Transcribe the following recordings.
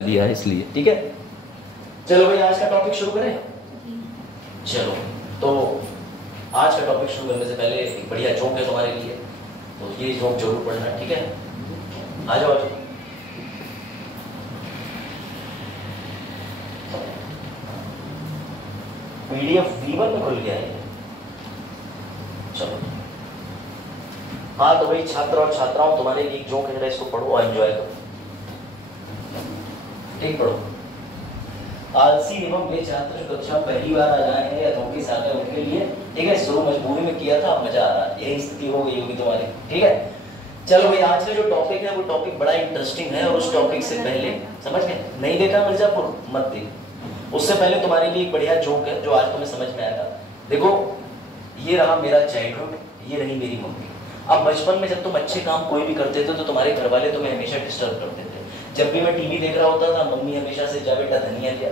दिया है इसलिए। ठीक है, चलो भाई आज का टॉपिक शुरू करें। चलो तो आज का टॉपिक शुरू करने से पहले एक बढ़िया जोक है तुम्हारे लिए, तो ये जोक जरूर पढ़ना है। ठीक है, आ जाओ आ जाओ। पीडीएफ V1 में खुल गया है। चलो हाँ, तो भाई छात्र और छात्राओं तुम्हारे लिए एक जोक है, इसको पढ़ो और एंजॉय करो। ठीक, पढ़ो। आलसी एवं वे छात्र जो कक्षा पहली बार आ रहे हैं या नोटिस आते हैं उनके लिए, ठीक है, शुरू मजबूरी में किया था, मजा आ रहा है, यही स्थिति हो गई होगी तुम्हारी। ठीक है, चलो भाई आज का जो टॉपिक है वो टॉपिक बड़ा इंटरेस्टिंग है, और उस टॉपिक से पहले समझ गए, नहीं देखा मिर्जापुर मत देख, उससे पहले तुम्हारे लिए एक बढ़िया जोक है जो आज तुम्हें समझ में आएगा। देखो, ये रहा मेरा चाइल्डहुड, ये रही मेरी मम्मी। अब बचपन में जब तुम अच्छे काम कोई भी करते थे तो तुम्हारे घर वाले तुम्हें हमेशा डिस्टर्ब करते थे। जब भी मैं टीवी देख रहा होता था, मम्मी हमेशा से जा बेटा धनिया लिया।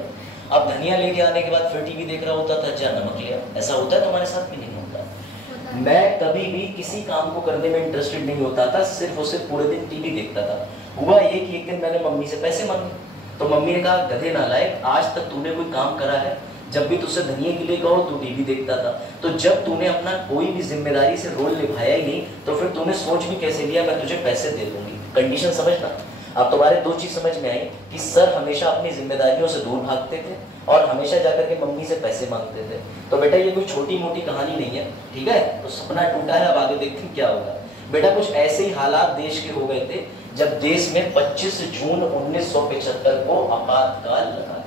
अब धनिया लेके आने के बाद फिर टीवी देख रहा होता था, जा नमक लिया। ऐसा होता है तुम्हारे साथ भी? नहीं होता। मैं कभी भी किसी काम को करने में इंटरेस्टेड नहीं होता था, सिर्फ और सिर्फ पूरे दिन टीवी देखता था। हुआ ये कि एक दिन मैंने मम्मी से पैसे मांगे, तो मम्मी ने कहा गधे नालायक, आज तक तूने कोई काम करा है? जब भी तुझसे धनिया के लिए कहो तू टीवी देखता था, तो जब तूने अपना कोई भी जिम्मेदारी से रोल निभाया ही नहीं, तो फिर तूने सोच भी कैसे लिया मैं तुझे पैसे दे दूंगी? कंडीशन समझना। अब तुम्हारे दो चीज समझ में आई कि सर हमेशा अपनी जिम्मेदारियों से दूर भागते थे और हमेशा जाकर के मम्मी से पैसे मांगते थे। तो बेटा ये कोई छोटी मोटी कहानी नहीं है, ठीक है? तो सपना टूटा है, अब आगे देखते हैं क्या होगा। बेटा कुछ ऐसे ही हालात देश के हो गए थे जब देश में 25 जून 1975 को आपातकाल लगा।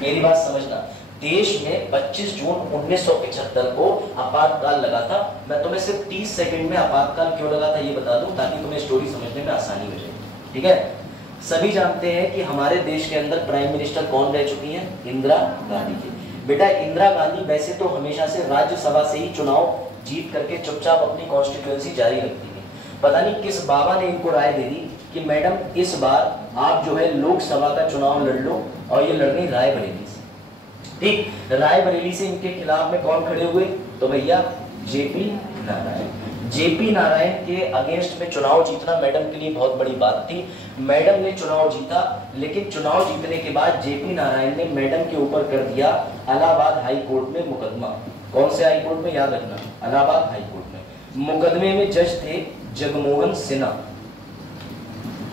मेरी बात समझना, देश में 25 जून 1975 को आपातकाल लगा था। मैं तुम्हें सिर्फ 30 सेकंड में आपातकाल क्यों लगा था ये बता दूं, ताकि तुम्हें स्टोरी समझने में आसानी हो जाए। ठीक है, सभी जानते हैं कि हमारे देश के अंदर प्राइम मिनिस्टर कौन रह चुकी हैं? इंदिरा गांधी जी। बेटा इंदिरा गांधी वैसे तो हमेशा से राज्यसभा से ही चुनाव जीत करके चुपचाप अपनी कॉन्स्टिट्यूएंसी जारी रखती है। पता नहीं किस बाबा ने इनको राय दे दी कि मैडम इस बार आप जो है लोकसभा का चुनाव लड़ लो, और ये लड़ रही रायबरेली से। ठीक, रायबरेली से इनके खिलाफ में कौन खड़े हुए? तो भैया जेपी नारायण। जेपी नारायण के अगेंस्ट में चुनाव जीतना मैडम के लिए बहुत बड़ी बात थी। मैडम ने चुनाव जीता, लेकिन चुनाव जीतने के बाद जेपी नारायण ने मैडम के ऊपर कर दिया इलाहाबाद हाई कोर्ट में मुकदमा। कौन से हाई कोर्ट में? याद रखना, इलाहाबाद हाई कोर्ट में। मुकदमे में जज थे जगमोहन सिन्हा।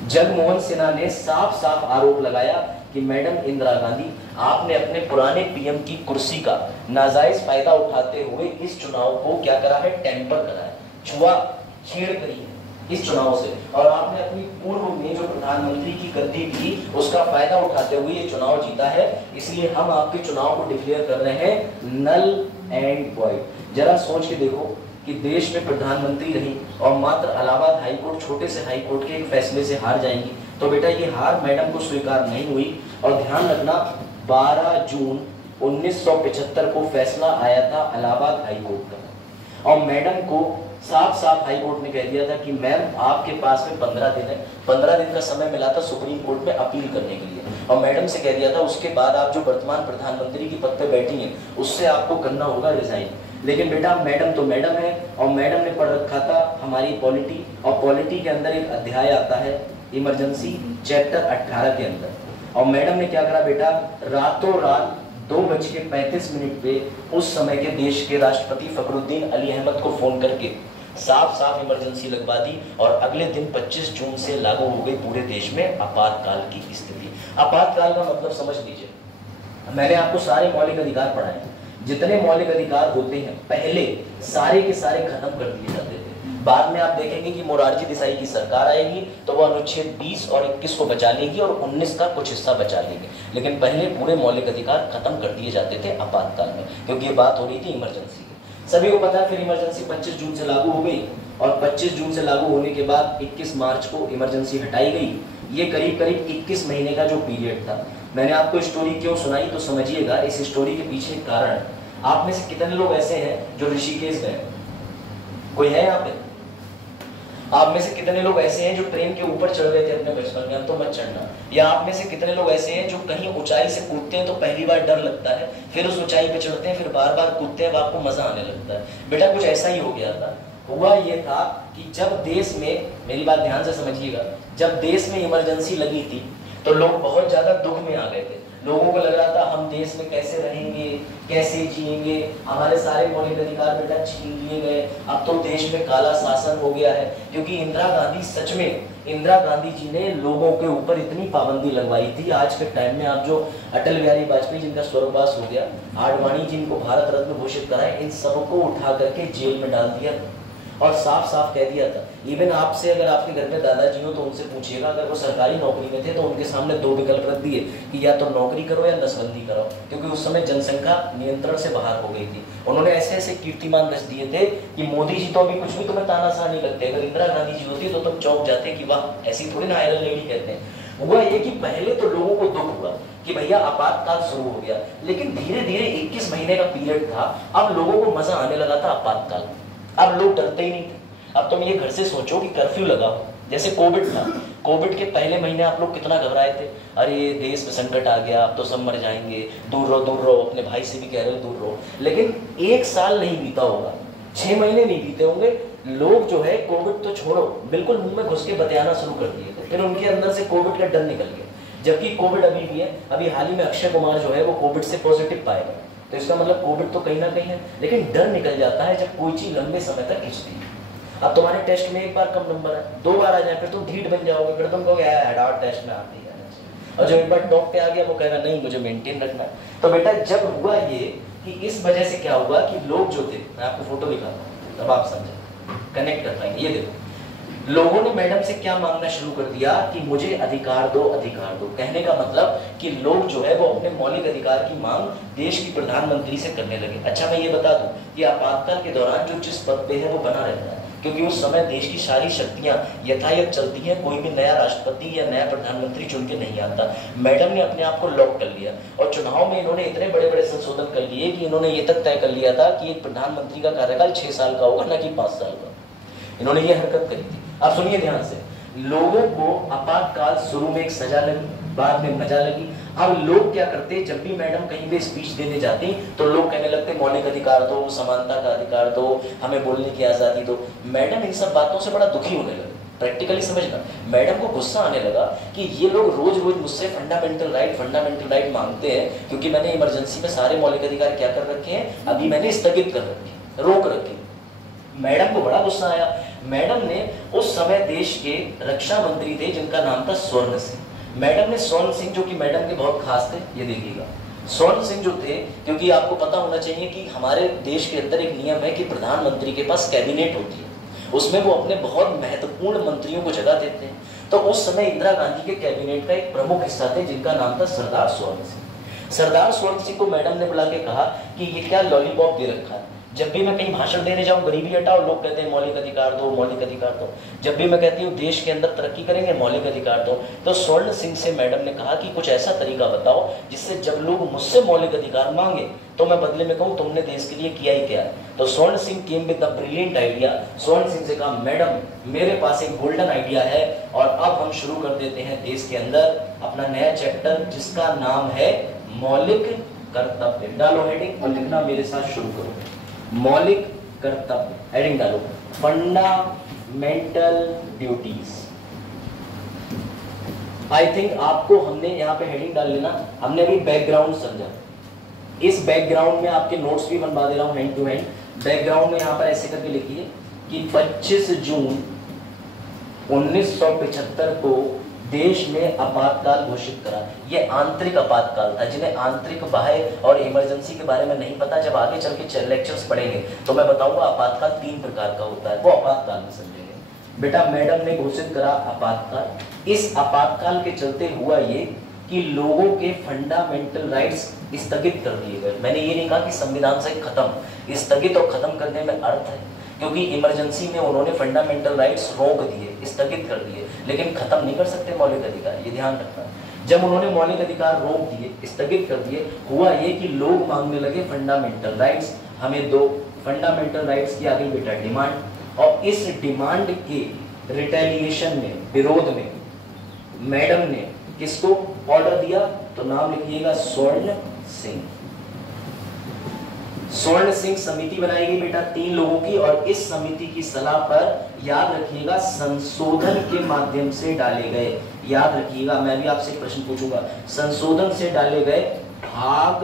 जगमोहन सिन्हा ने साफ साफ आरोप लगाया कि मैडम इंदिरा गांधी, आपने अपने पुराने पीएम की कुर्सी का नाजायज फायदा उठाते हुए इस चुनाव को क्या करा है? टेम्पर करा है, छुआ छेड़ करी है इस चुनाव से, और आपने अपनी पूर्व में जो प्रधानमंत्री की गद्दी थी उसका फायदा उठाते हुए ये चुनाव जीता है। इसलिए हम आपके चुनाव को डिक्लेयर कर रहे हैं नल एंड वॉइड। जरा सोच के देखो कि देश में प्रधानमंत्री रही और मात्र इलाहाबाद हाई कोर्ट, छोटे से हाई कोर्ट के एक फैसले से हार जाएंगी। तो बेटा ये हार मैडम को स्वीकार नहीं हुई। और ध्यान रखना, 12 जून 1975 को फैसला आया था इलाहाबाद हाई कोर्ट का, और मैडम को साफ साफ हाई कोर्ट ने कह दिया था कि मैम आपके पास में 15 दिन है, 15 दिन का समय मिला था सुप्रीम कोर्ट में अपील करने के लिए, और मैडम से कह दिया था उसके बाद आप जो वर्तमान प्रधानमंत्री की पद पे बैठी हैं उससे आपको करना होगा रिजाइन। लेकिन बेटा मैडम तो मैडम है, और मैडम ने पढ़ रखा था हमारी पॉलिटी, और पॉलिटी के अंदर एक अध्याय आता है इमरजेंसी, चैप्टर 18 के अंदर। और मैडम ने क्या करा बेटा, रातों रात 2:35 पे उस समय के देश के राष्ट्रपति फखरुद्दीन अली अहमद को फोन करके साफ साफ इमरजेंसी लगवा दी, और अगले दिन 25 जून से लागू हो गई पूरे देश में आपातकाल की स्थिति। आपातकाल का मतलब समझ लीजिए, मैंने आपको सारे मौलिक अधिकार पढ़ाए, जितने मौलिक अधिकार होते हैं पहले सारे के सारे खत्म कर दिए जाते थे। बाद में आप देखेंगे कि मोरारजी देसाई की सरकार आएगी तो वो अनुच्छेद 20 और 21 को बचा लेगी और 19 का कुछ हिस्सा बचा लेगी, लेकिन पहले पूरे मौलिक अधिकार खत्म कर दिए जाते थे आपातकाल में, क्योंकि ये बात हो रही थी इमरजेंसी की। सभी को पता है फिर इमरजेंसी 25 जून से लागू हो गई, और 25 जून से लागू होने के बाद 21 मार्च को इमरजेंसी हटाई गई। ये करीब करीब 21 महीने का जो पीरियड था। मैंने आपको स्टोरी क्यों सुनाई तो समझिएगा, इस स्टोरी के पीछे कारण। आप में से कितने लोग ऐसे हैं जो ऋषिकेश गए? कोई है यहाँ पे? आप में से कितने लोग ऐसे हैं जो ट्रेन के ऊपर चढ़ गए थे अपने बचपन में? अब तो मत चढ़ना। या आप में से कितने लोग ऐसे हैं जो कहीं ऊंचाई से कूदते हैं तो पहली बार डर लगता है, फिर उस ऊंचाई पे चढ़ते हैं, फिर बार बार कूदते हैं, आपको मजा आने लगता है? बेटा कुछ ऐसा ही हो गया था। हुआ ये था कि जब देश में, मेरी बात ध्यान से समझिएगा, जब देश में इमरजेंसी लगी थी तो लोग बहुत ज्यादा दुख में आ गए थे। लोगों को लग रहा था हम देश में कैसे रहेंगे, कैसे जिएंगे, हमारे सारे मौलिक अधिकार बेटा छीन लिए गए, अब तो देश में काला शासन हो गया है। क्योंकि इंदिरा गांधी, सच में इंदिरा गांधी जी ने लोगों के ऊपर इतनी पाबंदी लगवाई थी। आज के टाइम में आप जो अटल बिहारी वाजपेयी जिनका स्वर्गवास हो गया, आडवाणी जिनको भारत रत्न घोषित करा है, इन सबको उठा करके जेल में डाल दिया और साफ साफ कह दिया था। इवन आपसे अगर आपके घर में दादाजी हो तो उनसे पूछिएगा, अगर वो सरकारी नौकरी में थे तो उनके सामने दो विकल्प रख दिए कि या तो नौकरी करो या नसबंदी करो, क्योंकि उस समय जनसंख्या नियंत्रण से बाहर हो गई थी। उन्होंने ऐसे ऐसे कीर्तिमान रच दिए थे कि मोदी जी तो अभी कुछ भी तुम्हें तानाशाह नहीं लगते, अगर इंदिरा गांधी जी होती तो तुम चौंक जाते कि वाह, ऐसी थोड़ी ना आयरन लेडी कहते हैं। हुआ ये कि पहले तो लोगों को दुख हुआ कि भैया आपातकाल शुरू हो गया, लेकिन धीरे धीरे 21 महीने का पीरियड था, अब लोगों को मजा आने लगा था आपातकाल। अब लोग डरते ही नहीं थे। अब तुम ये घर से सोचो कि कर्फ्यू लगा हो, जैसे कोविड था, कोविड के पहले महीने आप लोग कितना घबराए थे, अरे देश में संकट आ गया, अब तो सब मर जाएंगे, दूर रहो, अपने भाई से भी कह रहे हो दूर रहो। लेकिन 1 साल नहीं बीता होगा, 6 महीने नहीं बीते होंगे, लोग जो है कोविड तो छोड़ो, बिल्कुल मुंह में घुस के बतियाना शुरू कर दिए थे। फिर उनके अंदर से कोविड का डर निकल गया, जबकि कोविड अभी भी है। अभी हाल ही में अक्षय कुमार जो है वो कोविड से पॉजिटिव पाएगा, तो इसका मतलब कोविड तो कहीं ना कहीं है, लेकिन डर निकल जाता है जब कोई चीज लंबे समय तक खिंचती है। अब तुम्हारे टेस्ट में एक बार कम नंबर है, 2 बार आ जाए, फिर तुम ढीठ बन जाओगे, फिर तुम कहोगे हेड टेस्ट में आती है, और जो एक बार टॉप पे आ गया वो कहेगा नहीं मुझे मेंटेन रखना है। तो बेटा जब हुआ ये कि इस वजह से क्या हुआ कि लोग जो थे, मैं आपको फोटो दिखाता हूँ तब आप समझे, कनेक्ट कर पाएंगे। ये देखो, लोगों ने मैडम से क्या मांगना शुरू कर दिया कि मुझे अधिकार दो, अधिकार दो। कहने का मतलब कि लोग जो है वो अपने मौलिक अधिकार की मांग देश की प्रधानमंत्री से करने लगे। अच्छा मैं ये बता दूं कि आपातकाल के दौरान जो जिस पद पे है वो बना रहता है, क्योंकि उस समय देश की सारी शक्तियां यथायथ चलती हैं, कोई भी नया राष्ट्रपति या नया प्रधानमंत्री चुन के नहीं आता। मैडम ने अपने आप को लॉक कर लिया और चुनाव में इन्होंने इतने बड़े बड़े संशोधन कर लिए कि इन्होंने ये तक तय कर लिया था कि एक प्रधानमंत्री का कार्यकाल 6 साल का होगा, न कि 5 साल का। इन्होंने ये हरकत करी थी। अब सुनिए ध्यान से, लोगों को आपातकाल शुरू में एक सजा लगी, बाद में मजा लगी। अब लोग क्या करते, जब भी मैडम कहीं पे स्पीच देने जाती तो लोग कहने लगते मौलिक अधिकार दो, समानता का अधिकार दो, हमें बोलने की आजादी दो। मैडम इन सब बातों से बड़ा दुखी होने लगे। प्रैक्टिकली समझना, मैडम को गुस्सा आने लगा कि ये लोग रोज रोज मुझसे फंडामेंटल राइट मांगते हैं, क्योंकि मैंने इमरजेंसी में सारे मौलिक अधिकार क्या कर रखे हैं, अभी मैंने स्थगित कर रखे, रोक रखे। मैडम को बड़ा गुस्सा आया। मैडम ने उस समय देश के रक्षा मंत्री थे जिनका नाम था स्वर्ण सिंह। मैडम ने स्वर्ण सिंह, जो कि मैडम के बहुत खास थे, ये देखिएगा, स्वर्ण सिंह जो थे, क्योंकि आपको पता होना चाहिए कि हमारे देश के अंदर एक नियम है कि प्रधानमंत्री के पास कैबिनेट होती है, उसमें वो अपने बहुत महत्वपूर्ण मंत्रियों को जगह देते हैं। तो उस समय इंदिरा गांधी के कैबिनेट का एक प्रमुख हिस्सा थे जिनका नाम था सरदार स्वर्ण सिंह। सरदार स्वर्ण सिंह को मैडम ने बुला के कहा कि ये क्या लॉलीपॉप दे रखा है, जब भी मैं कहीं भाषण देने जाऊं गरीबी हटाओ, लोग कहते हैं मौलिक अधिकार दो, मौलिक अधिकार दो। जब भी मैं कहती हूँ देश के अंदर तरक्की करेंगे, मौलिक अधिकार दो। तो स्वर्ण सिंह से मैडम ने कहा कि कुछ ऐसा तरीका बताओ जिससे जब लोग मुझसे मौलिक अधिकार मांगे तो मैं बदले में कहूँ तुमने देश के लिए किया ही क्या। तो स्वर्ण Singh came with the brilliant idea. स्वर्ण सिंह से कहा मैडम मेरे पास एक गोल्डन आइडिया है और अब हम शुरू कर देते हैं देश के अंदर अपना नया चैप्टर जिसका नाम है मौलिक कर्तव्य। डालो हेडिंग और लिखना मेरे साथ शुरू करो, मौलिक कर्तव्य, हेडिंग डालो, फंडामेंटल ड्यूटीज। आई थिंक आपको हमने यहाँ पे हेडिंग डाल लेना, हमने अभी बैकग्राउंड समझा। इस बैकग्राउंड में आपके नोट्स भी बनवा दे रहा हूँ हैंड टू हैंड। बैकग्राउंड में यहाँ पर ऐसे करके लिखिए कि 25 जून 1975 को देश में आपातकाल घोषित करा। ये आंतरिक आपातकाल था। जिन्हें आंतरिक, बाह्य और इमरजेंसी के बारे में नहीं पता, जब आगे चल के लेक्चर्स पढ़ेंगे तो मैं बताऊंगा आपातकाल 3 प्रकार का होता है, वो आपातकाल में समझेंगे। बेटा मैडम ने घोषित करा आपातकाल। इस आपातकाल के चलते हुआ ये कि लोगों के फंडामेंटल राइट्स स्थगित कर दिए गए। मैंने ये नहीं कहा कि संविधान से खत्म, स्थगित और खत्म करने में अर्थ है, क्योंकि इमरजेंसी में उन्होंने फंडामेंटल राइट्स रोक दिए, स्थगित कर दिए, लेकिन खत्म नहीं कर सकते मौलिक अधिकार, ये ध्यान रखना। जब उन्होंने मौलिक अधिकार रोक दिए, स्थगित कर दिए, हुआ ये कि लोग मांगने लगे फंडामेंटल राइट्स, हमें दो। फंडामेंटल राइट्स की आ गई बेटा डिमांड, और इस डिमांड के रिटेलिएशन में, विरोध में मैडम ने किसको ऑर्डर दिया, तो नाम लिखिएगा स्वर्ण सिंह। स्वर्ण सिंह समिति बनाई गई बेटा 3 लोगों की, और इस समिति की सलाह पर याद रखिएगा संशोधन के माध्यम से डाले गए। याद रखिएगा, मैं भी आपसे एक प्रश्न पूछूंगा। संशोधन से डाले गए भाग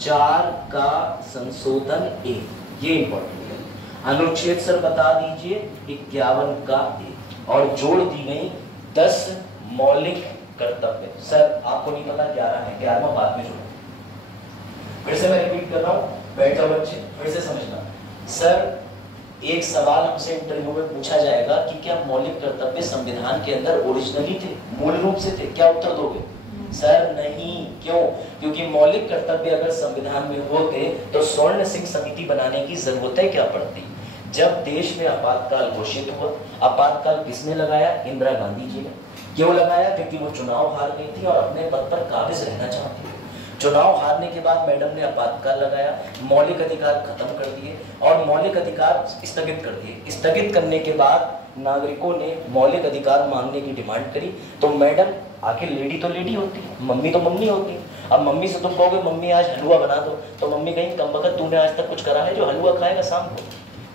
4 का संशोधन ए, ये इंपॉर्टेंट है। अनुच्छेद सर बता दीजिए 51 का ए, और जोड़ दी गई 10 मौलिक कर्तव्य। सर आपको नहीं पता 11 है, 11वां बाद में जोड़ा। फिर से मैं रिपीट कर रहा हूं, बैठ जाओ बच्चे, फिर से समझना। सर एक सवाल हमसे इंटरव्यू में पूछा जाएगा कि क्या मौलिक कर्तव्य संविधान के अंदर ओरिजिनली थे, मूल रूप से थे? क्या उत्तर दोगे? सर नहीं। क्यों? क्योंकि मौलिक कर्तव्य अगर संविधान में होते तो स्वर्ण सिंह समिति बनाने की जरूरत क्या पड़ती? जब देश में आपातकाल घोषित हुआ, आपातकाल किसने लगाया? इंदिरा गांधी जी ने। क्यों लगाया? क्योंकि वो चुनाव हार गई थी और अपने पद पर काबिज रहना चाहती थी। चुनाव हारने के बाद मैडम ने आपातकाल लगाया, मौलिक अधिकार खत्म कर दिए और मौलिक अधिकार स्थगित कर दिए। स्थगित करने के बाद नागरिकों ने मौलिक अधिकार मांगने की डिमांड करी, तो मैडम आखिर लेडी तो लेडी होती है, मम्मी तो मम्मी होती है। अब मम्मी से तुम कहोगे मम्मी आज हलवा बना दो, तो मम्मी कहीं कमबख्त तूने आज तक कुछ करा है जो हलवा खाएगा शाम को?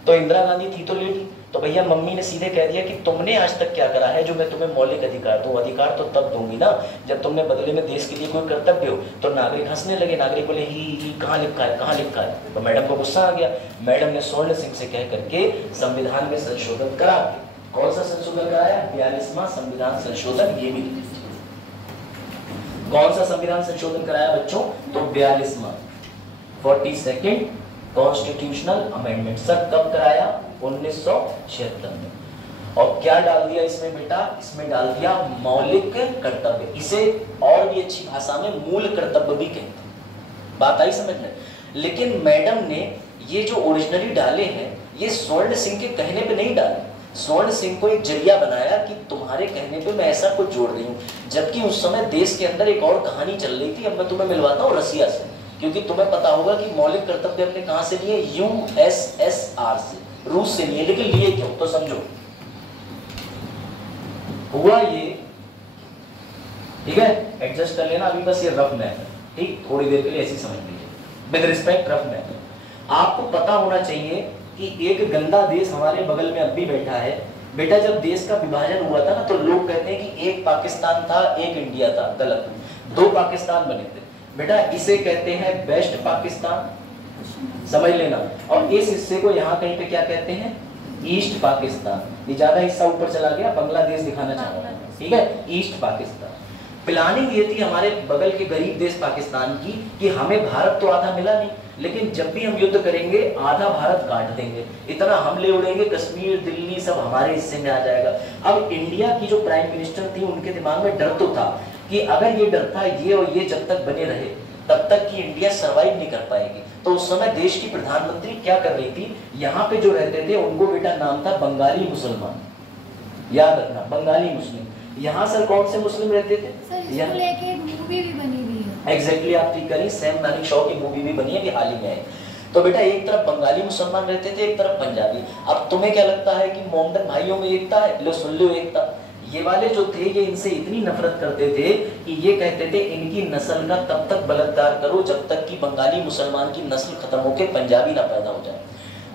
तो इंदिरा गांधी थी तो लेडी, तो भैया मम्मी ने सीधे कह दिया कि तुमने आज तक क्या करा है जो मैं तुम्हें मौलिक अधिकार दूं? अधिकार तो तब दूंगी ना जब तुमने बदले में देश के लिए कोई कर्तव्य हो। तो नागरिक हंसने लगे, नागरिक बोले ही कहाँ लिखा है, कहाँ लिखा है? तो मैडम को गुस्सा आ गया। मैडम ने स्वर्ण सिंह से कह करके संविधान में संशोधन करा के, कौन सा संशोधन कराया? 42वां संविधान संशोधन। ये भी कौन सा संविधान संशोधन कराया बच्चों? तो 42वां 42nd कॉन्स्टिट्यूशनल अमेंडमेंट। सर कब कराया? 1976 में। और क्या डाल दिया इसमें बेटा? इसमें डाल दिया मौलिक कर्तव्य। इसे और भी अच्छी भाषा में मूल कर्तव्य भी कहते हैं। बात आई समझ में? लेकिन मैडम ने ये जो ओरिजिनली डाले हैं ये स्वर्ण सिंह के कहने पे नहीं डाले। स्वर्ण सिंह को एक जरिया बनाया कि तुम्हारे कहने पे मैं ऐसा कुछ जोड़ रही हूँ, जबकि उस समय देश के अंदर एक और कहानी चल रही थी। अब मैं तुम्हें मिलवाता हूँ रसिया से, क्योंकि तुम्हें पता होगा कि मौलिक कर्तव्य अपने कहां से लिए? यूएसएसआर से, रूस से लिए। लेकिन लिए क्यों? तो समझो। हुआ ये, ठीक है, एडजस्ट कर लेना अभी, बस ये रफ मैप है, ठीक, थोड़ी देर के लिए ऐसी समझ लीजिए, विद रिस्पेक्ट रफ मैप है। आपको पता होना चाहिए कि एक गंदा देश हमारे बगल में अब भी बैठा है। बेटा जब देश का विभाजन हुआ था ना, तो लोग कहते हैं कि एक पाकिस्तान था एक इंडिया था। गलत, 2 पाकिस्तान बने थे बेटा। इसे कहते हैं वेस्ट पाकिस्तान, समझ लेना। और इस हिस्से को यहाँ कहीं पे क्या कहते हैं? ईस्ट पाकिस्तान। ये ज्यादा हिस्सा ऊपर चला गया, बांग्लादेश दिखाना चाहूंगा, ठीक है, ईस्ट पाकिस्तान। प्लानिंग ये थी हमारे बगल के गरीब देश पाकिस्तान की कि हमें भारत तो आधा मिला नहीं, लेकिन जब भी हम युद्ध करेंगे आधा भारत काट देंगे, इतना हम ले उड़ेंगे, कश्मीर दिल्ली सब हमारे हिस्से में आ जाएगा। अब इंडिया की जो प्राइम मिनिस्टर थी उनके दिमाग में डर तो था कि अगर ये डर था ये और ये जब तक बने रहे तब तक कि इंडिया सरवाइव नहीं कर पाएगी। तो उस समय देश की प्रधानमंत्री क्या कर रही थी? यहाँ पे जो रहते थे उनको बेटा नाम था बंगाली मुसलमान, याद रखना, बंगाली मुस्लिम। यहाँ सर कौन से मुस्लिम रहते थे? सर इसको लेके एक मूवी भी बनी हुई है। एग्जैक्टली आप ठीक करी, सैम मानिक शॉ की मूवी भी बनी है कि हाल ही में आई। तो बेटा एक तरफ बंगाली मुसलमान रहते थे, एक तरफ पंजाबी। अब तुम्हें क्या लगता है कि मोहम्मदन भाइयों में एकता है? लो सुन लो एकता। ये वाले जो थे ये इनसे इतनी नफरत करते थे कि ये कहते थे इनकी नस्ल का तब तक बलात्कार करो जब तक कि बंगाली मुसलमान की नस्ल खत्म होकर पंजाबी ना पैदा हो जाए।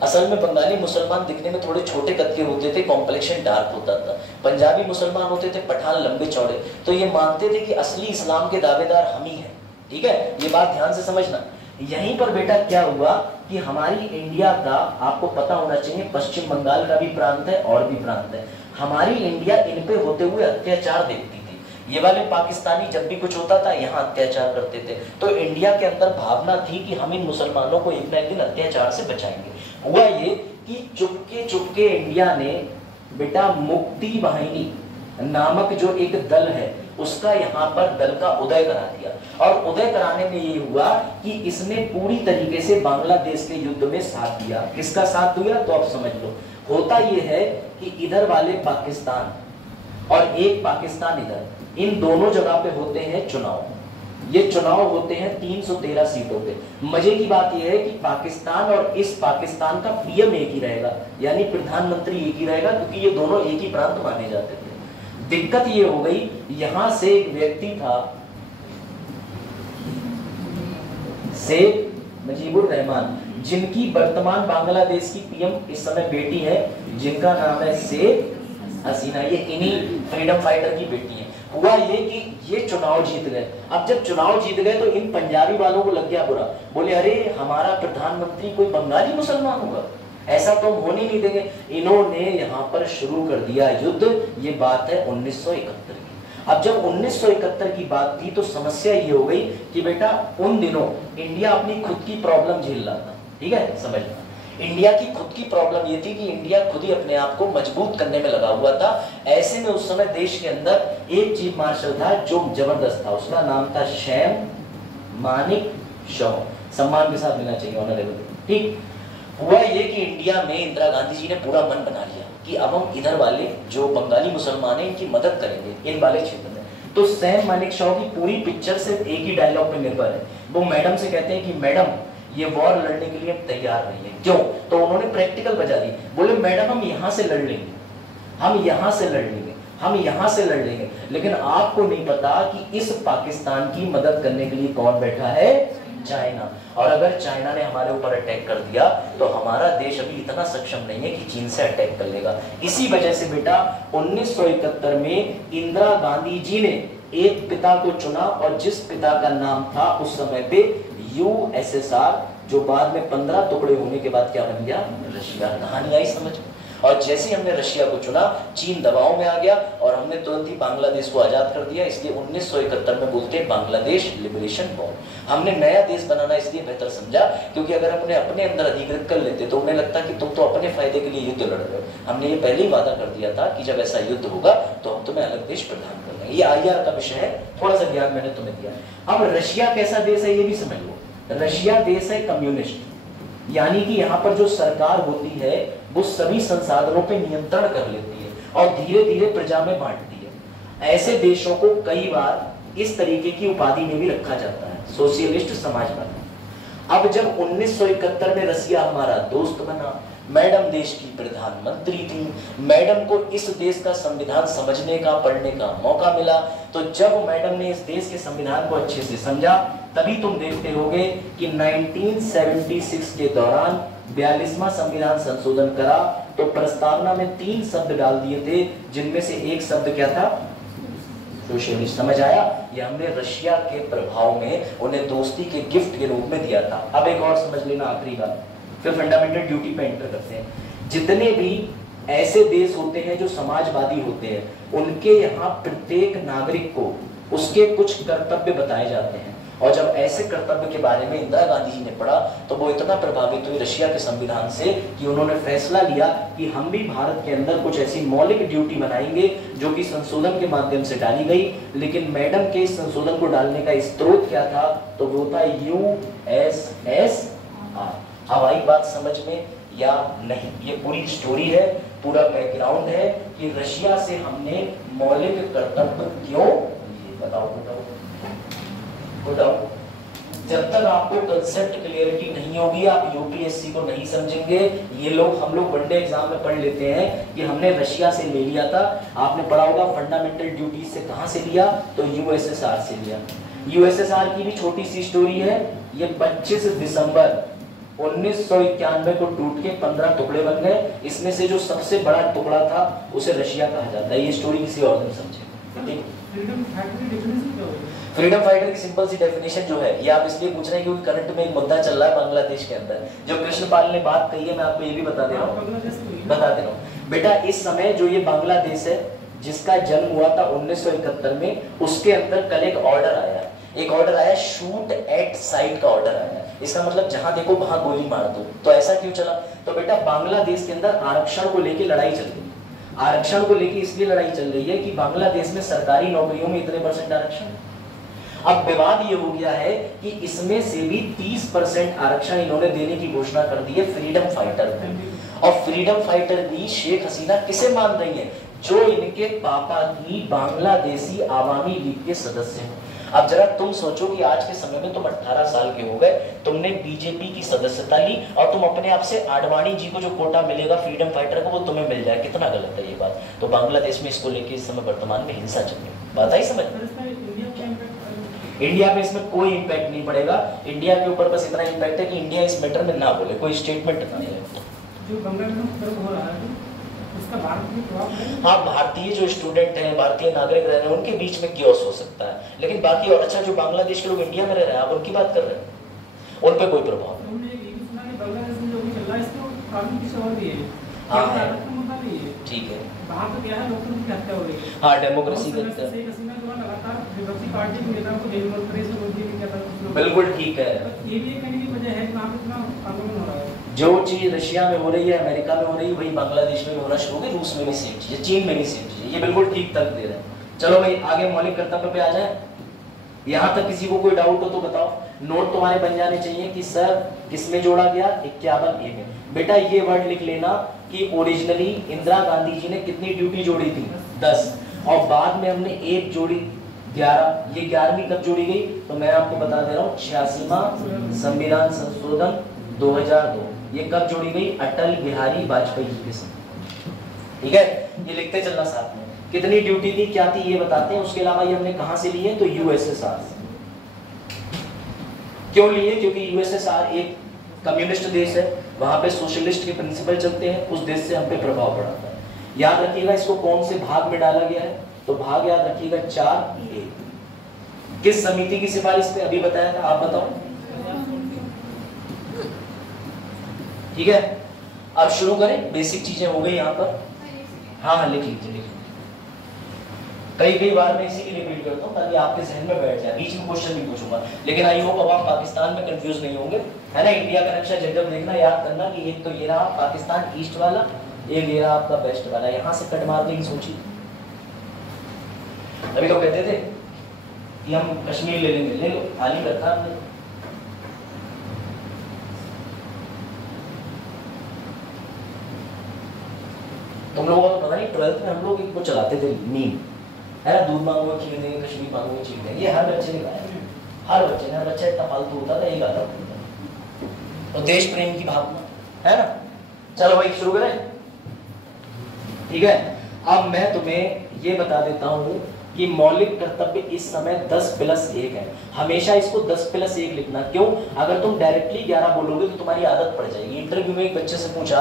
असल में बंगाली मुसलमान दिखने में थोड़े छोटे कद के होते थे, कॉम्प्लेक्शन डार्क होता था। पंजाबी मुसलमान होते थे पठान, लंबे चौड़े। तो ये मानते थे कि असली इस्लाम के दावेदार हम ही हैं, ठीक है, ये बात ध्यान से समझना। यहीं पर बेटा क्या हुआ कि हमारी इंडिया का, आपको पता होना चाहिए, पश्चिम बंगाल का भी प्रांत है और भी प्रांत है। हमारी इंडिया इन पे होते हुए अत्याचार देखती थी। ये वाले पाकिस्तानी जब भी कुछ होता था यहाँ अत्याचार करते थे। तो इंडिया के अंदर भावना थी कि हम इन मुसलमानों को एक ना एक दिन अत्याचार से बचाएंगे। हुआ ये कि चुपके चुपके इंडिया ने बेटा मुक्ति वाहिनी नामक जो एक दल है उसका यहाँ पर दल का उदय करा दिया। और उदय कराने में ये हुआ कि इसने पूरी तरीके से बांग्लादेश के युद्ध में साथ दिया। किसका साथ दिया? तो आप समझ लो। होता ये है कि इधर वाले पाकिस्तान और एक पाकिस्तान इधर, इन दोनों जगह पे होते हैं चुनाव। ये चुनाव होते हैं 313 सीटों पे। मजे की बात यह है कि पाकिस्तान और इस पाकिस्तान का पीएम एक ही रहेगा, यानी प्रधानमंत्री एक ही रहेगा, क्योंकि ये दोनों एक ही प्रांत माने जाते थे। दिक्कत ये हो गई, यहां से एक व्यक्ति था शेख मुजीबुर रहमान, जिनकी वर्तमान बांग्लादेश की पीएम इस समय बेटी है, जिनका नाम है शेख हसीना। ये इन्हीं फ्रीडम फाइटर की बेटी है। हुआ ये कि ये चुनाव जीत गए। अब जब चुनाव जीत गए तो इन पंजाबी वालों को लग गया बुरा, बोले अरे हमारा प्रधानमंत्री कोई बंगाली मुसलमान होगा, ऐसा तो हम होने नहीं देंगे। इन्होंने यहाँ पर शुरू कर दिया युद्ध। ये बात है 1971 की। अब जब 1971 की बात थी तो समस्या ये हो गई कि बेटा उन दिनों इंडिया अपनी खुद की प्रॉब्लम झेल रहा था, ठीक है, समझना। इंडिया की खुद की प्रॉब्लम ये थी कि इंडिया खुद ही अपने आप को मजबूत करने में लगा हुआ था। ऐसे में उस समय देश के अंदर एक चीफ मार्शल था जो जबरदस्त था, उसका नाम था सैम मानिक शॉ, सम्मान के साथ लेना चाहिए, ऑनरेबल, ठीक। हुआ ये कि इंडिया में इंदिरा गांधी जी ने पूरा मन बना लिया कि अब हम इधर वाले जो बंगाली मुसलमान हैं इनकी मदद करेंगे इन वाले क्षेत्र में। तो सैम मानिक शॉ की पूरी पिक्चर सिर्फ एक ही डायलॉग पे निर्भर है। वो मैडम से कहते हैं कि मैडम ये वॉर लड़ने के लिए तैयार नहीं है, क्यों? तो उन्होंने प्रैक्टिकल बजा दी, बोले मैडम हम यहाँ से लड़ लेंगे, हम यहाँ से लड़ लेंगे, हम यहाँ से लड़ लेंगे, लेकिन आपको नहीं पता कि इस पाकिस्तान की मदद करने के लिए कौन बैठा है? चाइना। और अगर चाइना ने हमारे ऊपर अटैक कर दिया तो हमारा देश अभी इतना सक्षम नहीं है कि चीन से अटैक कर लेगा। इसी वजह से बेटा 1971 में इंदिरा गांधी जी ने एक पिता को चुना और जिस पिता का नाम था उस समय पे यूएसएसआर, जो बाद में 15 टुकड़े होने के बाद क्या बन गया? रशिया। कहानी आई समझ? और जैसे ही हमने रशिया को चुना चीन दबाव में आ गया और हमने तुरंत ही बांग्लादेश को आजाद कर दिया। इसलिए 1971 में बोलते हैं बांग्लादेश लिबरेशन वॉर। हमने नया देश बनाना इसलिए बेहतर समझा क्योंकि अगर हमने अपने अंदर अधिकृत कर लेते तो उन्हें लगता कि तुम तो अपने फायदे के लिए युद्ध लड़ रहे हो। हमने ये पहले ही वादा कर दिया था कि जब ऐसा युद्ध होगा तो हम तुम्हें अलग देश प्रदान कर देंगे। ये आईआर का विषय है, थोड़ा सा ज्ञान मैंने तुम्हें दिया। अब रशिया कैसा देश है ये भी समझ लो। रशिया देश है कम्युनिस्ट, यानी कि यहाँ पर जो सरकार होती है वो सभी संसाधनों पे नियंत्रण कर लेती है और धीरे धीरे प्रजा में बांटती है। ऐसे देशों को कई बार इस तरीके की उपाधि में भी रखा जाता है, सोशलिस्ट समाजवादी। अब जब 1971 में रसिया हमारा दोस्त बना, मैडम देश की प्रधानमंत्री थी, मैडम को इस देश का संविधान समझने का, पढ़ने का मौका मिला। तो जब मैडम ने इस देश के संविधान को अच्छे से समझा तभी तुम देखते होगे कि 1976 के दौरान 42वां संविधान संशोधन करा तो प्रस्तावना में 3 शब्द डाल दिए थे, जिनमें से एक शब्द क्या था? सोशलिस्ट। समझ आया? ये हमने रशिया के प्रभाव में उन्हें दोस्ती के गिफ्ट के रूप में दिया था। अब एक और समझ लेना, आखिरी बात, फिर फंडामेंटल ड्यूटी पे एंटर करते हैं। जितने भी ऐसे देश होते हैं जो समाजवादी होते हैं उनके यहाँ प्रत्येक नागरिक को उसके कुछ कर्तव्य बताए जाते हैं। और जब ऐसे कर्तव्य के बारे में इंदिरा गांधी जी ने पढ़ा तो वो इतना प्रभावित हुई रशिया के संविधान से कि उन्होंने फैसला लिया कि हम भी भारत के अंदर कुछ ऐसी मौलिक ड्यूटी बनाएंगे जो कि संशोधन के माध्यम से डाली गई। लेकिन मैडम के इस संशोधन को डालने का स्रोत क्या था? तो वो था यूएसएसआर। अब आई बात समझ में या नहीं? ये पूरी स्टोरी है, पूरा बैकग्राउंड है कि रशिया से हमने मौलिक कर्तव्य क्यों लिए। बताओ बताओ बताओ। जब तक आपको कंसेप्ट क्लियरिटी नहीं होगी आप यूपीएससी को नहीं समझेंगे। ये लोग, हम लोग वनडे एग्जाम में पढ़ लेते हैं कि हमने रशिया से ले लिया था। आपने पढ़ा होगा फंडामेंटल ड्यूटी से कहां से लिया? तो यूएसएसआर से लिया। यूएसएसआर की भी छोटी सी स्टोरी है। ये 25 दिसंबर 1991 को टूट के 15 टुकड़े बन गए। इसमें से जो सबसे बड़ा टुकड़ा था उसे रशिया कहा जाता है। ये स्टोरी किसी और ने समझे। फ्रीडम फाइटर की सिंपल सी डेफिनेशन जो है, ये आप इसलिए पूछ रहे हैं क्योंकि करंट में एक मुद्दा चल रहा है बांग्लादेश के अंदर। जो कृष्णपाल ने बात कही है मैं आपको ये भी बता दे रहा हूँ बेटा। इस समय जो ये बांग्लादेश है जिसका जन्म हुआ था 1971 में, उसके अंदर कल एक ऑर्डर आया, शूट एट साइट का ऑर्डर आया। इसका मतलब जहां देखो वहां गोली मार दो। तो ऐसा क्यों चला? तो बेटा बांग्लादेश के अंदर आरक्षण को लेकर लड़ाई चल रही है। आरक्षण को लेकर इसलिए लड़ाई चल रही है कि बांग्लादेश में सरकारी नौकरियों में इतने % आरक्षण है। अब विवाद ये हो गया है कि इसमें से भी 30% आरक्षण इन्होंने देने की घोषणा कर दी है फ्रीडम फाइटर को। और फ्रीडम फाइटर भी शेख हसीना किसे मान रही है? जो इनके पापा की बांग्लादेशी आवामी लीग के सदस्य हैं। अब जरा तुम सोचो कि आज के समय में तुम 18 साल के हो गए, तुमने बीजेपी की सदस्यता ली और तुम अपने आप से आडवाणी जी को जो कोटा मिलेगा फ्रीडम फाइटर को वो तुम्हें मिल जाए। कितना गलत है ये बात। तो बांग्लादेश में इसको लेकर इस समय वर्तमान में हिंसा चल रही है। बात आई समझ? इंडिया में इसमें कोई इंपैक्ट नहीं पड़ेगा। इंडिया के ऊपर बस इतना इंपैक्ट है कि इंडिया इस मैटर में ना बोले, कोई स्टेटमेंट ना ले। जो गंगा में हो रहा है इसका भारत में प्रभाव है? हाँ, भारतीय जो स्टूडेंट हैं, भारतीय नागरिक रह रहे हैं, उनके बीच में क्योस हो सकता है, लेकिन बाकी और अच्छा जो बांग्लादेश के लोग इंडिया में रह रहे हैं, आप उनकी बात कर रहे हैं, उन पे कोई प्रभाव नहीं। हमने ये भी सुना कि बांग्लादेश में जो भी चल रहा है इसको कानून की सवाल भी है, हाँ, केवल है। भारत का मुद्दा नहीं है। ठीक है, वहाँ तो क्या है, लोकतंत्र की हत्या हो रही है। हाँ, डेमोक्रेसी बहुत समय का से शेख हसीना जो है लगातार विपक्षी पार्टी के नेताओं को जेल में प्रेस में रोकने की क्या था कुछ लोग। बिल्कुल ठीक है। ये भी एक कहने की वजह है कि वहाँ पे इतना आंदोलन हो रहा है। जो चीज रशिया में हो रही है, अमेरिका में हो रही है, वही बांग्लादेश में भी होना शुरू हो गई, रूस में भी सेम चीज है, चीन में भी सेम चीज है, ये बिल्कुल ठीक तक दे रहे हैं। चलो भाई आगे मौलिक कर्तव्य पे आ जाए। यहाँ तक किसी को कोई डाउट हो तो बताओ। नोट तुम्हारे बन जाने चाहिए कि सर किसमें जोड़ा गया, 51A में। बेटा ये वर्ड लिख लेना कि ओरिजिनली इंदिरा गांधी जी ने कितनी ड्यूटी जोड़ी थी, 10, और बाद में हमने एक जोड़ी 11। ये 11वीं कब जोड़ी गई, तो मैं आपको बता दे रहा हूँ, 86वां संविधान संशोधन 2002। ये कब जोड़ी गई, अटल बिहारी वाजपेयी जी के साथ। ठीक है, ये लिखते चलना साथ में। कितनी ड्यूटी थी, क्या थी, ये बताते हैं। उसके अलावा ये हमने कहां से लिए, तो यूएसएसआर से। क्यों लिए, क्योंकि यूएसएसआर एक कम्युनिस्ट देश है, वहां पे सोशलिस्ट के प्रिंसिपल चलते हैं, उस देश से हम पे प्रभाव पड़ा था। याद रखिएगा इसको कौन से भाग में डाला गया है, तो भाग याद रखिएगा 4A। किस समिति की सिफारिश पे, अभी बताया था, आप बताओ। ठीक है, अब शुरू करें। बेसिक चीजें हो गई यहाँ पर। हाँ, लिख लीजिए, लिख लीजिए। कई बार मैं इसी के लिए रिपीट करता हूँ ताकि आपके जहन में बैठ जाए। बीच में क्वेश्चन भी पूछूंगा, लेकिन आई होप अब आप पाकिस्तान में कंफ्यूज नहीं होंगे, है ना। इंडिया का नक्शा जब जब देखना याद करना कि एक तो ये रहा पाकिस्तान ईस्ट वाला, एक ये रहा आपका वेस्ट वाला। यहाँ से कट मारने की सोची। अभी तो कहते थे कि हम कश्मीर ले लेंगे, ले लो, खाली रखा हमने। तुम लोगों को तो पता नहीं, 12th में हम लोग एक वो चलाते थे मीम, है ना, दूध मांगो खीर देंगे, कश्मीर मांगो चीर देंगे। ये हर बच्चे ने गाया, हर बच्चे ने, हर बच्चा इतना फालतू होता था, ये गाता था। तो देश प्रेम की भावना, है ना। चलो भाई शुरू करें। ठीक है, अब मैं तुम्हें ये बता देता हूं कि मौलिक कर्तव्य इस समय 10+1 है। हमेशा इसको 10+1 लिखना। क्यों, अगर तुम डायरेक्टली 11 बोलोगे तो तुम्हारी आदत पड़ जाएगी। इंटरव्यू में एक बच्चे से पूछा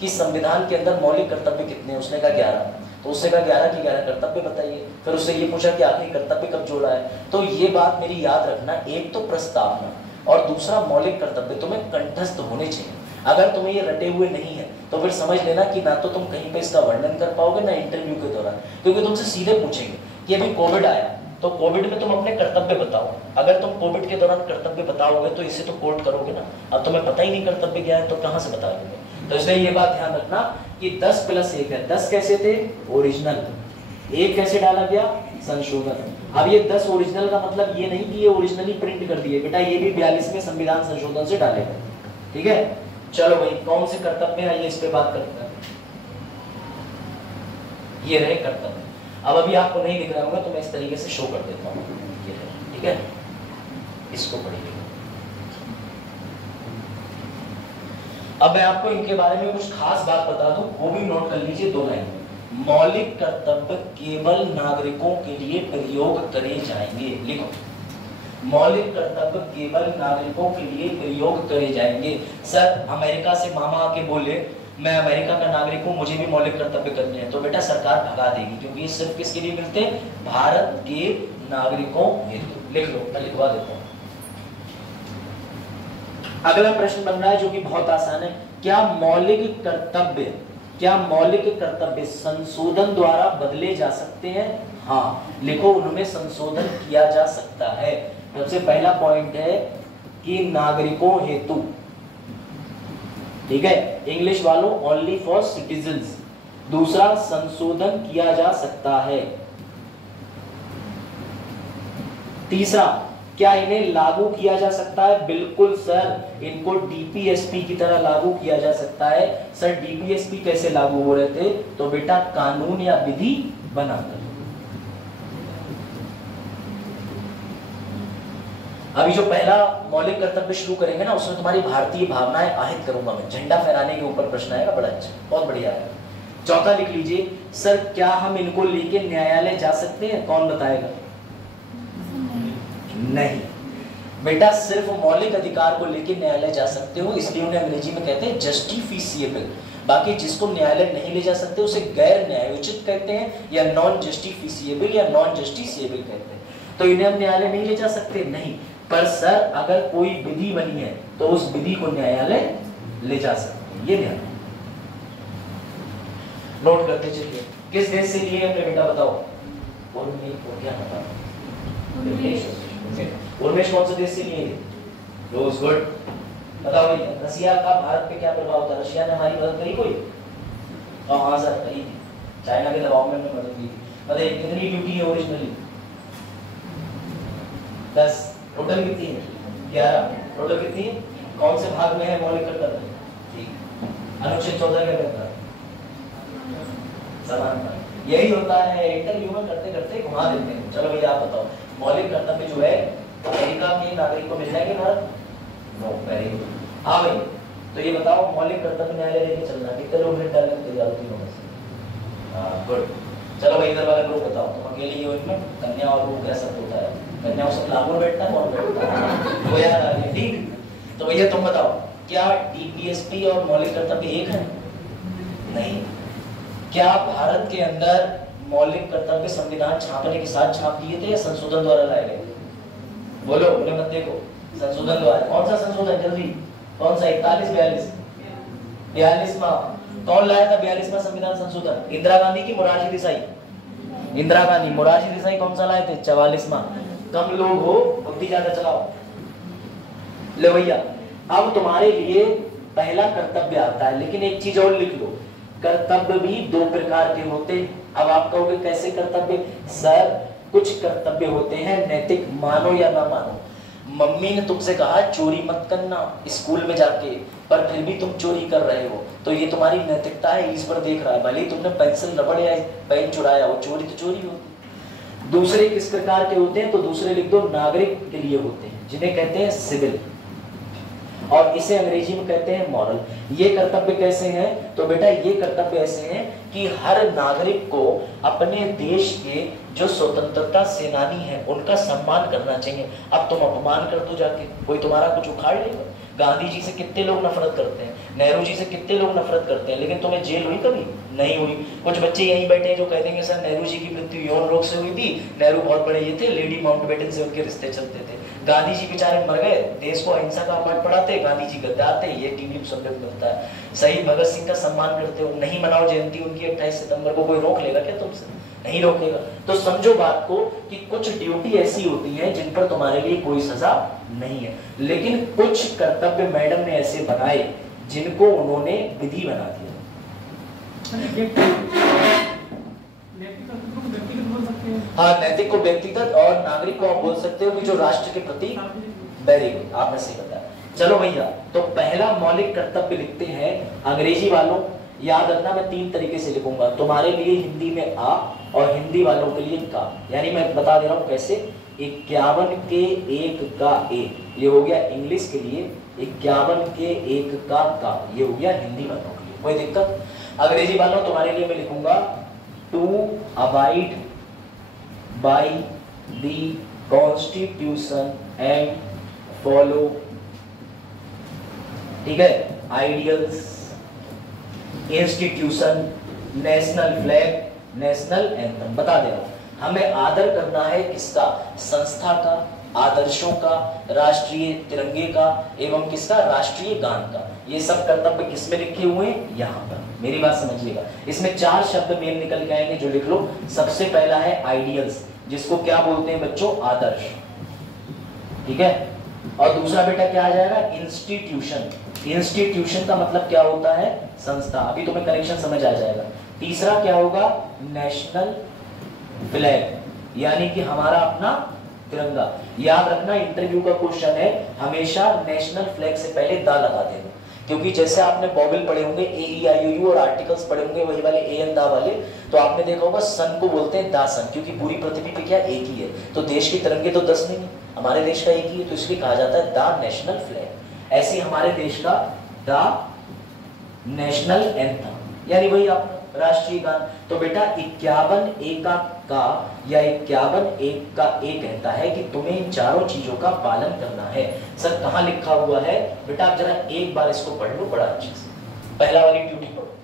कि संविधान के अंदर मौलिक कर्तव्य कितने हैं, उसने कहा 11। तो उससे कहा 11 की 11 कर्तव्य बताइए। फिर उससे ये पूछा कि आखिरी कर्तव्य कब जोड़ा है। तो ये बात मेरी याद रखना, एक तो प्रस्तावना और दूसरा मौलिक कर्तव्य तुम्हें कंठस्थ होने चाहिए। अगर तुम्हें ये रटे हुए नहीं है तो फिर समझ लेना कि ना तो तुम कहीं पे इसका वर्णन कर पाओगे ना इंटरव्यू के दौरान, क्योंकि तुमसे सीधे पूछेंगे कि अभी कोविड आया तो कोविड में तुम अपने कर्तव्य बताओ। अगर तुम कोविड के दौरान कर्तव्य बताओगे तो इसे तो कोट करोगे ना। अब तुम्हें पता ही नहीं कर्तव्य क्या है तो कहां से बताओगे। तो इसलिए ये बात ध्यान रखना कि 10+1 है। 10 कैसे थे, ओरिजिनल। 1 कैसे डाला गया, संशोधन। अब ये 10 ओरिजिनल का मतलब ये नहीं कि ये ओरिजिनली प्रिंट कर दिए, बेटा ये भी 42वें संविधान संशोधन से डाले गए। ठीक है, चलो भाई कौन से कर्तव्य है, ये इस पे बात करते हैं। ये रहे कर्तव्य। अब अभी आपको नहीं दिख रहा होगा तो मैं इस तरीके से शो कर देता हूँ। ये रहे, ठीक है, इसको पढ़िए। अब मैं आपको इनके बारे में कुछ खास बात बता दूं, वो भी नोट कर लीजिए 2 लाइन में। मौलिक कर्तव्य केवल नागरिकों के लिए प्रयोग करे जाएंगे। लिखो, मौलिक कर्तव्य केवल नागरिकों के लिए प्रयोग करे जाएंगे। सर अमेरिका से मामा आके बोले मैं अमेरिका का नागरिक हूं, मुझे भी मौलिक कर्तव्य करने हैं, तो बेटा सरकार भगा देगी, क्योंकि ये सिर्फ किसके लिए मिलते हैं, भारत के नागरिकों हेतु। लिख लो, मैं लिखवा देता हूं। अगला प्रश्न बन रहा है जो कि बहुत आसान है। क्या मौलिक कर्तव्य संशोधन द्वारा बदले जा सकते हैं? हाँ, लिखो उनमें संशोधन किया जा सकता है। सबसे पहला पॉइंट है कि नागरिकों हेतु, ठीक है, इंग्लिश वालों ओनली फॉर सिटीजन्स। दूसरा, संशोधन किया जा सकता है। तीसरा, क्या इन्हें लागू किया जा सकता है? बिल्कुल सर, इनको डीपीएसपी की तरह लागू किया जा सकता है। सर डीपीएसपी कैसे लागू हो रहे थे? तो बेटा कानून या विधि बनाकर। अभी जो पहला मौलिक कर्तव्य शुरू करेंगे ना, उसमें तुम्हारी भारतीय भावनाएं आहत करूंगा मैं। झंडा फहराने के ऊपर प्रश्न आएगा, बड़ा अच्छा, बहुत बढ़िया है। चौथा लिख लीजिए, सर क्या हम इनको लेके न्यायालय जा सकते हैं? कौन बताएगा? नहीं बेटा, सिर्फ मौलिक अधिकार को लेकर न्यायालय जा सकते हो, इसलिए उन्हें अंग्रेजी में कहते हैं जस्टिफिशिएबल। बाकी जिसको न्यायालय नहीं ले जा सकते उसे गैर न्यायोचित कहते हैं या नॉन जस्टिफिशिएबल या नॉन जस्टिसिएबल कहते हैं। तो इन्हें हम न्यायालय नहीं ले जा सकते, नहीं, पर सर अगर कोई विधि बनी है तो उस विधि को न्यायालय ले जा सकते हैं। ये ध्यान नोट करते चलिए। किस देश से लिए हमने बेटा बताओ? क्या बताओ? उर्मेश कौन से देश से लिए? रोज गुड। बताओ भैया रशिया का भारत पे क्या प्रभाव था? रशिया ने हमारी मदद करी कोई? हाँ सर करी थी, चाइना के दबाव में हमने मदद की थी। बताइए कितनी ड्यूटी है ओरिजिनली? 10। टोटल कितनी है? 11। टोटल कितनी है? कौन से भाग में है मौलिक कर्तव्य? ठीक। अनुच्छेद 14 क्या कहता है? समानता। यही होता है, इंटरव्यू में करते करते घुमा देते हैं। चलो भैया आप बताओ मौलिक कर्तव्य जो है अमेरिका के नागरिक को मिल जाएंगे भारत? No, very good. हाँ भाई तो ये बताओ मौलिक कर्तव्य न्यायालय लेके चलना कितने लोग मिल डालने को तैयार होती होंगे? हाँ गुड। चलो भाई इधर वाला ग्रुप बताओ, तुम अकेले ही हो इनमें? कन्या और वो कैसा होता है? कन्या सब लागू बैठता है और बैठता है वो यार, ठीक। तो भैया तुम बताओ क्या टीपीएसपी और मौलिक कर्तव्य एक है? नहीं। क्या भारत के अंदर मौलिक कर्तव्य संविधान छापने के साथ छाप दिए थे या संशोधन द्वारा लाए गए? बोलो, बोले मत देखो। संशोधन द्वारा। कौन सा संशोधन? जल्दी कौन सा? 41 42 कौन लाया था 42वां संविधान संशोधन? इंदिरा गांधी की मोरारजी देसाई? इंदिरा गांधी। मोरारजी देसाई कौन सा लाए थे? 44वां। कम लोग हो, बुद्धि ज्यादा चलाओ। ले भैया अब तुम्हारे लिए पहला कर्तव्य आता है, लेकिन एक चीज और लिख लो, कर्तव्य भी 2 प्रकार के होते हैं। अब आप कहोगे कैसे कर्तव्य? सर कुछ कर्तव्य होते हैं नैतिक, मानो या ना मानो। मम्मी ने तुमसे कहा चोरी मत करना स्कूल में जाके, पर फिर भी तुम चोरी कर रहे हो, तो ये तुम्हारी नैतिकता है, ईश्वर देख रहा है। भले ही तुमने पेंसिल रबड़ या पेन चुराया हो, चोरी तो चोरी होती। दूसरे किस प्रकार के होते हैं? तो दूसरे लिख दो नागरिक के लिए होते हैं, जिन्हें कहते हैं सिविल, और इसे अंग्रेजी में कहते हैं मॉरल। ये कर्तव्य कैसे हैं? तो बेटा ये कर्तव्य ऐसे हैं कि हर नागरिक को अपने देश के जो स्वतंत्रता सेनानी हैं उनका सम्मान करना चाहिए। अब तुम अपमान कर दो जाके, कोई तुम्हारा कुछ उखाड़ लेगा। गांधी जी से कितने लोग नफरत करते हैं, नेहरू जी से कितने लोग नफरत करते हैं, लेकिन तुम्हें जेल हुई कभी? नहीं हुई। कुछ बच्चे यहीं बैठे हैं जो कह देंगे सर नेहरू जी की मृत्यु यौन रोग से हुई थी, नेहरू बहुत बड़े ये थे, लेडी माउंटबेटन से उनके रिश्ते चलते थे, गांधी जी बेचारे मर गए, देश को अहिंसा का पाठ पढ़ाते, गांधी जी गद्दार थे, ये टीवी में सुनने को मिलता है। शहीद भगत सिंह का सम्मान करते हो, नहीं मनाओ जयंती उनकी 28 सितंबर को, कोई रोक लेगा क्या तुमसे? नहीं रोकेगा। तो समझो बात को कि कुछ ड्यूटी ऐसी होती है जिन पर तुम्हारे लिए कोई सजा नहीं है, लेकिन कुछ कर्तव्य मैडम ने ऐसे बनाए जिनको उन्होंने विधि बना दिया। हाँ नैतिक को व्यक्तिगत और नागरिक को आप बोल सकते हो कि जो राष्ट्र के प्रति। वेरी गुड, आपने सही बताया। चलो भैया तो पहला मौलिक कर्तव्य लिखते हैं अंग्रेजी वालों, याद रखना मैं 3 तरीके से लिखूंगा, तुम्हारे लिए हिंदी में आ और हिंदी वालों के लिए का, यानी मैं बता दे रहा हूं कैसे। 51 के 1 का ए, ये हो गया इंग्लिश के लिए, 51 के 1 का ये हो गया हिंदी वालों के लिए। कोई दिक्कत? अंग्रेजी वालों तुम्हारे लिए मैं लिखूंगा to abide by the constitution and follow, ठीक है, ideals, institution, national flag, national anthem. बता दे रहा हूं, हमें आदर करना है किसका? संस्था का, आदर्शों का, राष्ट्रीय तिरंगे का एवं किसका? राष्ट्रीय गान का। ये सब कर्तव्य किसमें लिखे हुए हैं? यहाँ पर। मेरी बात समझिएगा, इसमें 4 शब्द मेन निकल के आएंगे जो लिख लो। सबसे पहला है आइडियल्स, जिसको क्या बोलते हैं बच्चों? आदर्श, ठीक है। और दूसरा बेटा क्या आ जाएगा? इंस्टीट्यूशन। इंस्टीट्यूशन का मतलब क्या होता है? संस्था। अभी तुम्हें कनेक्शन समझ आ जाएगा। तीसरा क्या होगा? नेशनल फ्लैग, यानी कि हमारा अपना तिरंगा। याद रखना इंटरव्यू का क्वेश्चन है, हमेशा नेशनल फ्लैग से पहले दा लगा देना, क्योंकि जैसे आपने बॉबल पढ़े होंगे, AEIOU और आर्टिकल्स पढ़े होंगे वही वाले AN दा वाले, तो आपने देखा होगा सन को बोलते हैं दासन, क्योंकि पूरी पृथ्वी पे क्या एक ही है। तो देश के तिरंगे तो 10 नहीं है, हमारे देश का एक ही है, तो इसलिए कहा जाता है दा नेशनल फ्लैग। ऐसे हमारे देश का दा नेशनल एंथम, यानी वही आप राष्ट्रीय गान। तो बेटा 51 एक का या 51 एक का ए कहता है कि तुम्हें इन चारों चीजों का पालन करना है। सर कहाँ लिखा हुआ है? बेटा आप जरा एक बार इसको पढ़ लो बड़ा अच्छे से, पहला वाली ड्यूटी पढ़ो।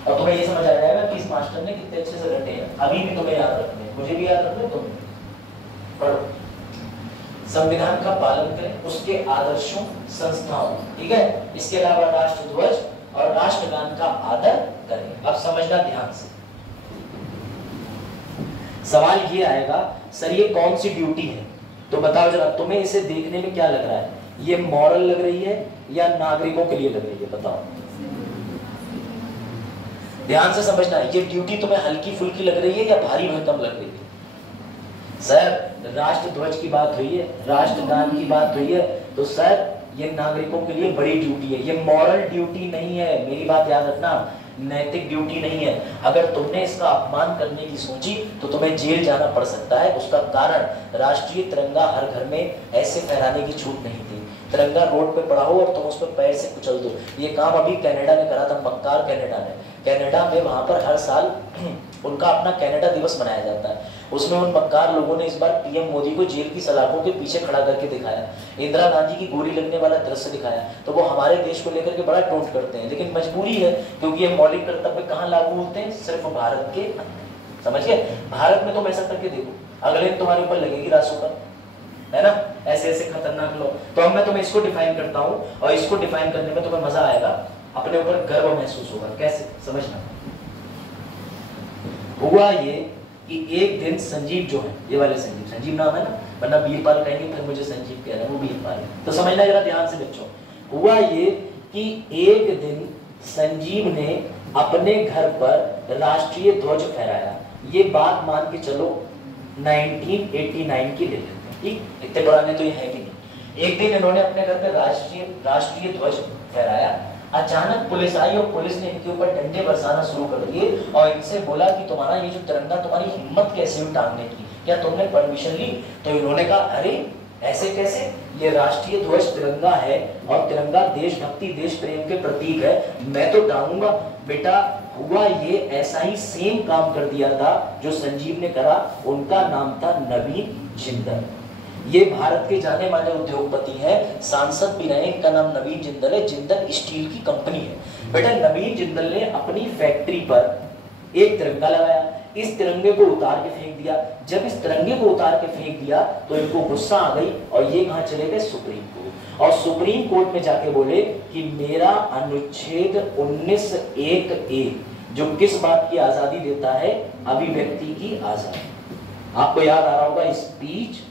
और तुम्हें ये समझ आ जाएगा कि इस मास्टर ने कितने अच्छे से रटे हैं। अभी भी तुम्हें याद रखने हैं, मुझे भी याद रखना है, तुम्हें पढ़ो। संविधान का पालन करें, उसके आदर्शों संस्थाओं, ठीक है, इसके अलावा राष्ट्रध्वज और राष्ट्रगान का आदर करें। अब समझना ध्यान से, सवाल ये आएगा सर ये कौन सी ड्यूटी है, तो बताओ जरा तुम्हें इसे देखने में क्या लग रहा है, ये मॉरल लग रही है या नागरिकों के लिए लग रही है, बताओ। ध्यान से समझना है, ये ड्यूटी तुम्हें हल्की फुल्की लग रही है या भारी भरकम लग रही है। सर राष्ट्रध्वज की बात हुई है, राष्ट्रगान की बात हुई है, तो सर ये नागरिकों के लिए बड़ी ड्यूटी है, ये मॉरल ड्यूटी नहीं है, मेरी बात याद रखना, नैतिक ड्यूटी नहीं है। अगर तुमने इसका अपमान करने की सोची तो तुम्हें जेल जाना पड़ सकता है। उसका कारण राष्ट्रीय तिरंगा हर घर में ऐसे फहराने की छूट नहीं थी। तिरंगा रोड पे पड़ा हो और तुम उस पर पैर से कुचल दो, ये काम अभी कनाडा ने करा था, मक्कार कनाडा ने। कनाडा में वहां पर हर साल उनका अपना कनाडा दिवस मनाया जाता है, उसमें उन मक्कार लोगों ने इस बार पीएम मोदी को जेल की सलाखों के पीछे खड़ा करके दिखाया, इंदिरा गांधी की गोली लगने वाला दृश्य दिखाया। तो वो हमारे देश को लेकर के बड़ा टोंट करते हैं, लेकिन मजबूरी है क्योंकि ये मौलिक कर्तव्य कहाँ लागू होते हैं, सिर्फ भारत के अंदर। समझ गए? भारत में तुम ऐसा करके देखो, अगले तुम्हारे ऊपर लगेगी रासुका, है ना, ऐसे ऐसे खतरनाक लोग। तो अब मैं तुम्हें इसको डिफाइन करता हूँ और इसको डिफाइन करने में तुम्हें मजा आएगा, अपने ऊपर गर्व महसूस होगा। कैसे समझना, हुआ ये कि एक दिन संजीव जो है, ये वाले संजीव नाम है ना, वरना वीरपाल कहेंगे फिर मुझे संजीव कह रहे हैं, वो वीरपाल है। तो समझना जरा ध्यान से बच्चों, हुआ ये कि एक दिन संजीव ने अपने घर पर राष्ट्रीय ध्वज फहराया। ये बात मान के चलो 1989 की ले लेते हैं, ठीक, इतने पुराने तो ये है भी नहीं। एक दिन इन्होंने अपने घर पर राष्ट्रीय ध्वज फहराया। अचानक पुलिस आई और पुलिस ने इनके ऊपर डंडे बरसाना शुरू कर दिए और इनसे बोला कि तुम्हारा ये जो तिरंगा, तुम्हारी हिम्मत कैसे हुई टांगने की, क्या तुमने परमिशन ली? तो इन्होंने कहा अरे ऐसे कैसे, ये राष्ट्रीय ध्वज तिरंगा है और तिरंगा देशभक्ति देश प्रेम के प्रतीक है, मैं तो टांगूंगा। बेटा हुआ ये ऐसा ही सेम काम कर दिया था जो संजीव ने करा। उनका नाम था नवीन जिंदल। ये भारत के जाने माने उद्योगपति हैं, सांसद भी रहे। इनका नाम नवीन जिंदल है। जिंदल स्टील की कंपनी है। बेटा नवीन जिंदल ने अपनी फैक्ट्री पर एक तिरंगा लगाया, इस तिरंगे को उतार के फेंक दिया। जब इस तिरंगे को उतार के फेंक दिया तो इनको गुस्सा आ गई और ये कहां चले गए, सुप्रीम कोर्ट। और सुप्रीम कोर्ट में जाके बोले कि मेरा अनुच्छेद 19(1)(a जो किस बात की आजादी देता है, अभिव्यक्ति की आजादी। आपको याद आ रहा होगा, स्पीच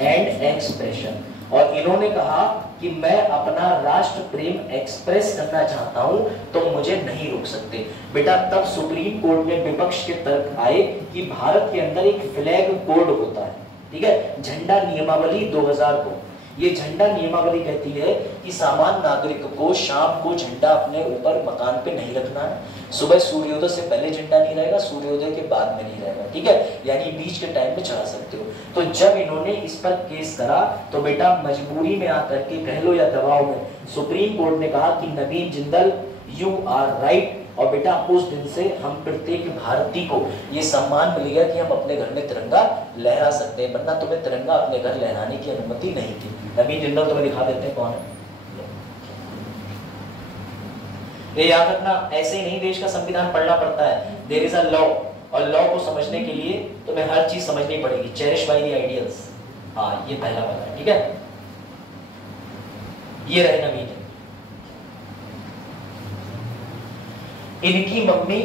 एंड एक्सप्रेशन। और इन्होंने कहा कि मैं अपना राष्ट्र प्रेम एक्सप्रेस करना चाहता हूं तो मुझे नहीं रोक सकते। बेटा तब सुप्रीम कोर्ट में विपक्ष के तर्क आए कि भारत के अंदर एक फ्लैग कोड होता है, ठीक है, झंडा नियमावली 2000 को। ये झंडा नियमावली कहती है कि सामान्य नागरिक को शाम को झंडा अपने ऊपर मकान पे नहीं रखना है। सुबह सूर्योदय से पहले झंडा नहीं रहेगा, सूर्योदय के बाद में नहीं रहेगा, ठीक है, यानी बीच के टाइम में चढ़ा सकते हो। तो जब इन्होंने इस पर केस करा तो बेटा मजबूरी में आकर के कह लो या दबाव में सुप्रीम कोर्ट ने कहा कि नवीन जिंदल यू आर राइट। और बेटा उस दिन से हम प्रत्येक भारतीय को ये सम्मान मिल गया कि हम अपने घर में तिरंगा लहरा सकते हैं, वरना तुम्हें तिरंगा अपने घर लहराने की अनुमति नहीं थी। नवीन जिंदल तुम्हें दिखा देते हैं कौन है। ये याद रखना, ऐसे ही नहीं देश का संविधान पढ़ना पड़ता है। देयर इज अ लॉ, और लॉ को समझने के लिए तुम्हें हर चीज समझनी पड़ेगी। चेरिश बाय द आइडियल्स, हाँ ये पहला वाला है, ठीक है। ये रहे नवीन। इनकी मम्मी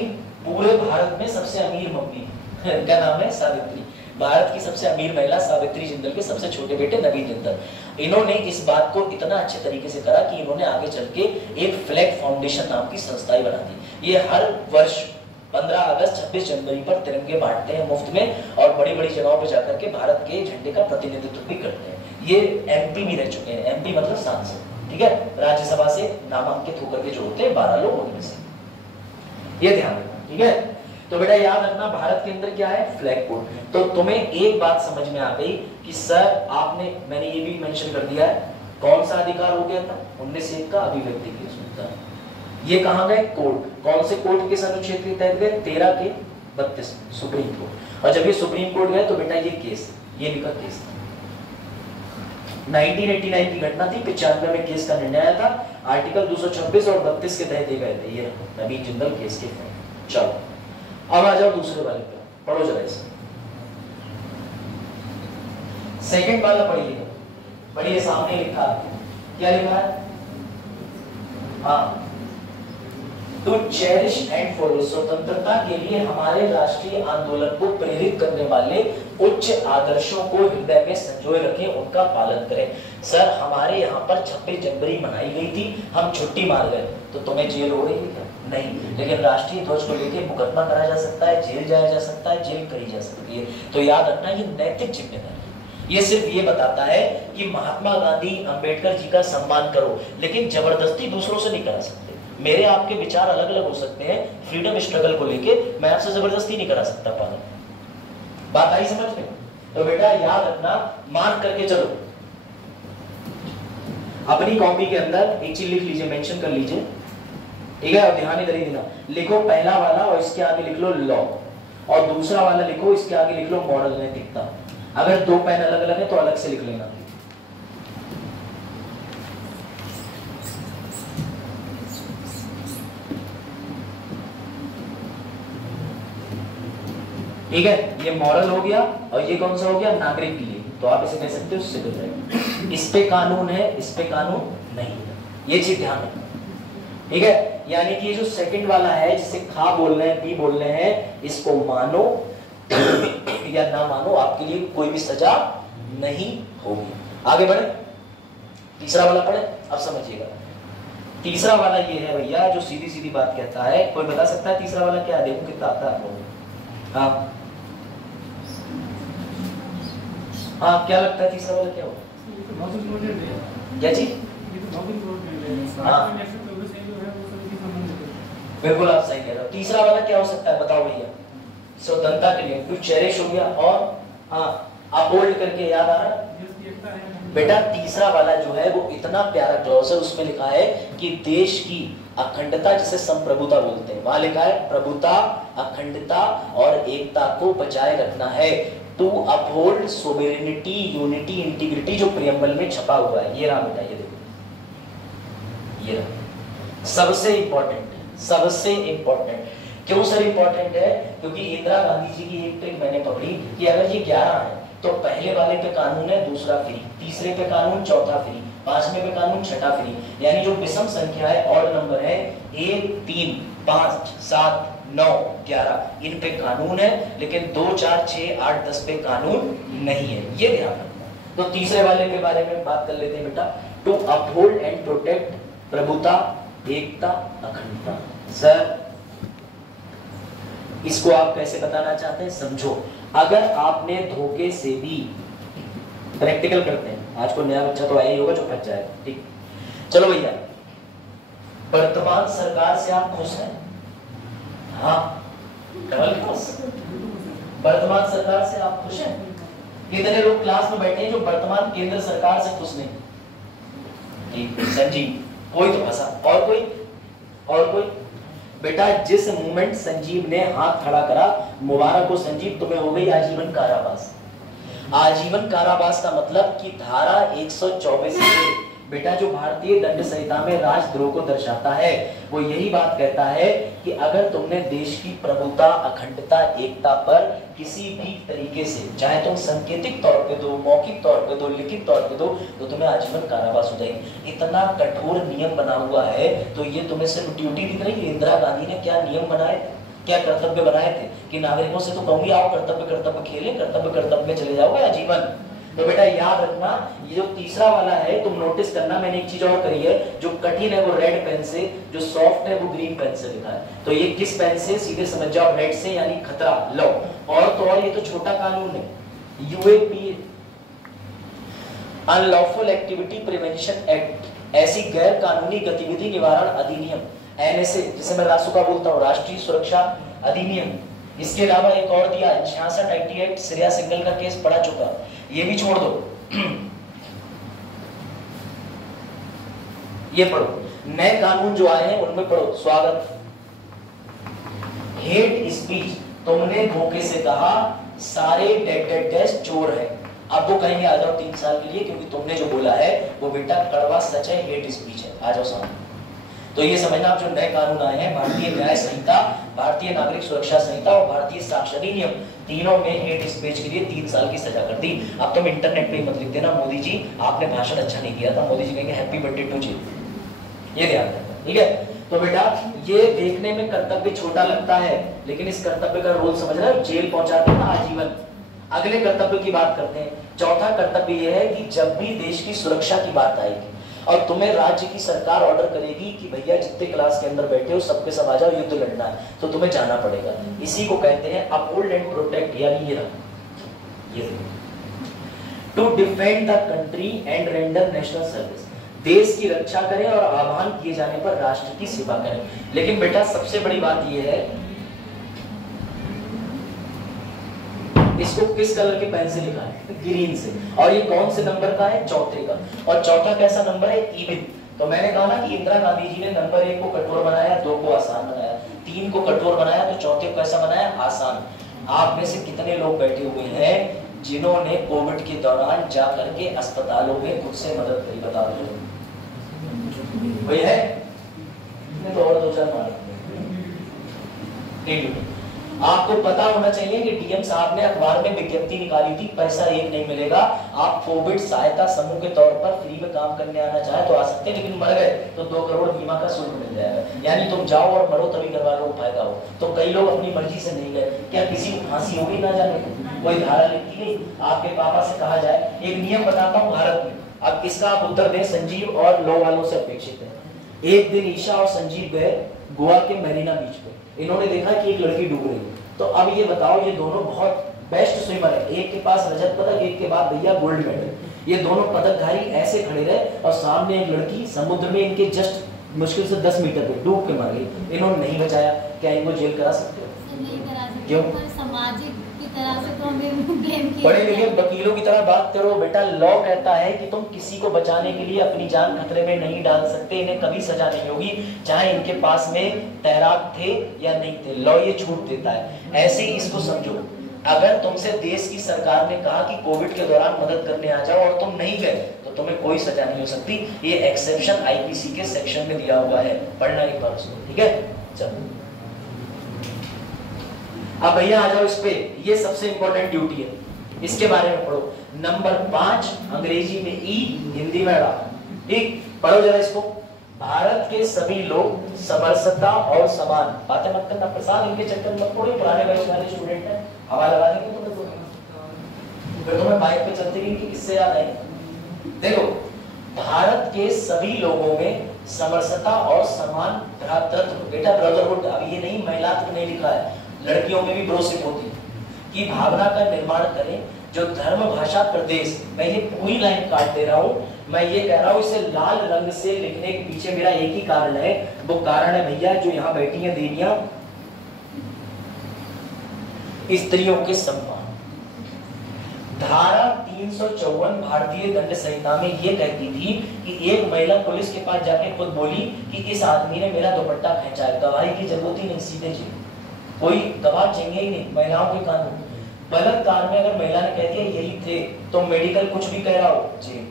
पूरे भारत में सबसे अमीर मम्मी, इनका नाम है सावित्री। भारत की सबसे अमीर महिला सावित्री जिंदल के सबसे छोटे बेटे नवीन जिंदल। इन्होंने इस बात को इतना अच्छे तरीके से करा कि इन्होंने आगे चल के एक फ्लैग फाउंडेशन नाम की संस्था बना दी। ये हर वर्ष 15 अगस्त 26 जनवरी पर तिरंगे बांटते हैं मुफ्त में और बड़ी बड़ी जगहों पर जाकर के भारत के झंडे का प्रतिनिधित्व भी करते हैं। ये एमपी भी रह चुके हैं, एमपी मतलब सांसद, ठीक है, राज्यसभा से नामांकित होकर के जो होते हैं 12 लोग उनमें से, ये ध्यान रखना, ठीक है। तो बेटा याद रखना भारत के अंदर क्या है, फ्लैग कोड। तो तुम्हें एक बात समझ में आ गई कि सर आपने, मैंने ये भी मेंशन कर दिया है कौन सा अधिकार हो गया था, 19(1) का अभिव्यक्ति की स्वतंत्रता। ये कहां गए, कोर्ट। कौन से कोर्ट के अनुच्छेद के तहत गए, 13 के 32 सुप्रीम कोर्ट। और जब ये सुप्रीम कोर्ट गए तो बेटा ये केस, ये लिखा केस था। 1989 की घटना थी, 95 में केस का निर्णय आया था, आर्टिकल 226 और 32 के तहत ये गए थे, ये नवीन जिंदल केस के। चलो अब आ जाओ दूसरे वाले पे, पढ़ो जरा इसे। सेकंड वाला पढ़िएगा, पढ़िए, सामने लिखा है, क्या लिखा है? हाँ, टू चेरिश एंड फॉलो, स्वतंत्रता के लिए हमारे राष्ट्रीय आंदोलन को प्रेरित करने वाले उच्च आदर्शों को हृदय में संजोए रखें, उनका पालन करें। सर हमारे यहाँ पर 26 जनवरी मनाई गई थी, हम छुट्टी मार गए, तो तुम्हें जेल हो रही है क्या? नहीं, लेकिन राष्ट्रीय ध्वज को लेकर मुकदमा करा जा सकता है, जेल जाया जा सकता है, जेल करी जा सकती है। तो याद रखना ये नैतिक जिम्मेदारी, ये सिर्फ ये बताता है कि महात्मा गांधी, अंबेडकर जी का सम्मान करो, लेकिन जबरदस्ती दूसरों से नहीं करा सकते। मेरे आपके विचार अलग अलग हो सकते हैं, फ्रीडम स्ट्रगल को लेके मैं आपसे जबरदस्ती नहीं करा सकता पालन। बात आई समझ में? तो बेटा याद रखना, मार्क करके चलो, अपनी कॉपी के अंदर एक चीज लिख लीजिए, मेंशन कर लीजिए, ठीक है? और ध्यान इधर ही देना, लिखो पहला वाला और इसके आगे लिख लो लॉ, और दूसरा वाला लिखो, इसके आगे लिख लो मॉरल, नैतिकता। अगर दो पेन अलग अलग है तो अलग से लिख लेना। ठीक है, ये मॉरल हो गया, और ये कौन सा हो गया? नागरिक के लिए। तो आप इसे कह सकते हो सिविल राइट। इस पे कानून है, इस पे कानून नहीं है, ये चीज ध्यान रखना, ठीक है? यानी कि जो सेकंड वाला है, जिसे खा बोल रहे हैं, पी बोल रहे हैं, इसको मानो या ना मानो, आपके लिए कोई भी सजा नहीं होगी। आगे बढ़े, तीसरा वाला पढ़े, अब समझिएगा। तीसरा वाला ये है भैया, जो सीधी सीधी बात कहता है। कोई बता सकता है तीसरा वाला क्या है? देखो कितना आता है आपको। हाँ हाँ, क्या लगता है तीसरा वाला क्या होगा? क्या चीज? हाँ बिल्कुल आप सही कह रहे हो। तीसरा वाला क्या हो सकता है बताओ भैया? स्वतंत्रता के लिए टू चेरिश हो गया, और हाँ अपहोल्ड करके याद आ रहा है बेटा? तीसरा वाला जो है वो इतना प्यारा क्लॉज है, उसमें लिखा है कि देश की अखंडता, जिसे संप्रभुता बोलते हैं, वहां लिखा है प्रभुता, अखंडता और एकता को बचाए रखना है। टू अपहोल्ड सोवेरेनिटी, यूनिटी, इंटीग्रिटी, जो प्रियम्बल में छपा हुआ है। ये रहा बेटा, ये देखो, ये रहा सबसे इंपॉर्टेंट, सबसे इंपॉर्टेंट। क्यों सर इंपॉर्टेंट है? क्योंकि इंदिरा गांधी जी की एक ट्रिक मैंने पकड़ी कि अगर ये 11 है तो पहले वाले पे कानून है, दूसरा फ्री, तीसरे पे कानून, चौथा फ्री, पांचवें पे कानून, छठा फ्री। यानी जो विषम संख्या है, ऑड नंबर है, 1, 3, 5, 7, 9, 11, इन पे कानून है, लेकिन 2, 4, 6, 8, 10 पे कानून नहीं है। ये ध्यान रखना। तो तीसरे वाले के बारे में बात कर लेते हैं बेटा। टू अपहोल्ड एंड प्रोटेक्ट, प्रभुता, एकता, अखंडता। सर इसको आप कैसे बताना चाहते हैं? समझो, अगर आपने धोखे से भी, प्रैक्टिकल करते हैं, आज को नया बच्चा तो आया ही होगा जो फंस जाएगा, ठीक? चलो भैया, वर्तमान सरकार से आप खुश हैं? हाँ, डबल खुश। वर्तमान सरकार से आप खुश हैं? कितने लोग क्लास में बैठे हैं जो वर्तमान केंद्र सरकार से खुश नहीं? ठीक, संजीव, कोई तो फंसा। और कोई? और कोई? बेटा जिस मूवमेंट संजीव ने हाथ खड़ा करा, मुबारक हो संजीव, तुम्हें हो गई आजीवन कारावास। आजीवन कारावास का मतलब कि धारा 124 से बेटा जो भारतीय दंड संहिता में राजद्रोह को दर्शाता है, वो यही बात कहता है कि अगर तुमने देश की प्रभुता, अखंडता, एकता पर किसी भी तरीके से, चाहे तुम सांकेतिक तौर पे दो, मौखिक तौर पे दो, लिखित तौर पे दो, तो तुम्हें आजीवन कारावास हो जाएगी। इतना कठोर नियम बना हुआ है, तो ये तुम्हें सिर्फ ड्यूटी दिख रही है। इंदिरा गांधी ने क्या नियम बनाए थे, क्या कर्तव्य बनाए थे कि नागरिकों से तो कहूंगी आओ कर्तव्य खेले, कर्तव्य में चले जाओगे आजीवन। तो बेटा याद रखना, ये जो तीसरा वाला है, तुम नोटिस करना, मैंने एक चीज और करी है, जो कठिन है वो रेड पेन से, जो सॉफ्ट है वो ग्रीन पेन से लिखा है। तो ये किस पेन से? सीधे समझ जाओ, रेड से, यानी खतरा, लो। और तो और ये तो छोटा कानून है, UAP, unlawful activity prevention act, ऐसी गैर कानूनी गतिविधि निवारण अधिनियम, एनएसए, जिसे मैं रासुका बोलता हूँ, राष्ट्रीय सुरक्षा अधिनियम। इसके अलावा एक और दिया 66-98, श्रेया सिंघल का केस पढ़ा चुका, ये भी छोड़ दो। ये पढ़ो, नए कानून जो आए हैं उनमें पढ़ो। स्वागत, हेट स्पीच, तुमने धोखे से कहा सारे डेड चोर है, अब वो कहेंगे आ जाओ 3 साल के लिए, क्योंकि तुमने जो बोला है वो बेटा कड़वा सच है, हेट स्पीच है, आ जाओ सामने। तो ये समझना, आप जो नए कानून आए हैं, भारतीय न्याय संहिता, भारतीय नागरिक सुरक्षा संहिता और भारतीय साक्षरी नियम, तीनों में हेट स्पीच के लिए 3 साल की सजा कर दी। अब तुम इंटरनेट पे मत लिख देना मोदी जी आपने भाषण अच्छा नहीं दिया था, मोदी जी कहेंगे हैप्पी बर्थडे टू जी, ये ध्यान रखना, ठीक है। तो बेटा ये देखने में कर्तव्य छोटा लगता है, लेकिन इस कर्तव्य का रोल समझ रहे हो, जेल पहुंचाते हैं ना आजीवन। अगले कर्तव्य की बात करते हैं। चौथा कर्तव्य यह है कि जब भी देश की सुरक्षा की बात आएगी और तुम्हें राज्य की सरकार ऑर्डर करेगी कि भैया जितने क्लास के अंदर बैठे हो सबके सब आ जाओ, युद्ध लड़ना है, तो तुम्हें जाना पड़ेगा। इसी को कहते हैं अपहोल्ड एंड प्रोटेक्ट, यानी ये to defend the country and render national service, देश की रक्षा करें और आह्वान किए जाने पर राष्ट्र की सेवा करें। लेकिन बेटा सबसे बड़ी बात यह है, इसको किस कलर के पेन से लिखा है? ग्रीन से। और ये कौन से नंबर का है? चौथे का। और चौथा कैसा नंबर है? इवन। तो मैंने कहा ना कि इंदिरा गांधी जी ने नंबर 1 को कठोर बनाया, 2 को आसान बनाया, 3 को कठोर बनाया, तो चौथे को कैसा बनाया? आसान। आप में से कितने लोग बैठे हुए हैं जिन्होंने कोविड के दौरान जा करके अस्पतालों में खुद से मदद करी? बता दो कोई है? तो और 2-4 मार। आपको पता होना चाहिए कि डीएम साहब ने अखबार में विज्ञप्ति निकाली थी, पैसा एक नहीं मिलेगा, आप कोविड सहायता समूह के तौर पर फ्री में काम करने आना चाहे तो आ सकते हैं, लेकिन मर गए तो 2 करोड़ बीमा का शुल्क मिल जाएगा। यानी तुम जाओ और मरो तभी घर वालों को फायदा हो। तो कई लोग अपनी मर्जी से नहीं गए। क्या किसी को फांसी होगी ना जाने, कोई धारा लिखी गई, आपके पापा से कहा जाए, एक नियम बताता हूँ भारत में, अब इसका आप उत्तर दें, संजीव और लो वालों से अपेक्षित है। एक दिन ईशा और संजीव गए गोवा के मरीना बीच पे, इन्होंने देखा कि एक लड़की डूब रही है। तो अब ये बताओ, ये दोनों बहुत बेस्ट स्विमर है, एक के पास रजत पदक, एक के बाद भैया गोल्ड मेडल। ये दोनों पदकधारी ऐसे खड़े रहे और सामने एक लड़की समुद्र में इनके जस्ट मुश्किल से 10 मीटर पे डूब के मर गई, इन्होंने नहीं बचाया। क्या इनको जेल करा सकते हो? नहीं करा सकते। क्यों? सामाजिक की तरह से तो हमें ब्लेम किया। बड़े लिखे वकीलों की तरह बात करो बेटा। लॉ कहता है कि तुम किसी को बचाने के लिए अपनी जान खतरे में नहीं डाल सकते, इन्हें कभी सजा नहीं होगी, चाहे इनके पास में तैराक थे या नहीं थे, लॉ ये छूट देता है। ऐसे ही इसको समझो, अगर तुमसे देश की सरकार ने कहा कि कोविड के दौरान मदद करने आ जाओ और तुम नहीं गए तो तुम्हें कोई सजा नहीं हो सकती। ये एक्सेप्शन आईपीसी के सेक्शन में दिया हुआ है, पढ़ना एक बार उसको, ठीक है। चलो अब भैया आ जाओ इस पे, ये सबसे इंपॉर्टेंट ड्यूटी है, इसके बारे में पढ़ो। नंबर 5 अंग्रेजी में ई, हिंदी में रा, ठीक, पढ़ो जरा इसको। भारत के सभी लोग समरसता और समान, बातें मत करना प्रसाद, इनके चक्कर मत पड़ो, पुराने बैच वाले स्टूडेंट हैं, हवा लगा देंगे तुम्हें तो फिर तुम्हें बाइक पे चलते रहेंगे, किससे याद आए? देखो, भारत के सभी लोगों में समरसता और समान भ्रातृत्व, बेटा ब्रदरहुड, अब ये नहीं महिलात्व नहीं लिखा है, लड़कियों में भी ब्रोशिप होती है, की भावना का निर्माण करें, जो धर्म भाषा प्रदेश, मैं ये पूरी लाइन काट दे रहा हूं, मैं ये कह रहा हूं, इसे लाल रंग से लिखने के पीछे मेरा एक ही कारण है, वो कारण है भैया जो यहां बैठी हैं देवियां, स्त्रियों के सम्मान। धारा 354 भारतीय दंड संहिता में ये कहती थी कि एक महिला पुलिस के पास जाके खुद बोली कि इस आदमी ने मेरा दुपट्टा खींचा है, गवाही की जरूरत ही नहीं, सीधे जेल, कोई गवाह चाहिए ही नहीं, महिलाओं के कानून। बलात्कार में अगर महिला ने कह दिया यही थे तो मेडिकल कुछ भी कह रहा हो जी,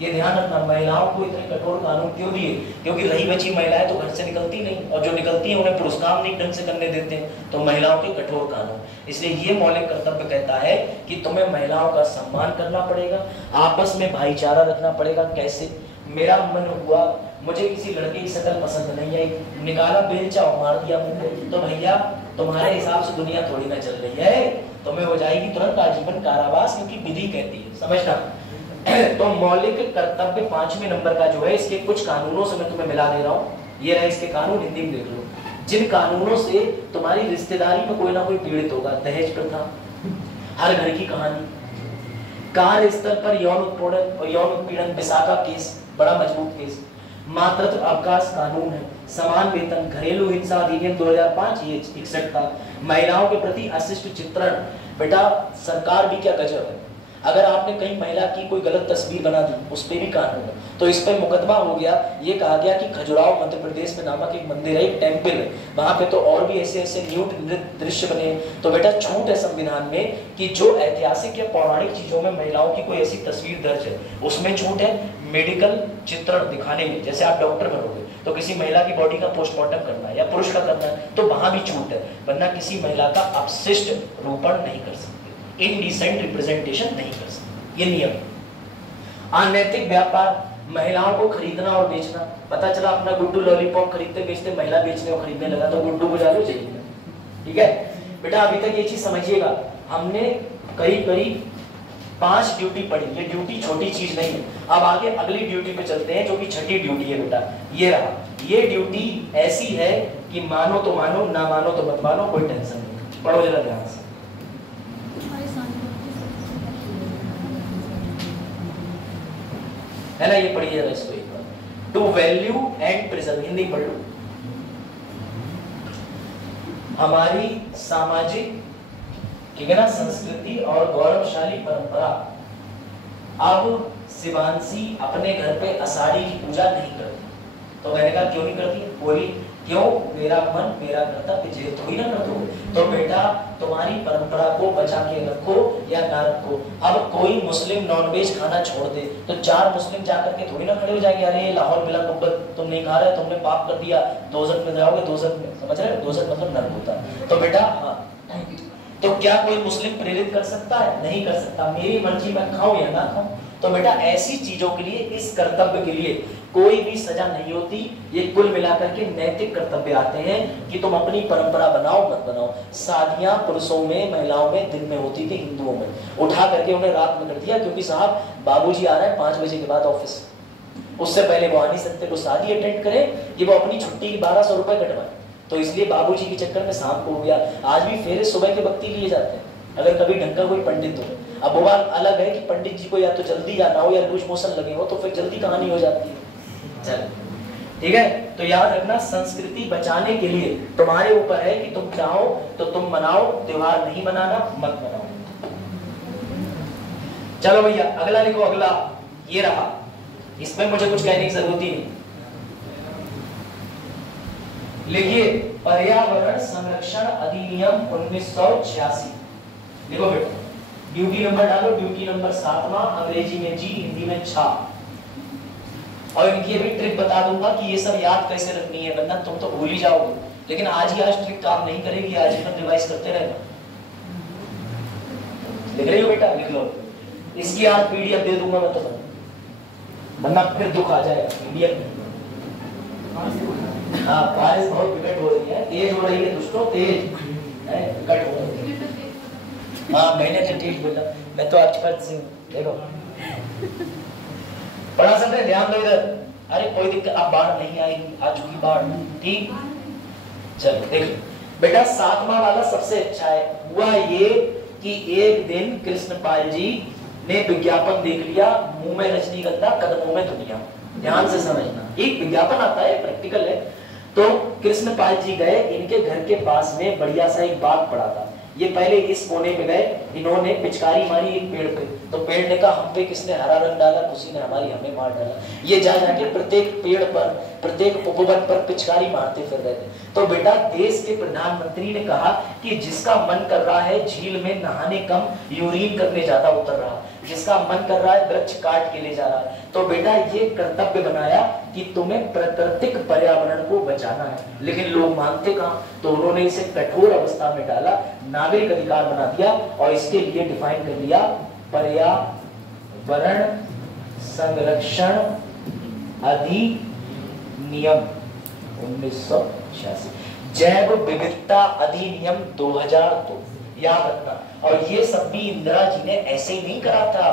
ये ध्यान रखना। महिलाओं को इतने कठोर कानून क्यों दिए? क्योंकि रही बची महिलाएं तो घर से निकलती नहीं, और जो निकलती है उन्हें पुरुष काम नहीं ढंग से करने देते, तो महिलाओं के कठोर कानून। इसलिए ये मौलिक कर्तव्य कहता है कि तुम्हें महिलाओं का सम्मान करना पड़ेगा, आपस में भाईचारा रखना पड़ेगा। कैसे? मेरा मन हुआ, मुझे किसी लड़के की शक्ल पसंद नहीं आई, निकाला बेलचा और मार दिया मुझे, तो भैया तुम्हारे हिसाब से दुनिया थोड़ी ना चल रही है, तुम्हें हो जाएगी तुरंत आजीवन कारावास, क्योंकि विधि कहती है, समझना। तो मौलिक कर्तव्य 5वें नंबर का जो है, इसके कुछ कानूनों से मैं तुम्हें मिला दे रहा हूँ, ये रहे इसके कानून, हिंदी में देख लो। जिन कानूनों से तुम्हारी रिश्तेदारी में कोई ना कोई पीड़ित होगा, दहेज प्रथा, हर घर की कहानी, कार्य स्तर पर यौन उत्पीड़न, विशाखा केस, बड़ा मजबूत केस, मातृत्व अवकाश कानून है, समान वेतन, घरेलू हिंसा अधिनियम 2005 ये 61 था, महिलाओं के प्रति अशिष्ट चित्रण, बेटा सरकार भी क्या गजब है, अगर आपने कहीं महिला की कोई गलत तस्वीर बना दी उस पर भी कानून है, तो इस पर मुकदमा हो गया। ये कहा गया कि खजुराहो मध्य प्रदेश में नामक एक मंदिर है, एक टेम्पल है, वहां पे तो और भी ऐसे ऐसे न्यूड दृश्य बने। तो बेटा छूट है संविधान में कि जो ऐतिहासिक या पौराणिक चीजों में महिलाओं की कोई ऐसी तस्वीर दर्ज है उसमें छूट है। मेडिकल चित्रण दिखाने में, जैसे आप डॉक्टर बनोगे तो किसी महिला की बॉडी का पोस्टमार्टम करना है या पुरुष का करना है तो वहां भी छूट है, वरना किसी महिला का अपशिष्ट रोपण नहीं कर सकते, इनडिसेंट रिप्रेजेंटेशन नहीं कर सकते, ये नियम। अनैतिक व्यापार, महिलाओं को खरीदना और बेचना। पता चला अपना गुड्डू लॉलीपॉप खरीदते बेचते महिला बेचने और खरीदने लगा तो गुड्डू को जालो जेल में। ठीक है बेटा, अभी तक ये चीज समझिएगा, हमने करीब 5 ड्यूटी पढ़ी। ये ड्यूटी छोटी चीज नहीं है। अब आगे अगली ड्यूटी पे चलते हैं जो कि छठी ड्यूटी है बेटा। ये रहा, ये ड्यूटी ऐसी है कि मानो तो मानो, ना मानो तो मत मानो, कोई टेंशन नहीं। पढ़ो जरा ध्यान से। है ना, ये पढ़िए जरा इसको एक बार। To value and preserve, Hindi पढ़ लो। हमारी सामाजिक, ठीक है ना, संस्कृति और गौरवशाली परंपरा। अब शिवांशी अपने घर पे आषाढ़ी की पूजा नहीं करती, तो मैंने कहा क्यों नहीं करती? बोली क्यों, मेरा मन मेरा कर्तव्य, जे थोड़ी ना कर दो। तो बेटा तुम्हारी परंपरा को बचा के रखो या ना रखो। अब कोई मुस्लिम नॉनवेज खाना छोड़ दे तो 4 मुस्लिम जाकर के थोड़ी ना खड़े हो जाएंगे, अरे लाहौर बिला मुब्बत तुम नहीं खा रहे, तुमने पाप कर दिया, दोजख में जाओगे। दोजख में, समझ रहे हो, दोजख मतलब नरक होता है। तो बेटा हाँ, तो क्या कोई मुस्लिम प्रेरित कर सकता है? नहीं कर सकता। मेरी मर्जी, मैं खाऊं या ना खाऊं। तो बेटा ऐसी चीजों के लिए, इस कर्तव्य के लिए कोई भी सजा नहीं होती। ये कुल मिलाकर के नैतिक कर्तव्य आते हैं कि तुम अपनी परंपरा बनाओ मत बनाओ। शादियां पुरुषों में, महिलाओं में दिन में होती थी, हिंदुओं में उठा करके उन्हें रात में कर दिया, क्योंकि साहब बाबूजी आ रहे हैं 5 बजे के बाद ऑफिस, उससे पहले वो आ नहीं सकते। वो शादी अटेंड करें कि वो अपनी छुट्टी की 1200 रुपए कटवाए, तो इसलिए बाबूजी के चक्कर में शाम को हो गया। आज भी फेरे सुबह के वक्त ही लिए जाते हैं अगर कभी ढंग का कोई पंडित हो। अब वो बात अलग है कि पंडित जी को या तो जल्दी जाना हो या लूज मोशन लगे हो, तो फिर जल्दी कहानी हो जाती है। चल ठीक है, तो याद रखना, संस्कृति बचाने के लिए तुम्हारे ऊपर है कि तुम चाहो तो तुम मनाओ, त्योहार नहीं मनाना मत मनाओ। चलो भैया अगला लिखो। अगला ये रहा, इसमें मुझे कुछ कहने की जरूरत ही नहीं। लिखिए, पर्यावरण संरक्षण अधिनियम 1986। देखो बेटा, ड्यूटी नंबर डालो, ड्यूटी नंबर 7वां, अंग्रेजी में जी, हिंदी में छा। और इनकी अभी ट्रिक बता दूंगा कि ये सब याद कैसे रखनी है, वरना तुम तो भूल ही जाओगे। लेकिन आज ही आज ट्रिक काम नहीं करेगी, आज ही रिवाइज करते रहना। लिख रही हो बेटा? लिख लो। इसकी आज पीडीएफ दे दूंगा मैं तुम्हें, वरना फिर दुख आ जाएगा। पीडीएफ हाँ, बारिश बहुत विकट हो रही है, तेज हो रही है दोस्तों, तेज विकट हो रही है। हाँ मैंने तो तेज बोला, मैं तो एक्सपर्ट से। देखो पढ़ा सकते हैं, ध्यान दो इधर। अरे कोई दिक्कत, अब बाढ़ नहीं आएगी, आ चुकी बाढ़, ठीक। चलो देखो बेटा, 7वां वाला सबसे अच्छा है। हुआ ये कि एक दिन कृष्णपाल जी ने विज्ञापन देख लिया, मुंह में रजनीगंधा कदमों में दुनिया। ध्यान से समझना, एक विज्ञापन आता है, प्रैक्टिकल है। तो कृष्णपाल जी गए, इनके घर के पास में बढ़िया सा एक बाग पड़ा था। ये पहले इस कोने में गए, इन्होंने पिचकारी मारी एक पेड़ पे, तो पेड़ ने कहा हम पे किसने हरा रंग डाला, खुशी ने हमारी हमें मार डाला। ये जा जाके प्रत्येक पेड़ पर, प्रत्येक उपवन पर पिचकारी मारते फिर रहे थे। तो बेटा देश के प्रधानमंत्री ने कहा कि जिसका मन कर रहा है झील में नहाने कम यूरिन करने ज्यादा उतर रहा, जिसका मन कर रहा है वृक्ष काट के ले जा रहा है। तो बेटा ये कर्तव्य बनाया कि तुम्हें प्राकृतिक पर्यावरण को बचाना है, लेकिन लोग मानते कहाँ। तो उन्होंने इसे कठोर अवस्था में डाला, नागरिक अधिकार बना दिया और इसके लिए डिफाइन कर दिया पर्यावरण संरक्षण अधिनियम 1986, जैव विविधता अधिनियम 2002। याद रखना। और ये सब भी इंदिरा जी ने ऐसे ही नहीं करा था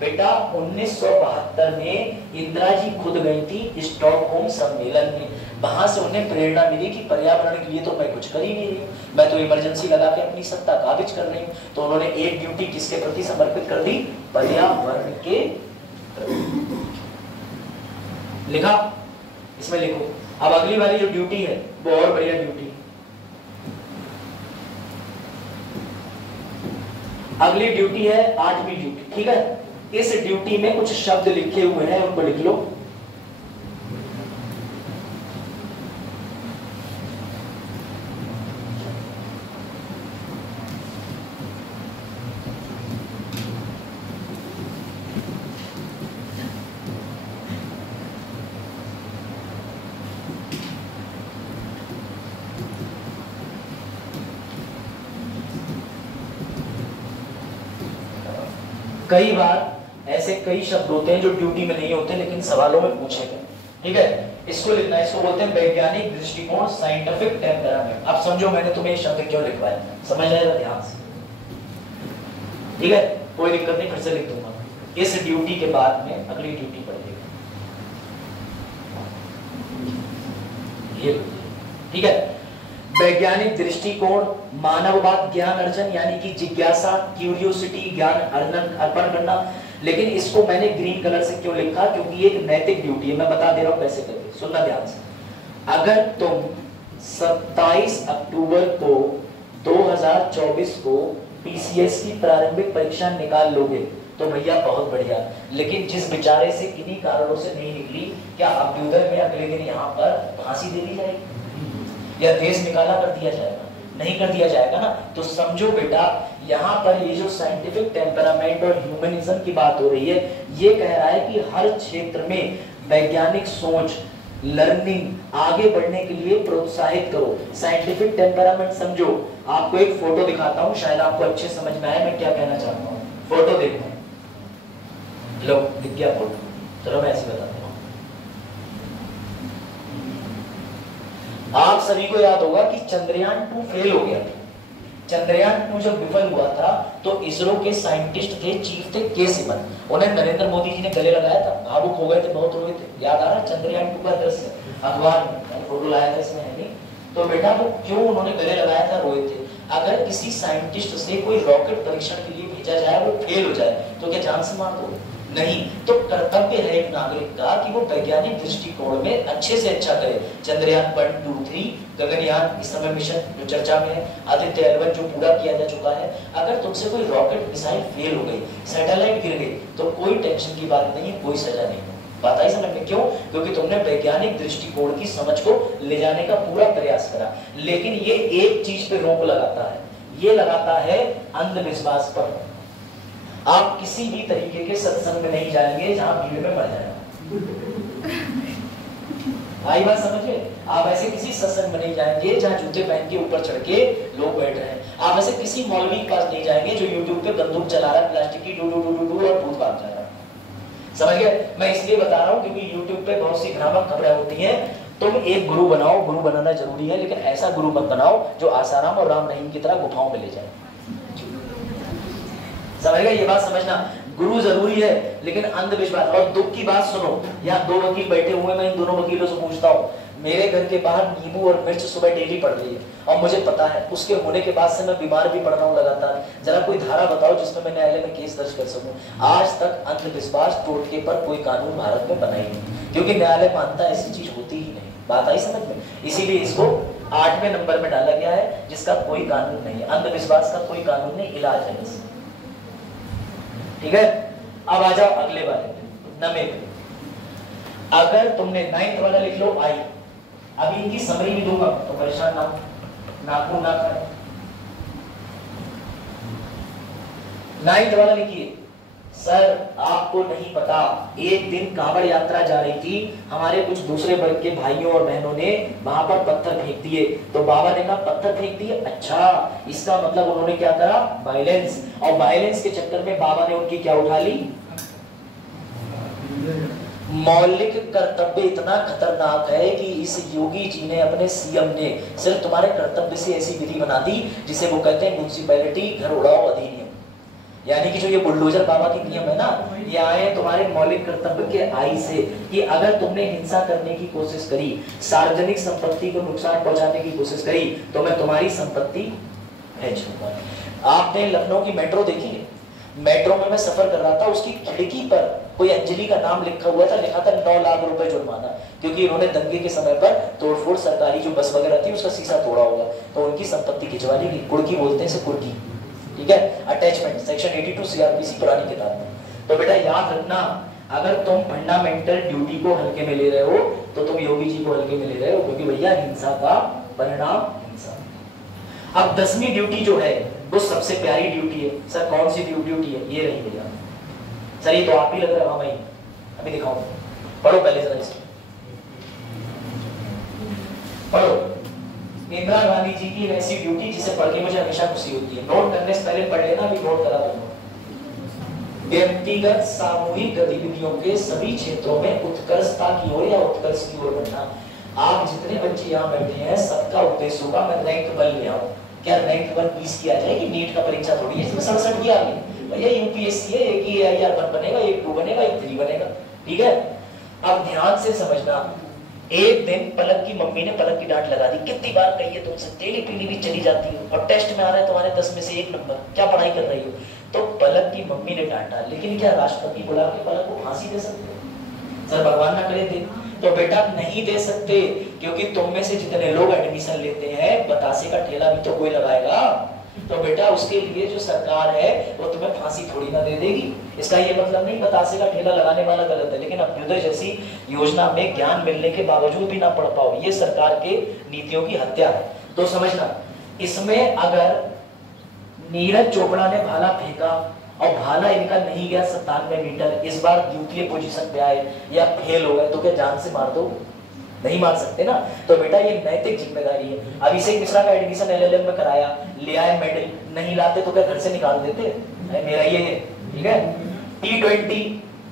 बेटा। 1972 में इंदिरा जी खुद गई थी स्टॉकहोम सम्मेलन में, वहां से उन्हें प्रेरणा मिली कि पर्यावरण के लिए तो मैं कुछ कर ही नहीं रही हूँ, मैं तो इमरजेंसी लगा के अपनी सत्ता काबिज कर रही हूँ। तो उन्होंने एक ड्यूटी किसके प्रति समर्पित कर दी? पर्यावरण के प्रति। लिखा? इसमें लिखो। अब अगली वाली जो ड्यूटी है वो और बढ़िया ड्यूटी। अगली ड्यूटी है 8वीं ड्यूटी, ठीक है। इस ड्यूटी में कुछ शब्द लिखे हुए हैं, उनको लिख लो। कई बार ऐसे कई शब्द होते हैं जो ड्यूटी में नहीं होते लेकिन सवालों में पूछे गए, ठीक है। इसको लिखना है, इसको बोलते हैं वैज्ञानिक दृष्टिकोण, साइंटिफिक टेम्परामेंट। अब समझो मैंने तुम्हें ये शब्द क्यों लिखवाया, समझ आएगा ध्यान से, ठीक है। कोई दिक्कत नहीं, फिर से लिख दूंगा। इस ड्यूटी के बाद में अगली ड्यूटी पड़ेगी, ये, ठीक है। वैज्ञानिक दृष्टिकोण, मानववाद, ज्ञान अर्जन यानी कि जिज्ञासा, क्यूरियोसिटी, ज्ञान अर्पण करना। लेकिन इसको मैंने ग्रीन कलर से क्यों लिखा, क्योंकि ये एक नैतिक ड्यूटी है। मैं बता दे रहा हूं कैसे करके, सुनना ध्यान से। अगर तुम 27 अक्टूबर को 2024 को पीसीएस की प्रारंभिक परीक्षा निकाल लोगे तो भैया बहुत बढ़िया। लेकिन जिस बेचारे से किन्हीं कारणों से नहीं निकली, क्या अभ्युदय में अगले दिन यहाँ पर फांसी दे दी जाएगी या देश निकाला कर दिया जाएगा? नहीं कर दिया जाएगा ना। तो समझो बेटा, यहाँ पर ये जो साइंटिफिक टेम्परामेंट और ह्यूमनिज्म की बात हो रही है, ये कह रहा है कि हर क्षेत्र में वैज्ञानिक सोच, लर्निंग, आगे बढ़ने के लिए प्रोत्साहित करो। साइंटिफिक टेम्परामेंट समझो। आपको एक फोटो दिखाता हूँ, शायद आपको अच्छे समझ में आए मैं क्या कहना चाहता हूँ। फोटो देखो, लो दिख गया फोटो। चलो मैं ऐसे बताता हूँ। आप सभी को याद होगा कि चंद्रयान 2 फेल हो गया था। चंद्रयान 2 जब विफल हुआ था तो इसरो के साइंटिस्ट थे, चीफ थे के सिवन। उन्हें नरेंद्र मोदी जी ने गले लगाया था, भावुक हो गए थे, बहुत रोए थे। याद आ रहा है चंद्रयान 2 का दृश्य, अखबार में फोटो लाया था, इसमें है नहीं। तो बेटा वो क्यों उन्होंने गले लगाया था, रोए थे? अगर किसी साइंटिस्ट से कोई रॉकेट परीक्षण के लिए भेजा जाए, वो फेल हो जाए तो क्या जान से मार दो? नहीं। तो कर्तव्य है एक नागरिक का कि वो वैज्ञानिक दृष्टिकोण में अच्छे से अच्छा करे। चंद्रयान 1, 2, 3, गगनयान इस समय मिशन जो चर्चा में है, आदित्य L1 जो पूरा किया जा चुका है। अगर तुमसे कोई रॉकेट मिसाइल फेल हो गई, सैटेलाइट गिर गई, तो कोई टेंशन की बात नहीं है, कोई सजा नहीं है। बात आई समझ में? क्यों? क्योंकि तुमने वैज्ञानिक दृष्टिकोण की समझ को ले जाने का पूरा प्रयास करा। लेकिन ये एक चीज पे रोक लगाता है, ये लगाता है अंधविश्वास पर। आप किसी भी तरीके के सत्संग में नहीं जाएंगे जहां भीड़ में मर जाएगा। आई बात समझे? आप ऐसे किसी सत्संग में नहीं जाएंगे जहां जूते पहन के ऊपर चढ़ के लोग बैठ रहे हैं। आप ऐसे किसी मौलवी के पास नहीं जाएंगे जो यूट्यूब पे बंदूक चला रहा है प्लास्टिक की, डू डू डू डू और भूत भाग जा रहा है। समझ गए? मैं इसलिए बता रहा हूँ क्योंकि यूट्यूब पे बहुत सी भ्रामक खबरें होती हैं। तुम एक गुरु बनाओ, गुरु बनाना जरूरी है, लेकिन ऐसा गुरु मत बनाओ जो आसाराम और राम रहीम की तरह गुफाओं में ले जाए। समझ गए? ये बात समझना, गुरु जरूरी है लेकिन अंधविश्वास। और दुख की बात सुनो, यहाँ 2 वकील बैठे हुए, मैं इन दोनों वकीलों से पूछता हूँ, मेरे घर के बाहर नींबू और मिर्च सुबह डेली पड़ रही है और मुझे पता है उसके होने के बाद से मैं बीमार भी पड़ रहा हूँ लगातार। जरा कोई धारा बताओ जिसमें मैं न्यायालय में केस दर्ज कर सकूं। आज तक अंधविश्वास टोटके पर कोई कानून भारत में बना ही नहीं, क्योंकि न्यायालय मानता है ऐसी चीज होती ही नहीं। बात आई समझ में? इसीलिए इसको 8वें नंबर में डाला गया है, जिसका कोई कानून नहीं है। अंधविश्वास का कोई कानून नहीं, इलाज है बस। ठीक है, अब आ जाओ अगले वाले 9वें पे। अगर तुमने 9th वाला लिख लो आई, अभी इनकी समरी भी दूंगा तो परेशान ना हो, नाखून ना खाए। 9th वाला लिखिए, सर आपको नहीं पता, एक दिन कांवड़ यात्रा जा रही थी, हमारे कुछ दूसरे वर्ग के भाइयों और बहनों ने वहां पर पत्थर फेंक दिए, तो बाबा ने कहा पत्थर फेंक दिए, अच्छा इसका मतलब उन्होंने क्या करा, वायलेंस। और वायलेंस के चक्कर में बाबा ने उनकी क्या उठा ली, मौलिक कर्तव्य। इतना खतरनाक है कि इस योगी जी ने, अपने सीएम ने, सिर्फ तुम्हारे कर्तव्य से ऐसी विधि बना दी जिसे वो कहते हैं म्युनिसिपैलिटी घर उड़ाओ अधिनियम। यानी कि जो ये बुलडोजर बाबा की नियम है ना, ये आए तुम्हारे मौलिक कर्तव्य के आई से, कि अगर तुमने हिंसा करने की कोशिश करी, सार्वजनिक संपत्ति को नुकसान पहुंचाने की कोशिश करी, तो मैं तुम्हारी संपत्ति भेज दूंगा। आपने लखनऊ की मेट्रो देखी है? मेट्रो में मैं सफर कर रहा था, उसकी खिड़की पर कोई अंजलि का नाम लिखा हुआ था, लिखा था 9 लाख रुपए जुर्माना, क्योंकि इन्होंने दंगे के समय पर तोड़फोड़, सरकारी जो बस वगैरह थी उसका शीशा तोड़ा होगा, तो उनकी संपत्ति खिंचवा ली गई। कुर्की बोलते हैं इसे, कुर्की। ठीक है, अटैचमेंट सेक्शन 82 सीआरपीसी पुरानी किताब में। तो बेटा याद रखना, अगर तुम फंडामेंटल ड्यूटी को हल्के में ले रहे हो तो तुम योगी जी को हल्के में ले रहे हो, क्योंकि भैया हिंसा का परिणाम हिंसा। अब 10वीं ड्यूटी जो है वो सबसे प्यारी ड्यूटी है। सर कौन सी ड्यूटी है? ये रही भैया। सर ये तो आप ही लग रहा है। हाँ भाई अभी दिखाओ, पढ़ो पहले जरा इसको पढ़ो। इंदिरा गांधी जी की ऐसी ड्यूटी जिसे पढ़ के मुझे हमेशा खुशी होती है। नोट करने से पहले पढ़ लेना, अभी नोट करा दूंगा। व्यक्तिगत सामूहिक गतिविधियों के सभी क्षेत्रों में उत्कर्षता की ओर या उत्कर्ष की ओर बढ़ना। आप जितने बच्चे यहाँ बैठे हैं सबका उद्देश्य होगा मैं रैंक 1 ले आऊं। क्या रैंक 1 20 की आ जाएगी? नीट का परीक्षा थोड़ी है इसमें 67 की आ गई भैया। यूपीएससी है, एक ही AIR 1 बनेगा, एक 2 बनेगा, एक 3 बनेगा। ठीक है, अब ध्यान से समझना। एक दिन पलक की मम्मी ने पलक की डांट लगा दी। कितनी बार कही है तुमसे, तेली पीली भी चली जाती हो और टेस्ट में आ रहा है तुम्हारे 10 में से 1 नंबर, क्या पढ़ाई कर रही हो? तो पलक की मम्मी ने डांटा, लेकिन क्या राष्ट्रपति बुला के पलक को फांसी दे सकते? सर भगवान ना करे दे। तो बेटा नहीं दे सकते, क्योंकि तुम में से जितने लोग एडमिशन लेते हैं बतासे का ठेला भी तो कोई लगाएगा। तो बेटा उसके लिए जो सरकार है वो तुम्हें फांसी थोड़ी ना दे देगी। इसका ये मतलब नहीं बतासे का ठेला लगाने वाला गलत है, लेकिन अभ्युदय जैसी योजना में ज्ञान मिलने के बावजूद भी ना पढ़ पाओ, ये सरकार के नीतियों की हत्या है। तो समझना, इसमें अगर नीरज चोपड़ा ने भाला फेंका और भाला इनका नहीं गया 97 मीटर, इस बार द्वितीय पोजीशन पे आए या फेल हो गए, तो क्या जान से मार दो? नहीं मार सकते ना। तो बेटा ये नैतिक जिम्मेदारी है। अभिषेक मिश्रा का एडमिशन LLM में कराया, ले आए मेडल, नहीं लाते तो क्या घर से निकाल देते? मेरा ये है। ठीक है, T20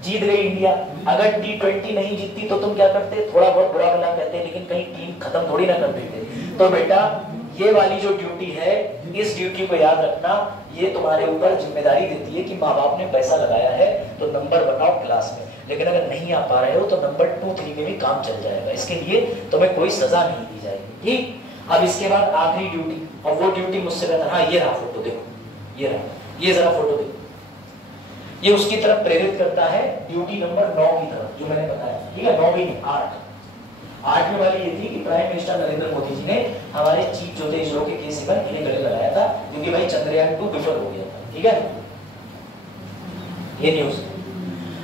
जीत गई इंडिया। अगर T20 नहीं जीतती तो तुम क्या करते? थोड़ा बहुत बुरा भला कहते, लेकिन कहीं टीम खत्म थोड़ी ना कर देते। तो बेटा ये वाली जो ड्यूटी है, इस ड्यूटी को याद रखना, ये तुम्हारे ऊपर जिम्मेदारी देती है कि माँ बाप ने पैसा लगाया है तो नंबर बनाओ क्लास में, लेकिन अगर नहीं आ पा रहे हो तो नंबर 2, 3 में भी काम चल जाएगा। इसके लिए तुम्हें कोई सजा नहीं दी जाएगी। ठीक, अब इसके बाद आखिरी ड्यूटी, और वो ड्यूटी मुझसे बेहतर। हाँ ये रहा फोटो, देखो ये रहा, ये जरा फोटो देखो, ये उसकी तरफ प्रेरित करता है, ड्यूटी नंबर 9 की तरफ जो मैंने बताया। ठीक है, 9 भी नहीं 8वीं वाली ये थी कि प्राइम मिनिस्टर नरेंद्र मोदी जी ने हमारे चीफ जो थे इसरो के K7 इन्हें गले लगाया था, क्योंकि भाई चंद्रयान 2 विफल हो गया था। ठीक है, ये न्यूज।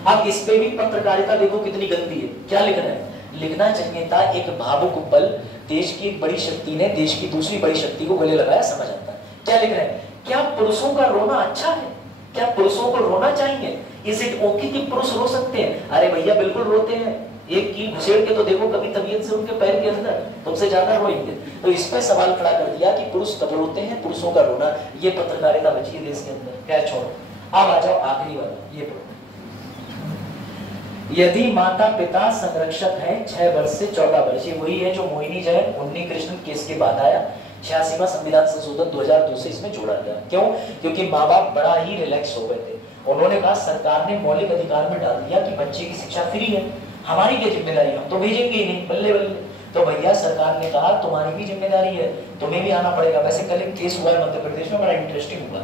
अब इस पे भी पत्रकारिता देखो कितनी गंदी है। क्या लिख रहे हैं? लिखना चाहिए था एक भावुक पल, देश की एक बड़ी शक्ति ने देश की दूसरी बड़ी शक्ति को गले लगाया, समझ आता है। क्या लिख रहे हैं? क्या पुरुषों का रोना अच्छा है? क्या पुरुषों को रोना चाहिए? इज इट ओके कि पुरुष रो सकते हैं? अरे भैया बिल्कुल रोते हैं। एक कील घुसेड़ के तो देखो कभी तबीयत से उनके पैर के अंदर, तुमसे ज्यादा रोएंगे। तो इस पे सवाल खड़ा कर दिया कि पुरुष कब रोते हैं, पुरुषों का रोना। ये पत्रकारिता बची है देश के अंदर। क्या छोड़ो, अब आ जाओ आखिरी वाला, ये पढ़ो। यदि माता पिता संरक्षक है 6 वर्ष से 14 वर्ष, ये वही है जो मोहिनी जैन उन्नी कृष्णन केस के बाद आया। 86वां संविधान संशोधन 2002 से इसमें जोड़ा गया। क्यों? क्योंकि माँ बाप बड़ा ही रिलैक्स हो गए थे। उन्होंने कहा सरकार ने मौलिक अधिकार में डाल दिया कि बच्चे की शिक्षा फ्री है, हमारी क्या जिम्मेदारी, हम तो भेजेंगे ही नहीं, बल्ले बल्ले। तो भैया सरकार ने कहा तुम्हारी भी जिम्मेदारी है, तुम्हें भी आना पड़ेगा। वैसे कल एक केस हुआ है मध्य प्रदेश में, बड़ा इंटरेस्टिंग हुआ।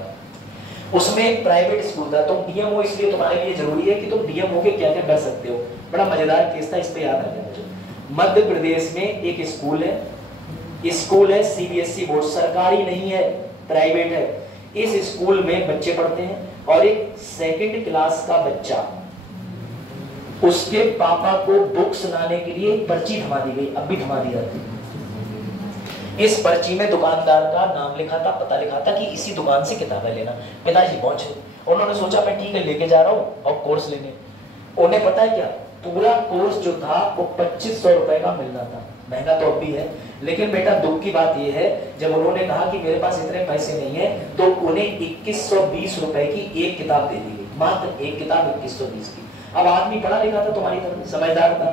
उसमें एक प्राइवेट स्कूल था, तुम डीएम हो इसलिए तुम्हारे लिए जरूरी है कि तुम डीएम हो के क्या क्या कर सकते हो। बड़ा मजेदार केस था, इस पे याद आ गया मुझे। मध्य प्रदेश में एक स्कूल है सीबीएसई बोर्ड, सरकारी नहीं है, प्राइवेट है। इस स्कूल में बच्चे पढ़ते हैं और एक 2nd क्लास का बच्चा, उसके पापा को बुक्स लाने के लिए एक पर्ची थमा दी गई, अब भी थमा दी जाती है। इस पर्ची में दुकानदार का नाम लिखा था, पता लिखा था कि इसी दुकान से किताबें लेना। पिताजी पहुंचे, उन्होंने सोचा मैं ठीक है लेके जा रहा हूँ और कोर्स लेने। उन्हें पता है क्या, पूरा कोर्स जो था वो 2500 रुपए का मिलना था। महंगा तो अब भी है, लेकिन बेटा दुख की बात यह है जब उन्होंने कहा कि मेरे पास इतने पैसे नहीं है तो उन्हें 2120 रुपए की एक किताब दे दी गई, मात्र एक किताब 2120 की। अब आदमी पढ़ा लिखा था, तुम्हारी तरह समझदार था,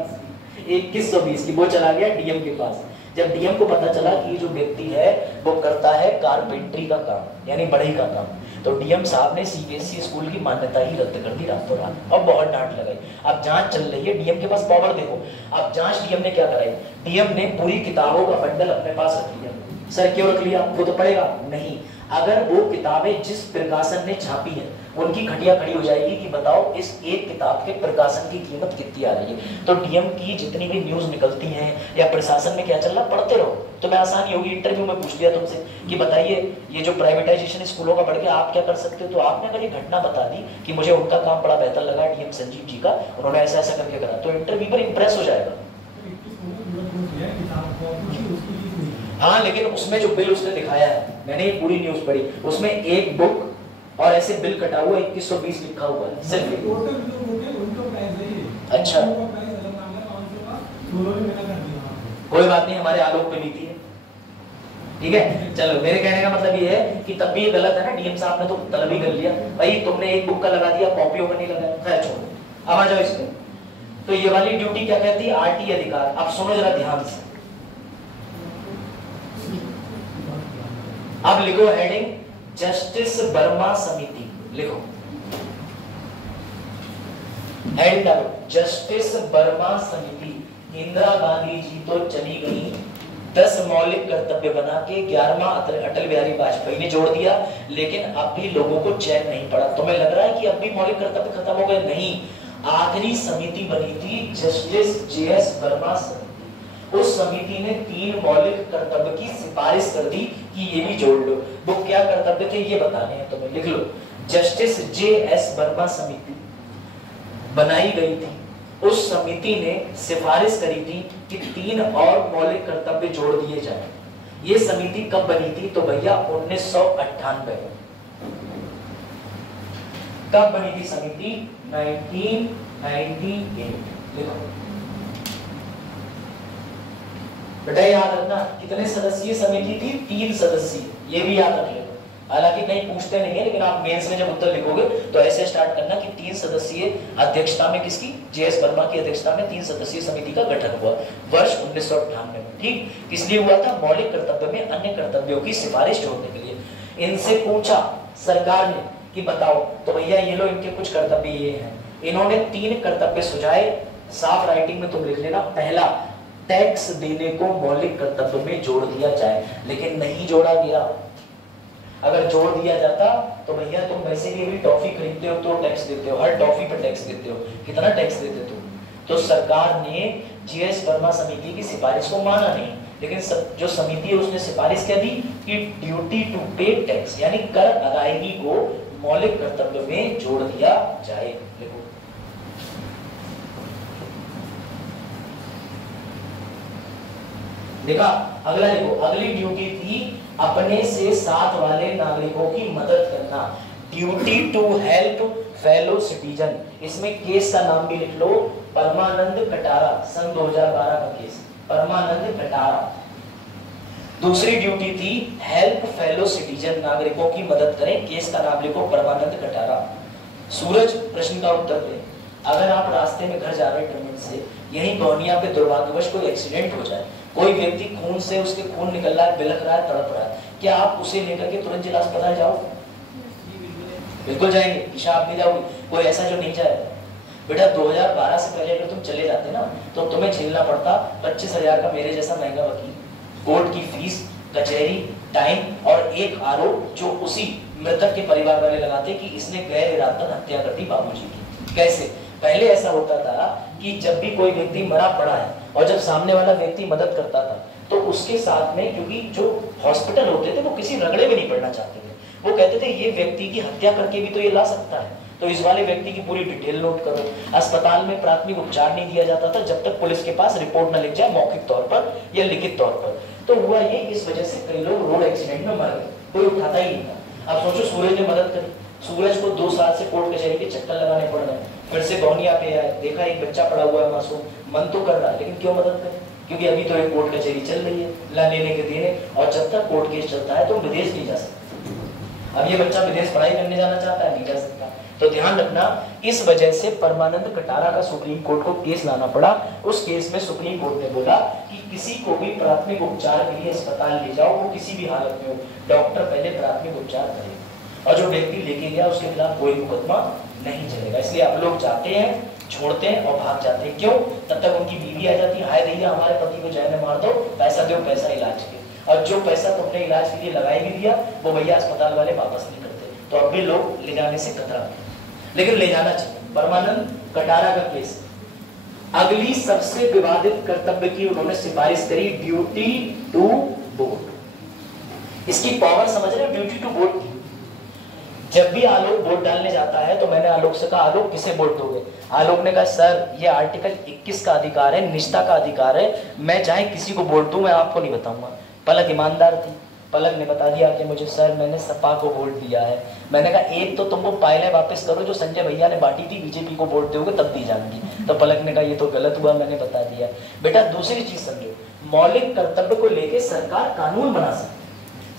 2120 की। वो चला गया डीएम के पास। जब डीएम को पता चला कि जो व्यक्ति है वो करता है कारपेंट्री का काम, यानी बढ़ई का काम, तो डीएम साहब ने सीबीएसई स्कूल की मान्यता ही रद्द कर दी रातों रात और बहुत डांट लगाई। अब जांच चल रही है, डीएम के पास पावर देखो। अब जांच डीएम ने क्या कराई, डीएम ने पूरी किताबों का बंडल अपने पास रख लिया। सर क्यों रख लिया, वो तो पढ़ेगा नहीं। अगर वो किताबें जिस प्रकाशन ने छापी है उनकी खटिया खड़ी हो जाएगी कि बताओ इस एक किताब के प्रकाशन की कीमत कितनी आ रही है। तो डीएम की जितनी भी न्यूज निकलती हैं या प्रशासन में क्या चल रहा पढ़ते रहो, तुम्हें आसानी होगी। इंटरव्यू में पूछ लिया तुमसे कि बताइए ये जो प्राइवेटाइजेशन स्कूलों का बढ़ गया आप क्या कर सकते हो, तो आपने अगर ये घटना बता दी कि मुझे उनका काम बड़ा बेहतर लगा डीएम संजीव जी का, उन्होंने ऐसा ऐसा करके करा, तो इंटरव्यू पर इंप्रेस हो जाएगा। हाँ, लेकिन उसमें जो बिल उसने दिखाया है, मैंने ये पूरी न्यूज पढ़ी, उसमें एक बुक और ऐसे बिल कटा हुआ 2120 लिखा हुआ है सिर्फ। अच्छा, कोई बात नहीं, हमारे आलोक पे नीति है, ठीक है। चलो, मेरे कहने का मतलब ये है कि तब भी ये गलत है ना, डीएम साहब ने तो तलब ही कर लिया भाई, तुमने एक बुक का लगा दिया, कॉपियों का नहीं लगाया, खैर छोड़ो। अब आ जाओ इस पे। तो ये वाली ड्यूटी क्या कहती है, आरटी अधिकार। अब सुनो जरा ध्यान से, अब लिखो हेडिंग जस्टिस वर्मा समिति, लिखो हेडिंग डालो जस्टिस वर्मा समिति। इंदिरा गांधी जी तो चली गई, 10 मौलिक कर्तव्य बना के 11वां अटल बिहारी वाजपेयी ने जोड़ दिया, लेकिन अब भी लोगों को चैन नहीं पड़ा। तुम्हें लग रहा है कि अब भी मौलिक कर्तव्य खत्म हो गए? नहीं, आखिरी समिति बनी थी जस्टिस जेएस वर्मा समिति। उस समिति ने 3 मौलिक कर्तव्य की सिफारिश कर दी कि ये भी जोड़ लो। वो क्या कर्तव्य थे ये बताने हैं तुम्हें, लिख लो। जस्टिस जेएस वर्मा समिति बनाई गई थी, उस समिति ने सिफारिश करी थी कि 3 और मौलिक कर्तव्य जोड़ दिए जाएं। ये समिति कब बनी थी? तो भैया 1998। कब बनी थी समिति? 1998। देखो बेटा याद रखना, कितने सदस्यीय समिति थी? 3 सदस्यीय, ये भी याद रख लेना। हालांकि कहीं पूछते नहीं है, लेकिन आप मेंस में जब उत्तर लिखोगे तो ऐसे स्टार्ट करना कि 3 सदस्यीय अध्यक्षता में, किसकी? जेएस वर्मा की अध्यक्षता में 3 सदस्यीय समिति का गठन हुआ वर्ष 1998 में। ठीक, किस लिए हुआ था? मौलिक कर्तव्य में अन्य कर्तव्यों की सिफारिश जोड़ने के लिए। इनसे पूछा सरकार ने कि बताओ, तो भैया ये लो इनके कुछ कर्तव्य ये हैं। इन्होंने 3 कर्तव्य सुझाए, साफ राइटिंग में तुम लिख लेना। पहला, टैक्स देने को मौलिक कर्तव्य में जोड़ दिया जाए, लेकिन नहीं जोड़ा गया। अगर जोड़ दिया जाता तो भैया तुम वैसे भी टॉफी खरीदते हो तो टैक्स देते हो, हर टॉफी पर टैक्स देते हो, कितना टैक्स देते तुम? तो सरकार ने जीएस वर्मा समिति की सिफारिश को माना नहीं, लेकिन जो समिति है उसने सिफारिश क्या दी कि ड्यूटी टू पे टैक्स, यानी कर अदायगी को मौलिक कर्तव्य में जोड़ दिया जाए। देखो देखा, अगला देखो, अगली ड्यूटी थी अपने से साथ वाले नागरिकों की मदद करना। Duty to help fellow citizen. इसमें केस का नाम भी लिख लो, परमानंद कटारा, सन 2012 का केस, परमानंद कटारा। दूसरी ड्यूटी थी हेल्प फेलो सिटीजन, नागरिकों की मदद करें, केस का नाम लिखो परमानंद कटारा। सूरज, प्रश्न का उत्तर दे। अगर आप रास्ते में घर जा रहे टर्मिनल से, यही गौनिया पे दुर्भाग्यवश कोई एक्सीडेंट हो जाए, कोई व्यक्ति खून से, उसके खून निकल रहा है, बिलख रहा है, तड़प रहा है, क्या आप उसे लेकर के तुरंत जिला अस्पताल जाओगे? बिल्कुल जाएंगे। ईशा, आप भी जाओगे? कोई ऐसा जो नहीं जाएगा? बेटा 2012 से पहले अगर तुम चले जाते ना तो तुम्हें झेलना पड़ता 25,000 का मेरे जैसा महंगा वकील, कोर्ट की फीस, कचहरी, टाइम और एक आरोप जो उसी मृतक के परिवार वाले लगाते कि इसने गैर इरादतन हत्या कर दी बाबूजी की। कैसे? पहले ऐसा होता था कि जब भी कोई व्यक्ति मरा पड़ा है और जब सामने वाला व्यक्ति मदद करता था तो उसके साथ में, क्योंकि जो हॉस्पिटल होते थे वो किसी रगड़े में नहीं पड़ना चाहते थे, वो कहते थे ये व्यक्ति की हत्या करके भी तो ये ला सकता है, तो इस वाले व्यक्ति की पूरी डिटेल नोट करो। अस्पताल में प्राथमिक उपचार नहीं दिया जाता था जब तक पुलिस के पास रिपोर्ट न लिख जाए मौखिक तौर पर या लिखित तौर पर। तो हुआ ये, इस वजह से कई लोग रोड एक्सीडेंट में मर गए, कोई उठाता ही नहीं था। अब सोचो, सूरज ने मदद करी, सूरज को 2 साल से कोर्ट कचहरी के चक्कर लगाने पड़ रहे, फिर से गौनिया पे आए, देखा एक बच्चा पड़ा हुआ है मासूम, मन तो कर रहा है लेकिन क्यों मदद करे? क्योंकि अभी तो एक कोर्ट कचहरी चल रही है, ला लेने के देने, और जब तक कोर्ट केस चलता है तो विदेश नहीं जा सकता। अब ये बच्चा विदेश पढ़ाई करने जाना चाहता है, नहीं जा सकता। तो ध्यान रखना, इस वजह से परमानंद कटारा का सुप्रीम कोर्ट को केस लाना पड़ा। उस केस में सुप्रीम कोर्ट ने बोला कि किसी को भी प्राथमिक उपचार के लिए अस्पताल ले जाओ, वो किसी भी हालत में हो, डॉक्टर पहले प्राथमिक उपचार करेगा और जो व्यक्ति लेके गया उसके खिलाफ कोई मुकदमा नहीं चलेगा। इसलिए आप लोग जाते हैं, छोड़ते हैं और भाग जाते हैं। क्यों? तब तक उनकी बीवी आ जाती है, हाय भैया हमारे पति को जाने मार दो, पैसा दो, पैसा इलाज के। और जो पैसा तुमने इलाज के लिए लगाई भी दिया वो भैया अस्पताल वाले वापस नहीं करते, तो अब भी लोग ले जाने से कतराते हैं, लेकिन ले जाना चाहिए। परमानंद कटारा का केस, अगली सबसे विवादित कर्तव्य की उन्होंने सिफारिश करी, ड्यूटी टू वोट। इसकी पावर समझ रहे हो, ड्यूटी टू वोट की। जब भी आलोक वोट डालने जाता है तो मैंने आलोक से कहा आलोक किसे वोट दोगे? आलोक ने कहा सर ये आर्टिकल 21 का अधिकार है, निष्ठा का अधिकार है, मैं चाहे किसी को वोट दूं मैं आपको नहीं बताऊंगा। पलक ईमानदार थी, पलक ने बता दिया कि मुझे सर मैंने सपा को वोट दिया है। मैंने कहा एक तो तुमको पायलें वापस करो जो संजय भैया ने बांटी थी, बीजेपी को वोट दोगे तब दी जाएंगी। तो पलक ने कहा ये तो गलत हुआ, मैंने बता दिया। बेटा दूसरी चीज समझो, मौलिक कर्तव्य को लेकर सरकार कानून बना सकती है।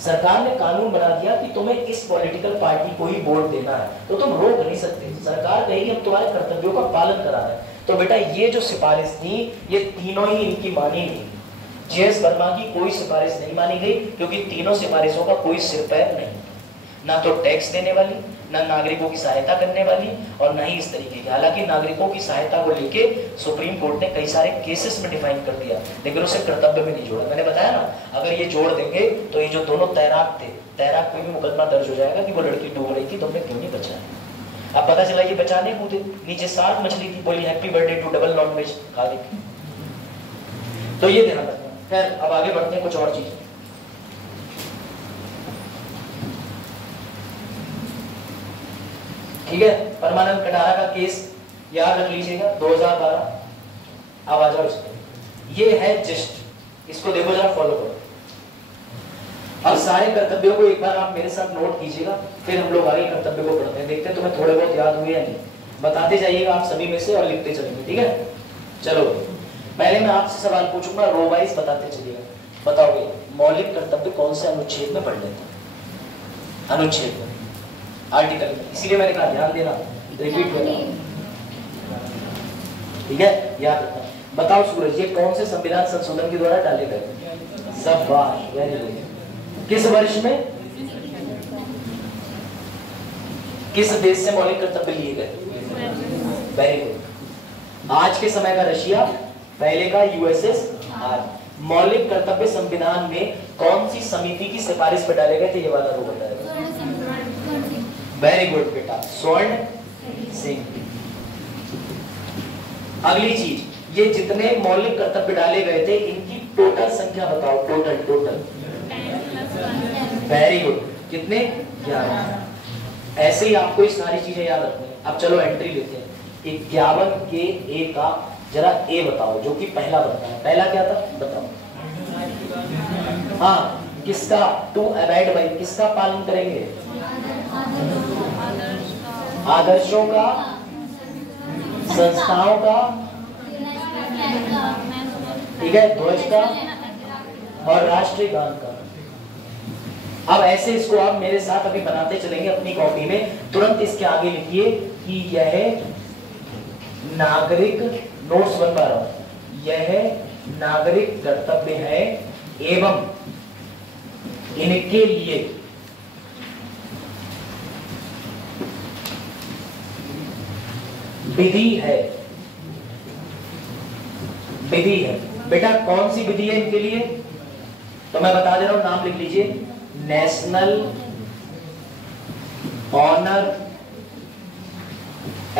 सरकार ने कानून बना दिया कि तुम्हें इस पॉलिटिकल पार्टी को ही वोट देना है, तो तुम रोक नहीं सकते। सरकार कहेगी हम तुम्हारे कर्तव्यों का पालन करा रहे हैं। तो बेटा ये जो सिफारिश थी ये तीनों ही इनकी मानी नहीं। जेएस वर्मा की कोई सिफारिश नहीं मानी गई क्योंकि तीनों सिफारिशों का कोई सिर पैर नहीं, ना तो टैक्स देने वाली, ना नागरिकों की सहायता करने वाली, और ना ही इस तरीके की। हालांकि नागरिकों की सहायता को लेके सुप्रीम कोर्ट ने कई सारे केसेस में डिफाइन कर दिया, लेकिन उसे कर्तव्य में नहीं जोड़ा। मैंने बताया ना, अगर ये जोड़ देंगे तो ये जो दोनों तैराक थे, तैराक पे भी मुकदमा दर्ज हो जाएगा कि वो लड़की डूब रही थी, तुमने क्यों नहीं बचाया। अब पता चला ये बचाने कूदे, नीचे 60 मछली थी, बोली happy birthday to double non veg खा ली। तो ये ध्यान रखना। खैर अब आगे बढ़ते हैं कुछ और चीजें। ठीक है, परमानंद कटारा का केस याद रख लीजिएगा, 2012। अब आ जाओ इस पर, ये है जस्ट, इसको देखो जरा, फॉलो करो। अब सारे कर्तव्यों को एक बार आप मेरे साथ नोट कीजिएगा, फिर हम लोग आगे कर्तव्य को पढ़ते हैं, देखते हैं तुम्हें थोड़े बहुत याद हुए या नहीं। बताते जाइएगा आप सभी में से और लिखते चलेंगे, ठीक है। चलो पहले मैं आपसे सवाल पूछूंगा, रो वाइज बताते चलिएगा। बताओगे मौलिक कर्तव्य कौन से अनुच्छेद में पढ़ लेते हैं? अनुच्छेद में, आर्टिकल में, इसीलिए मैंने कहा ध्यान देना, रिपीट होगा, ठीक है, याद रखना। बताओ सूरज, ये कौन से संविधान संशोधन के द्वारा डाले गए? शाबाश, वेरी गुड। किस वर्ष में, किस देश से मौलिक कर्तव्य लिए गए? Very good. आज के समय का रशिया, पहले का यूएसएसआर। मौलिक कर्तव्य संविधान में कौन सी समिति की सिफारिश पर डाले गए थे? ये वाला रो बताएगा। वेरी गुड बेटा, स्वर्ण सिंह। अगली चीज, ये जितने मौलिक कर्तव्य डाले गए थे इनकी टोटल संख्या बताओ, टोटल। वेरी गुड, कितने? 11। ऐसे ही आपको ये सारी चीजें याद रखनी है। अब चलो एंट्री लेते हैं। 51 के ए का जरा ए बताओ, जो कि पहला बनता है। पहला क्या था बताओ? हाँ, किसका? टू अवॉइड बाई, किसका पालन करेंगे? आदर्शों का, संस्थाओं का, ठीक है, ध्वज का और राष्ट्रीय गान का। अब ऐसे इसको आप मेरे साथ अभी बनाते चलेंगे अपनी कॉपी में। तुरंत इसके आगे लिखिए कि यह नागरिक, नोट्स बनवा रहा हूं, यह नागरिक कर्तव्य है एवं इनके लिए विधि है। विधि है बेटा, कौन सी विधि है इनके लिए? तो मैं बता दे रहा हूं, नाम लिख लीजिए। National Honour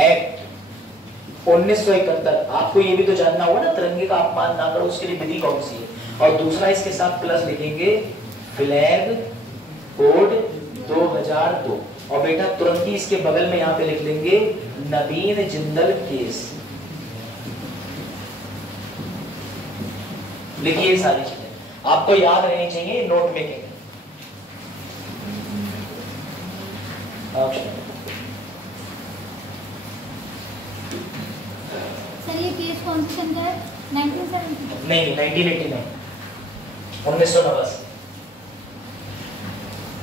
Act 1971। आपको ये भी तो जानना होगा ना, तिरंगे का अपमान ना करो, उसके लिए विधि कौन सी है? और दूसरा इसके साथ प्लस लिखेंगे फ्लैग कोड 2002। और बेटा तुरंत ही इसके बगल में यहां पे लिख लेंगे नवीन जिंदल केस। लिखिए सारी चीजें, आपको याद रहनी चाहिए, नोट मेकिंग। सर ये केस कौन सी सन का है? 1970? नहीं, 1989, 1989।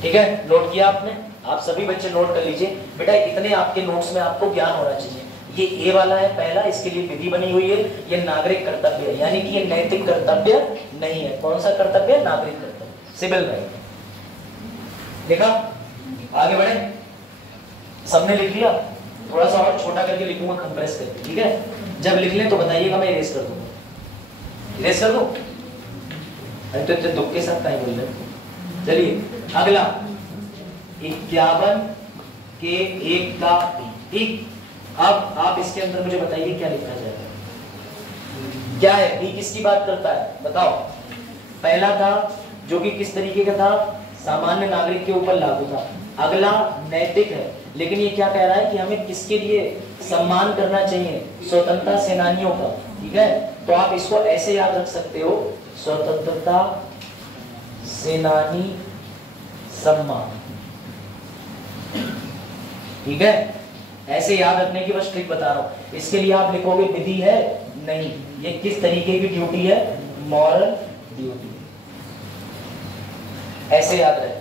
ठीक है, नोट किया आपने? आप सभी बच्चे नोट कर लीजिए बेटा, इतने आपके नोट्स में आपको ज्ञान होना चाहिए। ये ए वाला है पहला, इसके लिए विधि बनी हुई है। ये नागरिक कर्तव्य है, यानी कि ये नैतिक कर्तव्य नहीं है। कौन सा कर्तव्य है? नागरिक कर्तव्य, सिविल राइट। देखा? आगे बढ़े, सबने लिख लिया? थोड़ा सा और छोटा करके लिखूंगा, कंप्रेस करके, ठीक है? जब लिख लें तो बताइएगा, मैं इरेज कर दूंगा। इरेज कर दूं? अरे तो इतने दुख के साथ क्या बोल रहे। चलिए अगला 51 के 1 का b, ठीक। अब आप इसके अंदर मुझे बताइए क्या लिखा जाएगा, क्या है b किसकी बात करता है बताओ। पहला था जो कि किस तरीके का था, सामान्य नागरिक के ऊपर लागू था। अगला नैतिक है, लेकिन ये क्या कह रहा है कि हमें किसके लिए सम्मान करना चाहिए, स्वतंत्रता सेनानियों का, ठीक है। तो आप इसको ऐसे याद रख सकते हो, स्वतंत्रता सेनानी सम्मान, ठीक है। ऐसे याद रखने की बस ट्रिक बता रहा हूं। इसके लिए आप लिखोगे विधि है नहीं, ये किस तरीके की ड्यूटी है, मॉरल ड्यूटी, ऐसे याद रहे।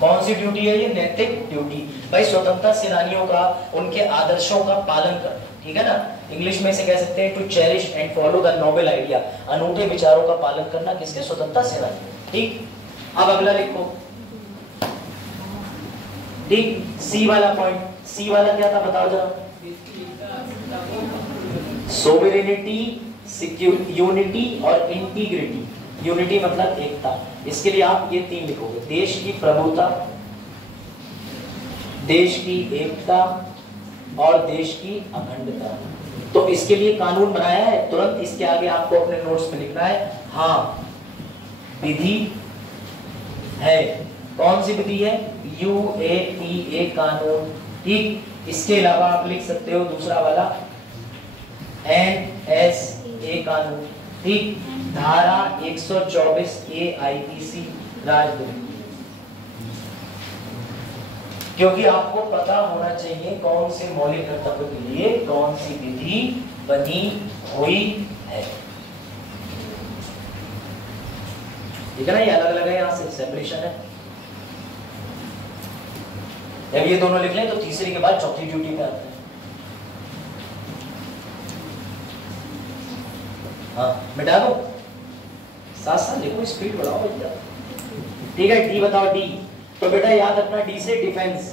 कौन सी ड्यूटी है ये, नैतिक ड्यूटी। भाई स्वतंत्रता सेनानियों का, उनके आदर्शों का पालन करना, ठीक है ना। इंग्लिश में से कह सकते हैं to cherish and follow the noble idea, अनूठे विचारों का पालन करना किसके, स्वतंत्रता सेनानी, ठीक। अब अगला लिखो, ठीक। सी वाला पॉइंट, सी वाला क्या था बताओ जरा, सोवेरेनिटी, यूनिटी और इंटीग्रिटी। यूनिटी मतलब एकता, इसके लिए आप ये 3 लिखोगे, देश की प्रभुता, देश की एकता और देश की अखंडता। तो इसके लिए कानून बनाया है, तुरंत इसके आगे आपको अपने नोट्स में लिखना है, हाँ विधि है। कौन सी विधि है, UAPA कानून, ठीक। इसके अलावा आप लिख सकते हो दूसरा वाला NSA कानून, ठीक। धारा 124 AIPC राजद्रोह, क्योंकि आपको पता होना चाहिए कौन से मौलिक कर्तव्य के लिए कौन सी विधि बनी हुई है, ठीक है ना। ये अलग अलग है, यहाँ से सेपरेशन है। जब ये दोनों लिख लें तो तीसरी के बाद चौथी ड्यूटी पे आते हैं। हाँ मिटा दो, साथ साथ लिखो, स्पीड बढ़ाओ भैया, ठीक है। डी बताओ, डी तो बेटा याद रखना, डी से डिफेंस,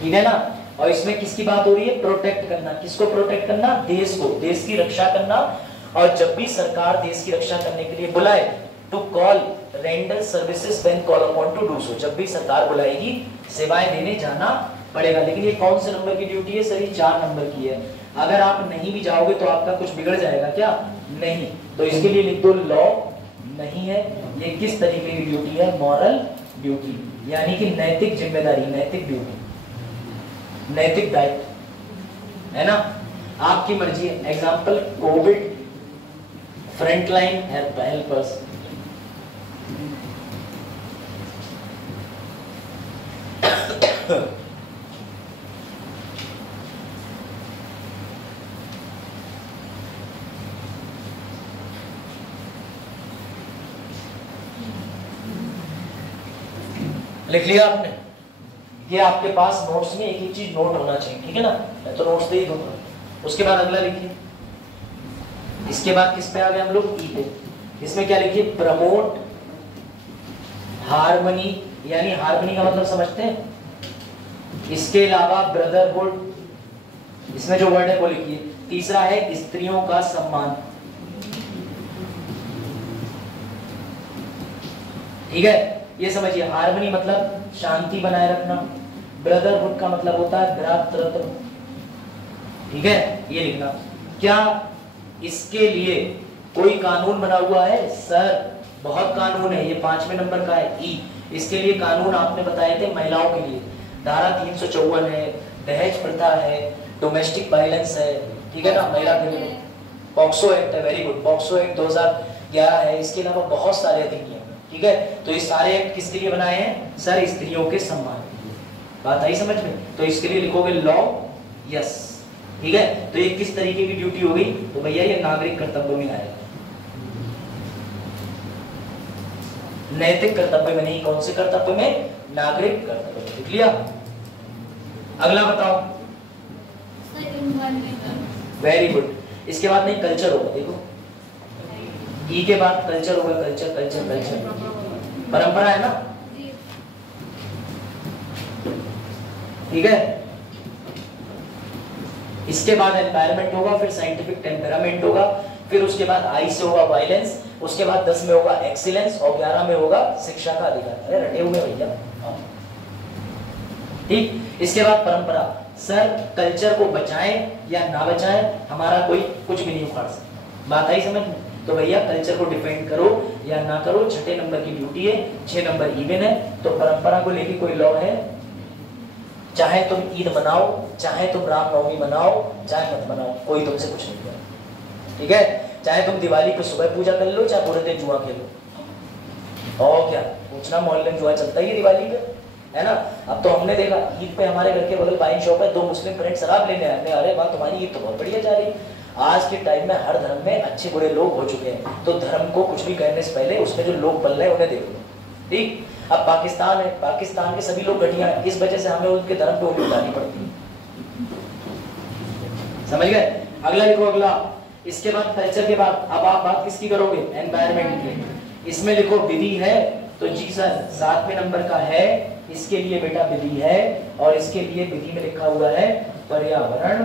ठीक है ना। और इसमें किसकी बात हो रही है, प्रोटेक्ट करना। किसको प्रोटेक्ट करना, देश को, देश की रक्षा करना। और जब भी सरकार देश की रक्षा करने के लिए बुलाए, to call render services when call upon to do so, जब भी सरकार बुलाएगी सेवाएं देने जाना पड़ेगा। लेकिन ये कौन से नंबर की ड्यूटी है सर, ये 4 नंबर की है। अगर आप नहीं भी जाओगे तो आपका कुछ बिगड़ जाएगा क्या, नहीं। तो इसके लिए लिख दो लॉ नहीं है। ये किस तरीके की ड्यूटी है, मॉरल ड्यूटी, यानी कि नैतिक जिम्मेदारी, नैतिक ड्यूटी, नैतिक दायित्व, है ना। आपकी मर्जी है। एग्जाम्पल कोविड फ्रंटलाइन हेल्पर्स, लिख लिया आपने। ये आपके पास नोट्स में एक ही चीज नोट होना चाहिए, ठीक है ना। मैं तो नोट्स दे ही दूंगा। उसके बाद अगला लिखिए, इसके बाद किस पे आ गए हम लोग, ई पे। इसमें क्या लिखिए, प्रमोट हार्मनी, यानी हार्मनी का मतलब समझते हैं। इसके अलावा ब्रदरहुड, इसमें जो वर्ड है वो लिखिए। तीसरा है स्त्रियों का सम्मान, ठीक है। ये समझिए, हार्मनी मतलब शांति बनाए रखना, ब्रदरहुड का मतलब होता है भ्रातृत्व, ठीक है। ये लिखना। क्या इसके लिए कोई कानून बना हुआ है सर, बहुत कानून है। ये 5वें नंबर का है, ई। इसके लिए कानून आपने बताए थे महिलाओं के लिए, धारा 354 है, दहेज प्रथा है, डोमेस्टिक वायलेंस है, ठीक है ना, महिला के लिए पॉक्सो एक्ट है, वेरी गुड, पॉक्सो एक्ट 2011 है। इसके अलावा बहुत सारे अधिनियम, ठीक है। तो ये सारे एक्ट किसके लिए बनाए हैं सर, स्त्रियों के सम्मान के लिए। बात आई समझ में। तो इसके लिए लिखोगे लॉ, यस, ठीक है। तो ये किस तरीके की ड्यूटी हो गई, तो भैया ये नागरिक कर्तव्य में आएगा, नैतिक कर्तव्य में नहीं। कौन से कर्तव्य में, नागरिक कर्तव्य में। लिख लिया। अगला बताओ, वेरी गुड। इसके बाद नहीं कल्चर होगा, देखो ई के बाद कल्चर होगा, कल्चर कल्चर कल्चर परंपरा है ना, ठीक है। इसके बाद एनवायरमेंट होगा, फिर साइंटिफिक टेम्परामेंट होगा, फिर उसके बाद आई से होगा वायलेंस, उसके बाद 10 में होगा एक्सीलेंस और 11 में होगा शिक्षा का अधिकार। अरे रटे हुए भैया, ठीक। इसके बाद परंपरा, सर कल्चर को बचाएं या ना बचाएं हमारा कोई कुछ भी नहीं उखाड़ सकता, बात आई समझ में। तो भैया कल्चर को डिफेंड करो या ना करो, 6 नंबर की ड्यूटी है, 6 नंबर इवन है। तो परंपरा को लेके कोई लॉ है, चाहे तुम ईद मनाओ, चाहे तुम रामनवमी मनाओ, चाहे मत मनाओ, कोई तुमसे कुछ नहीं करेगा, ठीक है। चाहे तुम दिवाली पे सुबह पूजा कर लो, चाहे पूरे दिन जुआ खेलो, और क्या पूछना, मोहल्ले में जुआ चलता ही है दिवाली पे, है ना। अब तो हमने देखा ईद पे हमारे घर के बगल वाइन शॉप है, 2 मुस्लिम फ्रेंड शराब लेने आए, अरे वाह तुम्हारी ईद तो बहुत बढ़िया जा रही है। आज के टाइम में हर धर्म में अच्छे बुरे लोग हो चुके हैं, तो धर्म को कुछ भी कहने से पहले उसमें जो लोग पल रहे हैं उन्हें देख लो, ठीक। अब पाकिस्तान है, पाकिस्तान के सभी लोग घटिया हैं, इस वजह से हमें उनके धर्म पे उंगली उठानी पड़ती है, समझ गए। अगला लिखो, अगला इसके बाद कल्चर के बाद अब आप बात किसकी करोगे, एनवायरमेंट की। इसमें लिखो विधि है, तो जी सर 7वें नंबर का है, इसके लिए बेटा विधि है, और इसके लिए विधि में लिखा हुआ है पर्यावरण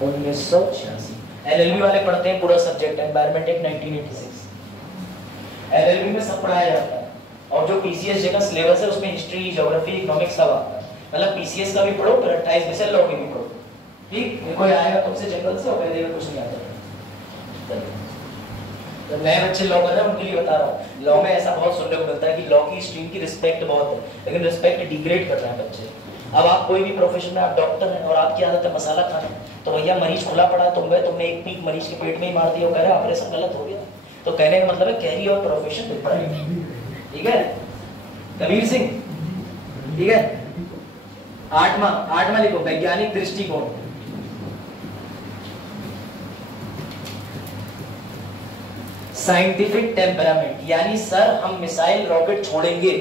1986। एलएलबी वाले पढ़ते हैं पूरा सब्जेक्ट एनवायरमेंट एक्ट 1986, एलएलबी में सब पढ़ाया जाता है। और जो पीसीएस का सिलेबस है उसमें हिस्ट्री, ज्योग्राफी, इकोनॉमिक्स सब आता है, मतलब पीसीएस का भी पढ़ो, फिर 28 विषय लॉ के भी पढ़ो, ठीक। कोई आएगा तुमसे जनरल से और कह देगा कुछ नहीं आता, तो नए बच्चे लॉ कर रहे हैं उनके लिए बता रहा हूँ, लॉ में ऐसा बहुत सुनने को मिलता है कि लॉ की स्ट्रीम की रिस्पेक्ट बहुत है, लेकिन रिस्पेक्ट डिग्रेड कर रहे हैं बच्चे। अब आप कोई भी प्रोफेशन में, आप डॉक्टर हैं और आपकी आदत है मसाला खाना, तो भैया मरीज खुला पड़ा, तुम गए तुमने एक पीक मरीज के पेट में ही मार दिया, कह रहे ऑपरेशन गलत हो गया, तो कहने का मतलब है कैरी और प्रोफेशन डिफरेंट, ठीक है। कबीर सिंह, ठीक है। 8वां लिखो वैज्ञानिक दृष्टिकोण। साइंटिफिक टेम्परामेंट, यानी सर हम मिसाइल रॉकेट छोड़ेंगे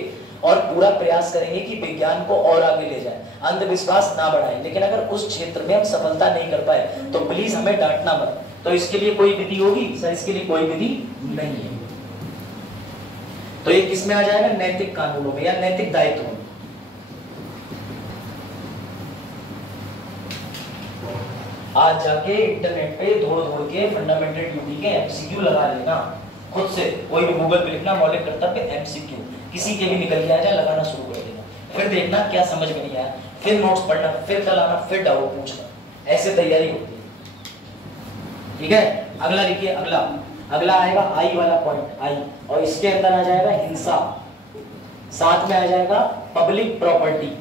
और पूरा प्रयास करेंगे कि विज्ञान को और आगे ले जाए, अंधविश्वास ना बढ़ाएं, लेकिन अगर उस क्षेत्र में हम सफलता नहीं कर पाए तो प्लीज हमें डांटना मत। तो इसके लिए कोई विधि होगी सर, इसके लिए कोई विधि नहीं है। तो ये किस में आ जाएगा, नैतिक कानूनों में या नैतिक दायित्व में। आज जाके इंटरनेट पे धोड़ के फंडामेंटल ड्यूटी के एमसीक्यू लगा लेना, खुद से कोई भी गूगल पे लिखना मौलिक कर्तव्य एमसीक्यू, किसी के भी निकल जाए लगाना शुरू कर देना, फिर देखना क्या समझ में नहीं आया, फिर नोट्स पढ़ना, फिर कल आना, फिर डाउट पूछना, ऐसे तैयारी होती है, ठीक है। अगला लिखिए, अगला आएगा आई वाला पॉइंट, आई, और इसके अंदर आ जाएगा हिंसा, साथ में आ जाएगा पब्लिक प्रॉपर्टी।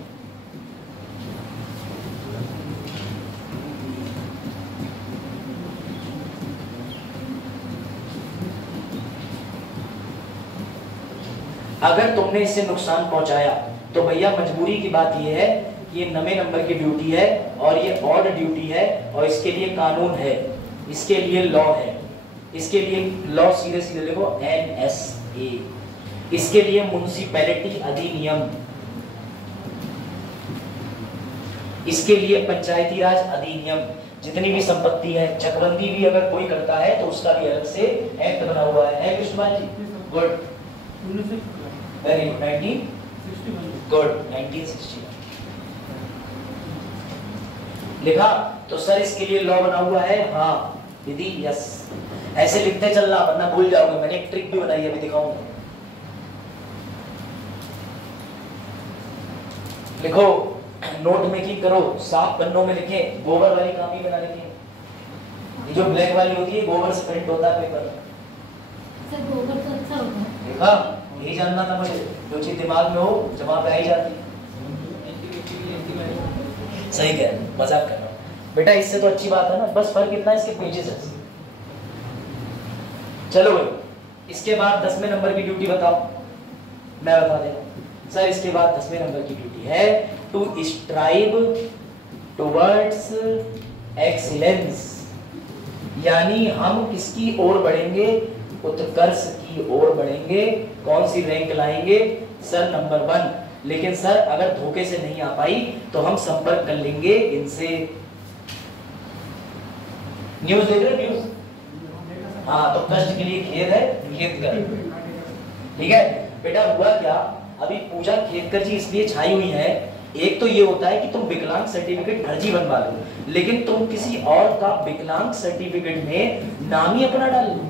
अगर तुमने इससे नुकसान पहुंचाया तो भैया मजबूरी की बात यह है कि ये 9वें नंबर की ड्यूटी है और ये ऑड ड्यूटी है, और इसके लिए कानून है, इसके लिए लॉ है, इसके लिए लॉ सीधे सीधे देखो NSA, इसके लिए म्युनिसिपैलिटी अधिनियम, इसके लिए पंचायती राज अधिनियम, जितनी भी संपत्ति है, चकबंदी भी अगर कोई करता है तो उसका भी अलग से एक्ट बना हुआ है कृष्णपाल जी, गुड, वेरी गुड, 1961 लिखा। तो सर इसके लिए लॉ बना हुआ है, हाँ विधि, यस, ऐसे लिखते चलना वरना भूल जाओगे, मैंने एक ट्रिक भी बनाई है, अभी दिखाऊंगा। लिखो, नोट मेकिंग करो, साफ पन्नों में लिखे, गोबर वाली कॉपी बना लिखे, ये जो ब्लैक वाली होती है गोबर से प्रिंट होता है पेपर, सर गोबर तो अच्छा होता है, देखा, यही जानना था मुझे, जो चीज दिमाग में हो जवाब आई जाती, सही कह रहे, मजाक कर रहा हूँ बेटा, इससे तो अच्छी बात है ना, बस फर्क इतना इसके पेजेस है। चलो भाई, इसके बाद 10वें नंबर की ड्यूटी बताओ, मैं बता दे सर, इसके बाद 10वें नंबर की ड्यूटी है टू स्ट्राइव टुवर्ड्स एक्सीलेंस, यानी हम किसकी ओर बढ़ेंगे, उत्कर्ष की ओर बढ़ेंगे। कौन सी रैंक लाएंगे सर, नंबर 1। लेकिन सर अगर धोखे से नहीं आ पाई तो हम संपर्क कर लेंगे इनसे, न्यूज देख रहे, न्यूज, हाँ, तो कष्ट के लिए खेद है, खेद कर, ठीक है बेटा। हुआ क्या, अभी पूजा खेदकर जी इसलिए छाई हुई है एक तो ये होता है कि तुम विकलांग सर्टिफिकेट फर्जी बनवा लो, लेकिन तुम किसी और का विकलांग सर्टिफिकेट में नाम ही अपना डाल लो।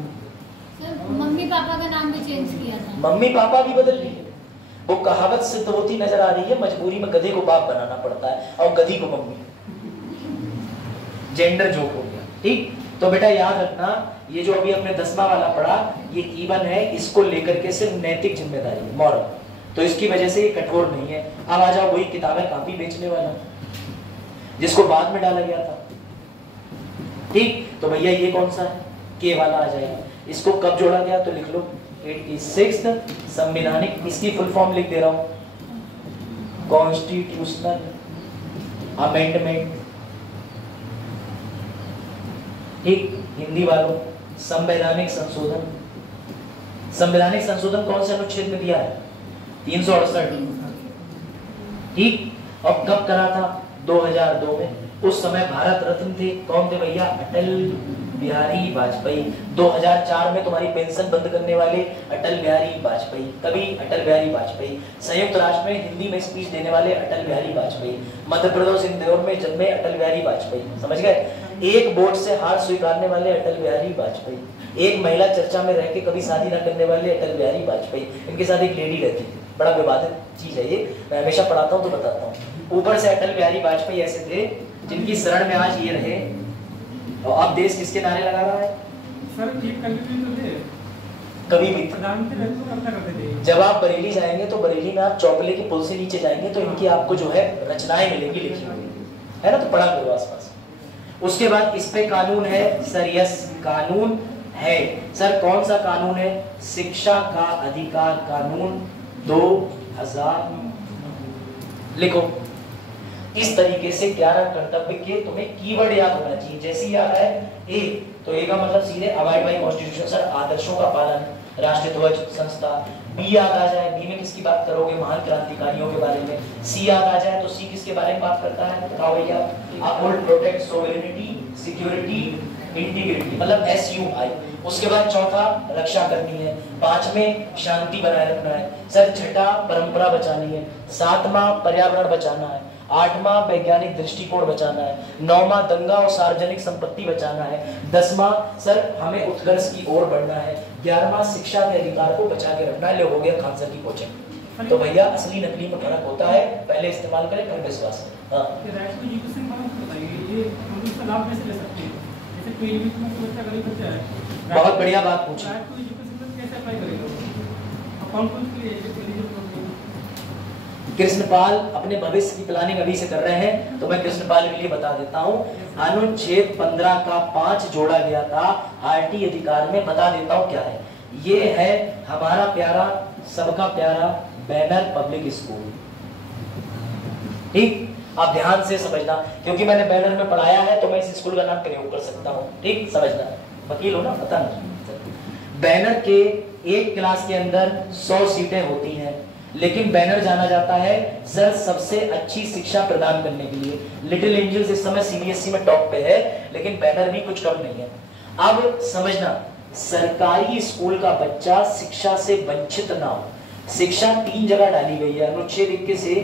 सर मम्मी पापा का नाम भी चेंज किया था। मम्मी पापा भी बदल लिए। वो कहावत सिद्ध होती नजर आ रही है, मजबूरी में गधे को बाप बनाना पड़ता है और गधी को मम्मी। जेंडर जोक हो गया। ठीक, तो बेटा याद रखना, ये जो अभी अपने 10वां वाला पढ़ा, ये ईवन है, इसको लेकर के सिर्फ नैतिक जिम्मेदारी है, मॉरल, तो इसकी वजह से ये कठोर नहीं है। अब आ जाओ वही किताबें कापी बेचने वाला जिसको बाद में डाला गया था। ठीक, तो भैया ये कौन सा है, के वाला आ जाएगा। इसको कब जोड़ा गया तो लिख लो 86 संवैधानिक, इसकी फुल फॉर्म लिख दे रहा हूं, कॉन्स्टिट्यूशनल अमेंडमेंट। ठीक, हिंदी वालों संवैधानिक संशोधन। संवैधानिक संशोधन कौन से अनुच्छेद में दिया है, 368। ठीक, और कब करा था, 2002 में। उस समय भारत रत्न थे, कौन थे भैया, अटल बिहारी वाजपेयी। 2004 में तुम्हारी पेंशन बंद करने वाले अटल बिहारी वाजपेयी, कभी अटल बिहारी वाजपेयी। संयुक्त राष्ट्र में हिंदी में स्पीच देने वाले अटल बिहारी वाजपेयी। मध्य प्रदेश इंदौर में जन्मे अटल बिहारी वाजपेयी, समझ गए। एक वोट से हार स्वीकारने वाले अटल बिहारी वाजपेयी। एक महिला चर्चा में रह के कभी शादी न करने वाले अटल बिहारी वाजपेयी। इनके साथ एक लेडी रहती थी, बड़ा विवादित चीज है ये, मैं हमेशा पढ़ाता हूँ तो बताता हूँ। ऊपर से अटल बिहारी वाजपेयी ऐसे थे जिनकी शरण में आज ये रहे, और अब देश किसके नारे लगा रहा है। सर ठीक करते थे कभी भी प्रधानमंत्री रह तो करता करते थे। जब आप बरेली जाएंगे तो बरेली में आप चौपले के पुल से नीचे जाएंगे तो इनकी आपको जो है रचनाएं मिलेंगी लिखी हुई, है ना, तो पढ़ा करो आसपास। उसके बाद इस पे कानून है सर, यस कानून है सर। कौन सा कानून है, शिक्षा का अधिकार कानून 2000। लिखो इस तरीके से 11 कर्तव्य के तुम्हें कीवर्ड याद होना चाहिए। जैसे याद आए ए, तो ए का मतलब सीधे अबाइड बाय कॉन्स्टिट्यूशन, सर आदर्शों का पालन, राष्ट्रीय ध्वज संस्था। बी याद आ जाए, बी में किसकी बात करोगे, महान क्रांतिकारियों के बारे में। सी याद आ जाए तो सी किसके बारे में बात करता है, बताओ भैया, uphold protect sovereignty security integrity, मतलब SUI। उसके बाद चौथा रक्षा करनी है, 5वें शांति बनाए रखना है सर, 6ठा परंपरा बचानी है, 7वां पर्यावरण बचाना है, 8वां वैज्ञानिक दृष्टिकोण बचाना है, 9वां दंगा और सार्वजनिक संपत्ति बचाना है, 10वां सर हमें उत्कर्ष की ओर बढ़ना है, 11वां शिक्षा के अधिकार को बचा के रखना है। ले हो गया खान सर की कोचिंग। तो भैया असली नकली में फर्क होता है, पहले इस्तेमाल करें फिर विश्वास करें। हाँ, राइट टू एजुकेशन का मतलब बताइए, ये हम इसका लाभ कैसे ले सकते हैं, जैसे कोई भी बच्चा गरीब बच्चा है, बहुत बढ़िया बात पूछी। राइट टू एजुकेशन कैसे अप्लाई करेगा, कौन कौन के लिए कृष्णपाल अपने भविष्य की प्लानिंग अभी से कर रहे हैं, तो मैं कृष्णपाल के लिए बता देता हूं। अनुच्छेद 15 का 5 जोड़ा गया था RT अधिकार में, बता देता हूं क्या है। ये है हमारा प्यारा सबका प्यारा बैनर पब्लिक स्कूल। ठीक, आप ध्यान से समझना, क्योंकि मैंने बैनर में पढ़ाया है तो मैं इस स्कूल का नाम प्रयोग कर सकता हूँ। ठीक, समझना, वकील हो ना, पता नहीं। बैनर के एक क्लास के अंदर 100 सीटें होती हैं, लेकिन बैनर जाना जाता है सर सबसे अच्छी शिक्षा प्रदान करने के लिए। लिटिल एंजल्स इस समय CBSE में टॉप पे है, लेकिन बैनर भी कुछ कम नहीं है। अब समझना, सरकारी स्कूल का बच्चा शिक्षा से वंचित ना हो। शिक्षा 3 जगह डाली गई है, अनुच्छेद 21 से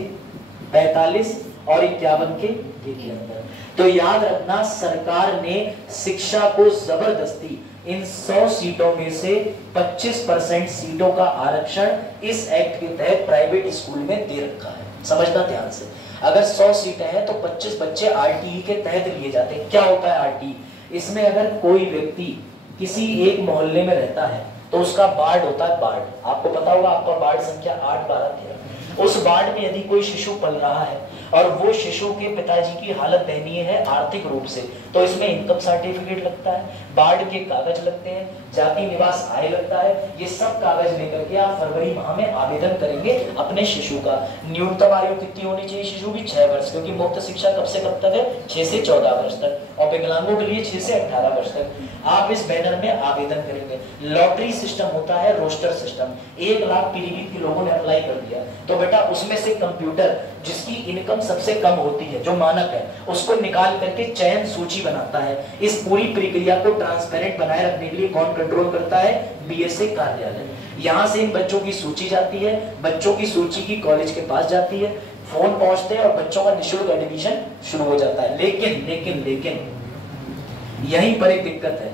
45 और 51 के अंदर। तो याद रखना, सरकार ने शिक्षा को जबरदस्ती इन 100 सीटों में से 25% सीटों का आरक्षण इस एक्ट के तहत प्राइवेट स्कूल में दे रखा है। समझना ध्यान से, अगर 100 सीटें हैं तो 25 बच्चे RTE के तहत लिए जाते हैं। क्या होता है RTE? इसमें अगर कोई व्यक्ति किसी एक मोहल्ले में रहता है तो उसका वार्ड होता है, वार्ड आपको पता होगा, आपका वार्ड संख्या 8, 12, 13। उस वार्ड में यदि कोई शिशु पल रहा है और वो शिशु के पिताजी की हालत दयनीय है आर्थिक रूप से, तो इसमें इनकम सर्टिफिकेट लगता है, वार्ड के कागज लगते हैं, जाति निवास आय लगता है। ये सब कागज लेकर के आप फरवरी माह में आवेदन करेंगे अपने शिशु का। न्यूनतम आयु कितनी होनी चाहिए शिशु की? 6 वर्ष, क्योंकि मुफ्त शिक्षा कब से कब तक है? 6 से 14 वर्ष तक, और विकलांगों के लिए 6 से 18 वर्ष तक। आप इस बैनर में आवेदन करेंगे। लॉटरी सिस्टम होता है, रोस्टर सिस्टम। 1 लाख पीलीभीत के लोगों ने अप्लाई कर दिया, तो बेटा उसमें से कंप्यूटर जिसकी इनकम सबसे कम होती है, जो मानक है, उसको निकाल करके चयन सूची बनाता है। इस पूरी प्रक्रिया को ट्रांसपेरेंट बनाए रखने के लिए कौन कंट्रोल करता है? बीएसए कार्यालय। यहाँ से इन बच्चों की सूची जाती है, बच्चों की सूची की कॉलेज के पास जाती है, फोन पहुंचते हैं और बच्चों का निःशुल्क एडमिशन शुरू हो जाता है। लेकिन लेकिन लेकिन यहीं पर एक दिक्कत है,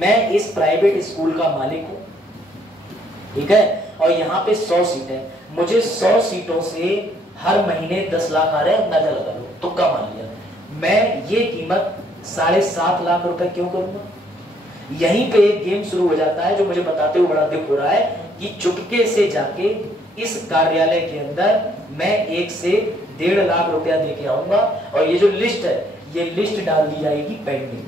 मैं इस प्राइवेट स्कूल का मालिक हूं, ठीक है, और यहाँ पे 100 सीट है, मुझे 100 सीटों से हर महीने 10 लाख आ रहे हैं, अंदाजा लगा लो, तुक्का मान लिया, मैं ये कीमत 7.5 लाख रुपए क्यों करूंगा? यहीं पे एक गेम शुरू हो जाता है जो मुझे बताते हुए बड़ा दुख हो रहा है कि चुपके से जाके इस कार्यालय के अंदर मैं 1 से 1.5 लाख रुपया देके आऊंगा और ये जो लिस्ट है, ये लिस्ट डाल दी जाएगी पेंडिंग,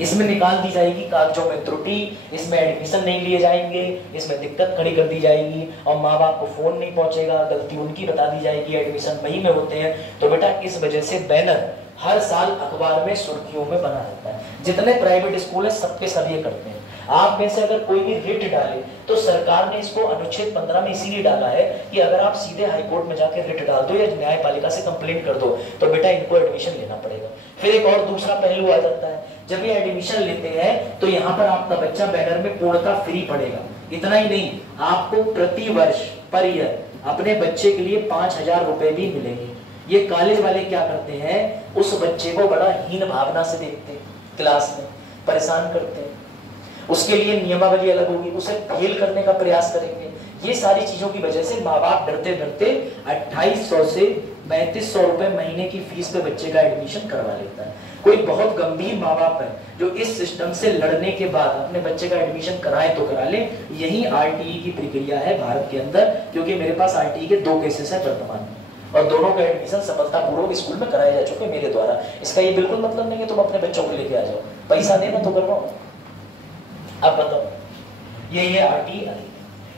इसमें निकाल दी जाएगी कागजों में त्रुटि, इसमें एडमिशन नहीं लिए जाएंगे, इसमें दिक्कत खड़ी कर दी जाएगी और माँ बाप को फोन नहीं पहुंचेगा, गलती उनकी बता दी जाएगी, एडमिशन वही में होते हैं। तो बेटा इस वजह से बैनर हर साल अखबार में सुर्खियों में बना रहता है। जितने प्राइवेट स्कूल है सबके सब ये करते हैं। आप में से अगर कोई भी रिट डाले तो सरकार ने इसको अनुच्छेद 15 में इसीलिए डाला है कि अगर आप सीधे हाईकोर्ट में जाके रिट डाल दो या न्यायपालिका से कंप्लेंट कर दो तो बेटा इनको एडमिशन लेना पड़ेगा। फिर एक और दूसरा पहलू आ जाता है, जब ये एडमिशन लेते हैं तो यहाँ पर आपका बच्चा बैनर में पूर्णतः फ्री पढ़ेगा। इतना ही नहीं, आपको प्रति वर्ष पर ईयर अपने बच्चे के लिए 5,000 रुपए भी मिलेंगे। ये कॉलेज वाले क्या करते हैं, उस बच्चे को बड़ा हीन भावना से देखते हैं, क्लास में परेशान करते हैं, उसके लिए नियमावली अलग होगी, उसे फेल करने का प्रयास करेंगे। ये सारी चीजों की वजह से माँ बाप डरते डरते 2800 से 3500 रुपए महीने की फीस पे बच्चे का एडमिशन करवा लेता है। कोई बहुत गंभीर माँ बाप है जो इस सिस्टम से लड़ने के बाद अपने बच्चे का एडमिशन कराए तो करा ले। यही आरटीई की प्रक्रिया है भारत के अंदर, क्योंकि मेरे पास आरटीई के 2 केसेस है वर्तमान में और दोनों का एडमिशन सफलतापूर्वक स्कूल में कराए जा चुके मेरे द्वारा। इसका ये बिल्कुल मतलब नहीं है तुम अपने बच्चों को लेके आ जाओ, पैसा देना तो करवाओ। अब बताओ, ये आरटीई,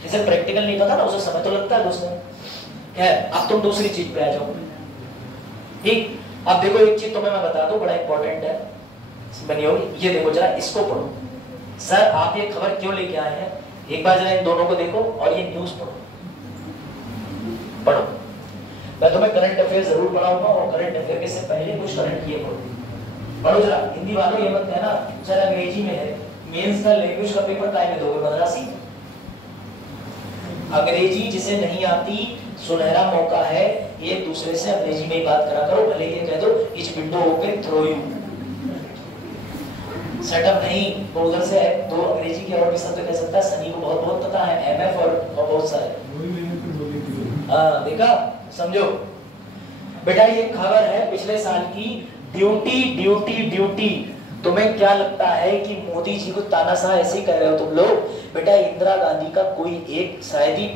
जिसे प्रैक्टिकल नहीं पता ना उसे समय तो लगता है घुसने। खैर अब तुम दूसरी चीज पे आ जाओ, ठीक। अब देखो एक चीज तुम्हें मैं बता दूं, बड़ा इंपॉर्टेंट है, बनी होगी, ये देखो जरा, इसको पढ़ो। सर आप ये खबर क्यों लेके आए हैं, एक बार जरा इन दोनों को देखो और ये न्यूज पढ़ो। पढ़ो, मैं तुम्हें करंट अफेयर जरूर पढ़ाऊंगा और करंट अफेयर से पहले कुछ करंट ये पढ़ो जरा। हिंदी वालों ये मत कहना सर अंग्रेजी में है, मेंस का लैंग्वेज का पेपर काय में दोगे, मद्रासी। अंग्रेजी जिसे नहीं आती सुनहरा मौका है, एक दूसरे से अंग्रेजी में ही बात करा करो, भले ये कह दो each window open through you. Setup नहीं तो उधर से दो अंग्रेजी के और भी शब्द कह सकता है, सनी को बहुत बहुत पता है, एमएफ और बहुत सारे। हाँ देखा, समझो बेटा ये खबर है पिछले साल की, ड्यूटी ड्यूटी ड्यूटी। तुम्हें क्या लगता है कि मोदी जी को तानाशाह ऐसे ही कह रहे हो तुम लोग? बेटा इंदिरा गांधी का कोई एक शायद ही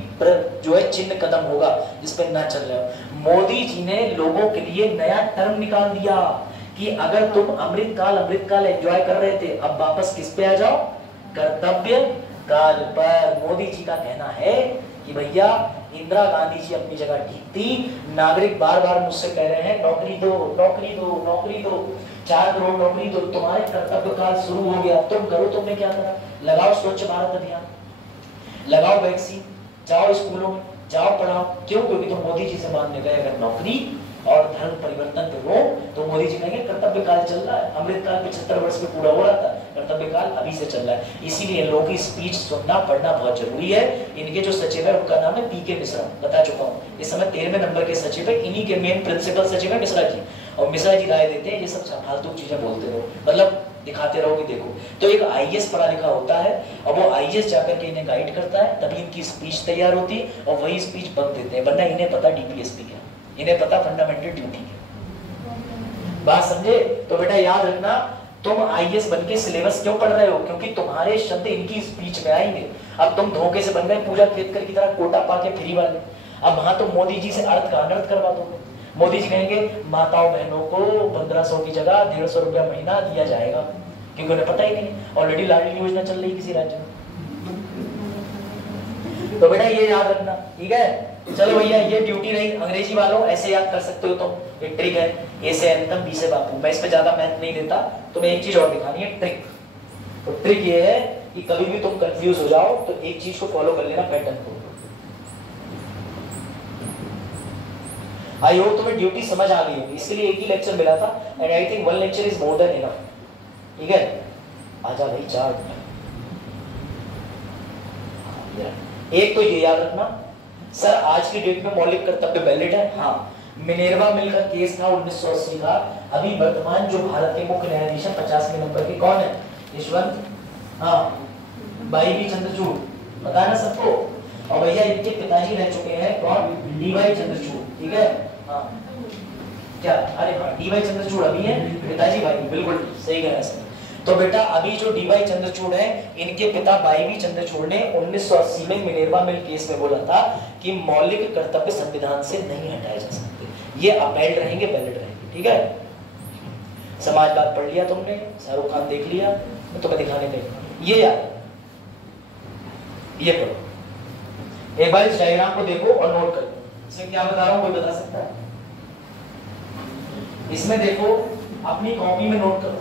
जो है चिन्ह कदम होगा जिस पे ना चल रहे हो। मोदी जी ने लोगों के लिए नया टर्म निकाल दिया कि अगर तुम अमृतकाल एंजॉय कर रहे थे, अब वापस किस पे आ जाओ, कर्तव्य काल पर। मोदी जी का कहना है कि भैया इंदिरा गांधी जी अपनी जगह ठीक थी, नागरिक बार बार मुझसे कह रहे हैं नौकरी दो नौकरी दो नौकरी दो, 4 करोड़ नौकरी दो, तुम्हारे कर्तव्य काल शुरू हो गया, तुम करो। तुमने क्या करा? लगाओ स्वच्छ भारत अभियान, लगाओ वैक्सीन, जाओ स्कूलों में जाओ पढ़ाओ। क्यों? क्योंकि तुम मोदी जी से मानने गए अगर नौकरी और धर्म परिवर्तन पे हो तो मोदी जी कहेंगे कर्तव्य काल चल रहा है, अमृतकाल 75 वर्ष में पूरा हो रहा था, कर्तव्य काल अभी से चल रहा है। इसीलिए लोगों की स्पीच सुनना पढ़ना बहुत जरूरी है। इनके जो सचिव है उनका नाम है पीके मिश्रा, बता चुका हूँ, इस समय 13वें नंबर के सचिव है, इन्हीं के मेन प्रिंसिपल सचिव है मिश्रा जी। और मिश्रा जी राय देते हैं ये सब फालतू चीजें बोलते रहो, मतलब दिखाते रहो कि देखो। तो एक आईएएस पढ़ा लिखा होता है और वो आईएएस जाकर के इन्हें गाइड करता है, तभी इनकी स्पीच तैयार होती है और वही स्पीच बक देते हैं, वरना इन्हें पता डीपीएसपी क्या, इन्हें पता फंडामेंटल ड्यूटी क्या। बात समझे? तो बेटा याद रखना, तुम आईएएस बन के सिलेबस क्यों पढ़ रहे हो? क्योंकि तुम्हारे शब्द इनकी स्पीच में आएंगे। अब तुम धोखे से बन गए पूजा खेतकर की तरह कोटा पाके फ्री वाले, अब वहां तो मोदी जी से अर्थ का अनर्थ करवा दोगे। मोदी जी कहेंगे माताओं बहनों को 1500 की जगह 150 रुपया महीना दिया जाएगा, क्योंकि उन्हें पता ही नहीं, ऑलरेडी लाडली योजना चल रही किसी राज्य में। तो बेटा ये याद रखना, ठीक है? चलो भैया ये ड्यूटी रही। अंग्रेजी वालों ऐसे याद कर सकते हो तुम, एक ट्रिक है, ए से एंथम बी से बापू। मैं इस पे ज्यादा मेहनत नहीं देता, तुम्हें एक चीज और दिखानी है, ट्रिक। तो ट्रिक ये है कि कभी भी तुम कंफ्यूज हो जाओ तो एक चीज को फॉलो कर लेना, पैटर्न को। आई होप तुम्हें ड्यूटी समझ आ गई होगी, इसके लिए एक ही लेक्चर मिला था and I think 1 lecture is more than enough. ठीक है, आजा भाई चार्ट। एक तो ये याद रखना सर आज की डेट में मौलिक कर्तव्य वैलिड है। हाँ, मिनेर्वा मिल का केस था 1980 का। अभी वर्तमान जो भारत के मुख्य न्यायाधीश हैं 50वें नंबर के कौन है? यशवंत हाँ वाई चंद्रचूड़, पता है ना सबको। और भैया इनके पिताजी रह चुके हैं कौन? डी.वाई. चंद्रचूड़। ठीक है हाँ क्या? अरे हाँ डी.वाई. चंद्रचूड़ अभी है, पिताजी भाई, बिल्कुल सही कह रहे हैं। तो बेटा अभी जो डी.वाई. चंद्रचूड़ है इनके पिता वाई चंद्रचूड़ ने 1980 में मिनेर्वा मिल केस में बोला था कि मौलिक कर्तव्य संविधान से नहीं हटाए जा सकते, ये अपहेल्ड रहेंगे, वैलिड रहेंगे। ठीक है, समाजवाद पढ़ लिया तुमने, शाहरुख खान देख लिया, मैं तुम्हें दिखाने का ये याद, ये पढ़ो एक बार इस डायग्राम को देखो और नोट करो इसमें क्या बता रहा हूं, कोई बता सकता है? इसमें देखो अपनी कॉपी में नोट करो।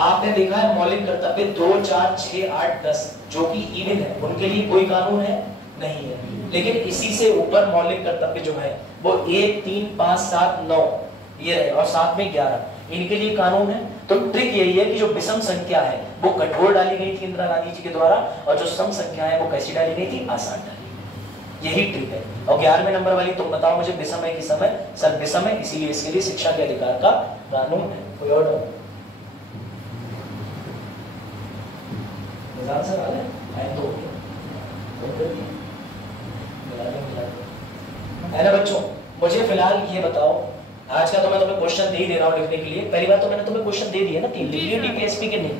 आपने देखा है मौलिक कर्तव्य 2, 4, 6, 8, 10 जो कि इवन है, उनके लिए कोई कानून है नहीं है। लेकिन इसी से ऊपर मौलिक कर्तव्य जो है वो 1, 3, 5, 7, 9 ये रहे और साथ में 11 इनके लिए कानून है। तो ट्रिक यही है कि जो विषम संख्या है वो कठोर डाली गई थी इंदिरा गांधी जी के द्वारा और जो सम संख्या है वो कैसी डाली गई थी? आसान डाली गई। यही ट्रिक है। और 11वें नंबर वाली तुम बताओ मुझे, विषम है कि सम है? सर विषम है, इसीलिए इसके लिए शिक्षा के अधिकार का कानून है। कोई और डाउट? सर आ गए तो है ना बच्चों। मुझे फिलहाल ये बताओ, आज का तो मैं तुम्हें क्वेश्चन दे ही दे रहा हूँ लिखने के लिए। पहली बात तो मैंने तुम्हें क्वेश्चन दे दिया ना 3, लिख लिए डीपीएसपी के? नहीं,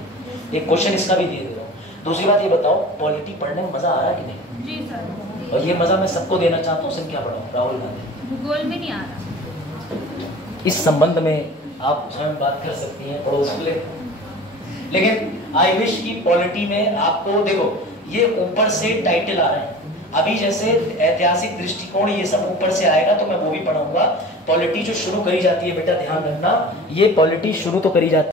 एक क्वेश्चन इसका भी दे दे रहा हूँ। दूसरी बात ये बताओ पॉलिटी पढ़ने में मजा आ रहा है कि नहीं? जी सर। और ये मजा मैं सबको देना चाहता हूँ, सिर्फ क्या पढ़ाऊँ? राहुल गांधी भूगोल में नहीं आ रहा। इस संबंध में आप स्वयं बात कर सकती हैं पड़ोस में। लेकिन आई विश की पॉलिटी में आपको देखो ये ऊपर से टाइटल आ रहे हैं। अभी जैसे ऐतिहासिक दृष्टिकोण ये सब ऊपर से आएगा तो मैं वो भी पढ़ाऊंगा। पॉलिटी जो शुरू करी जाती है बेटा ध्यान रखना, ये पॉलिटी शुरू तो करी जाती है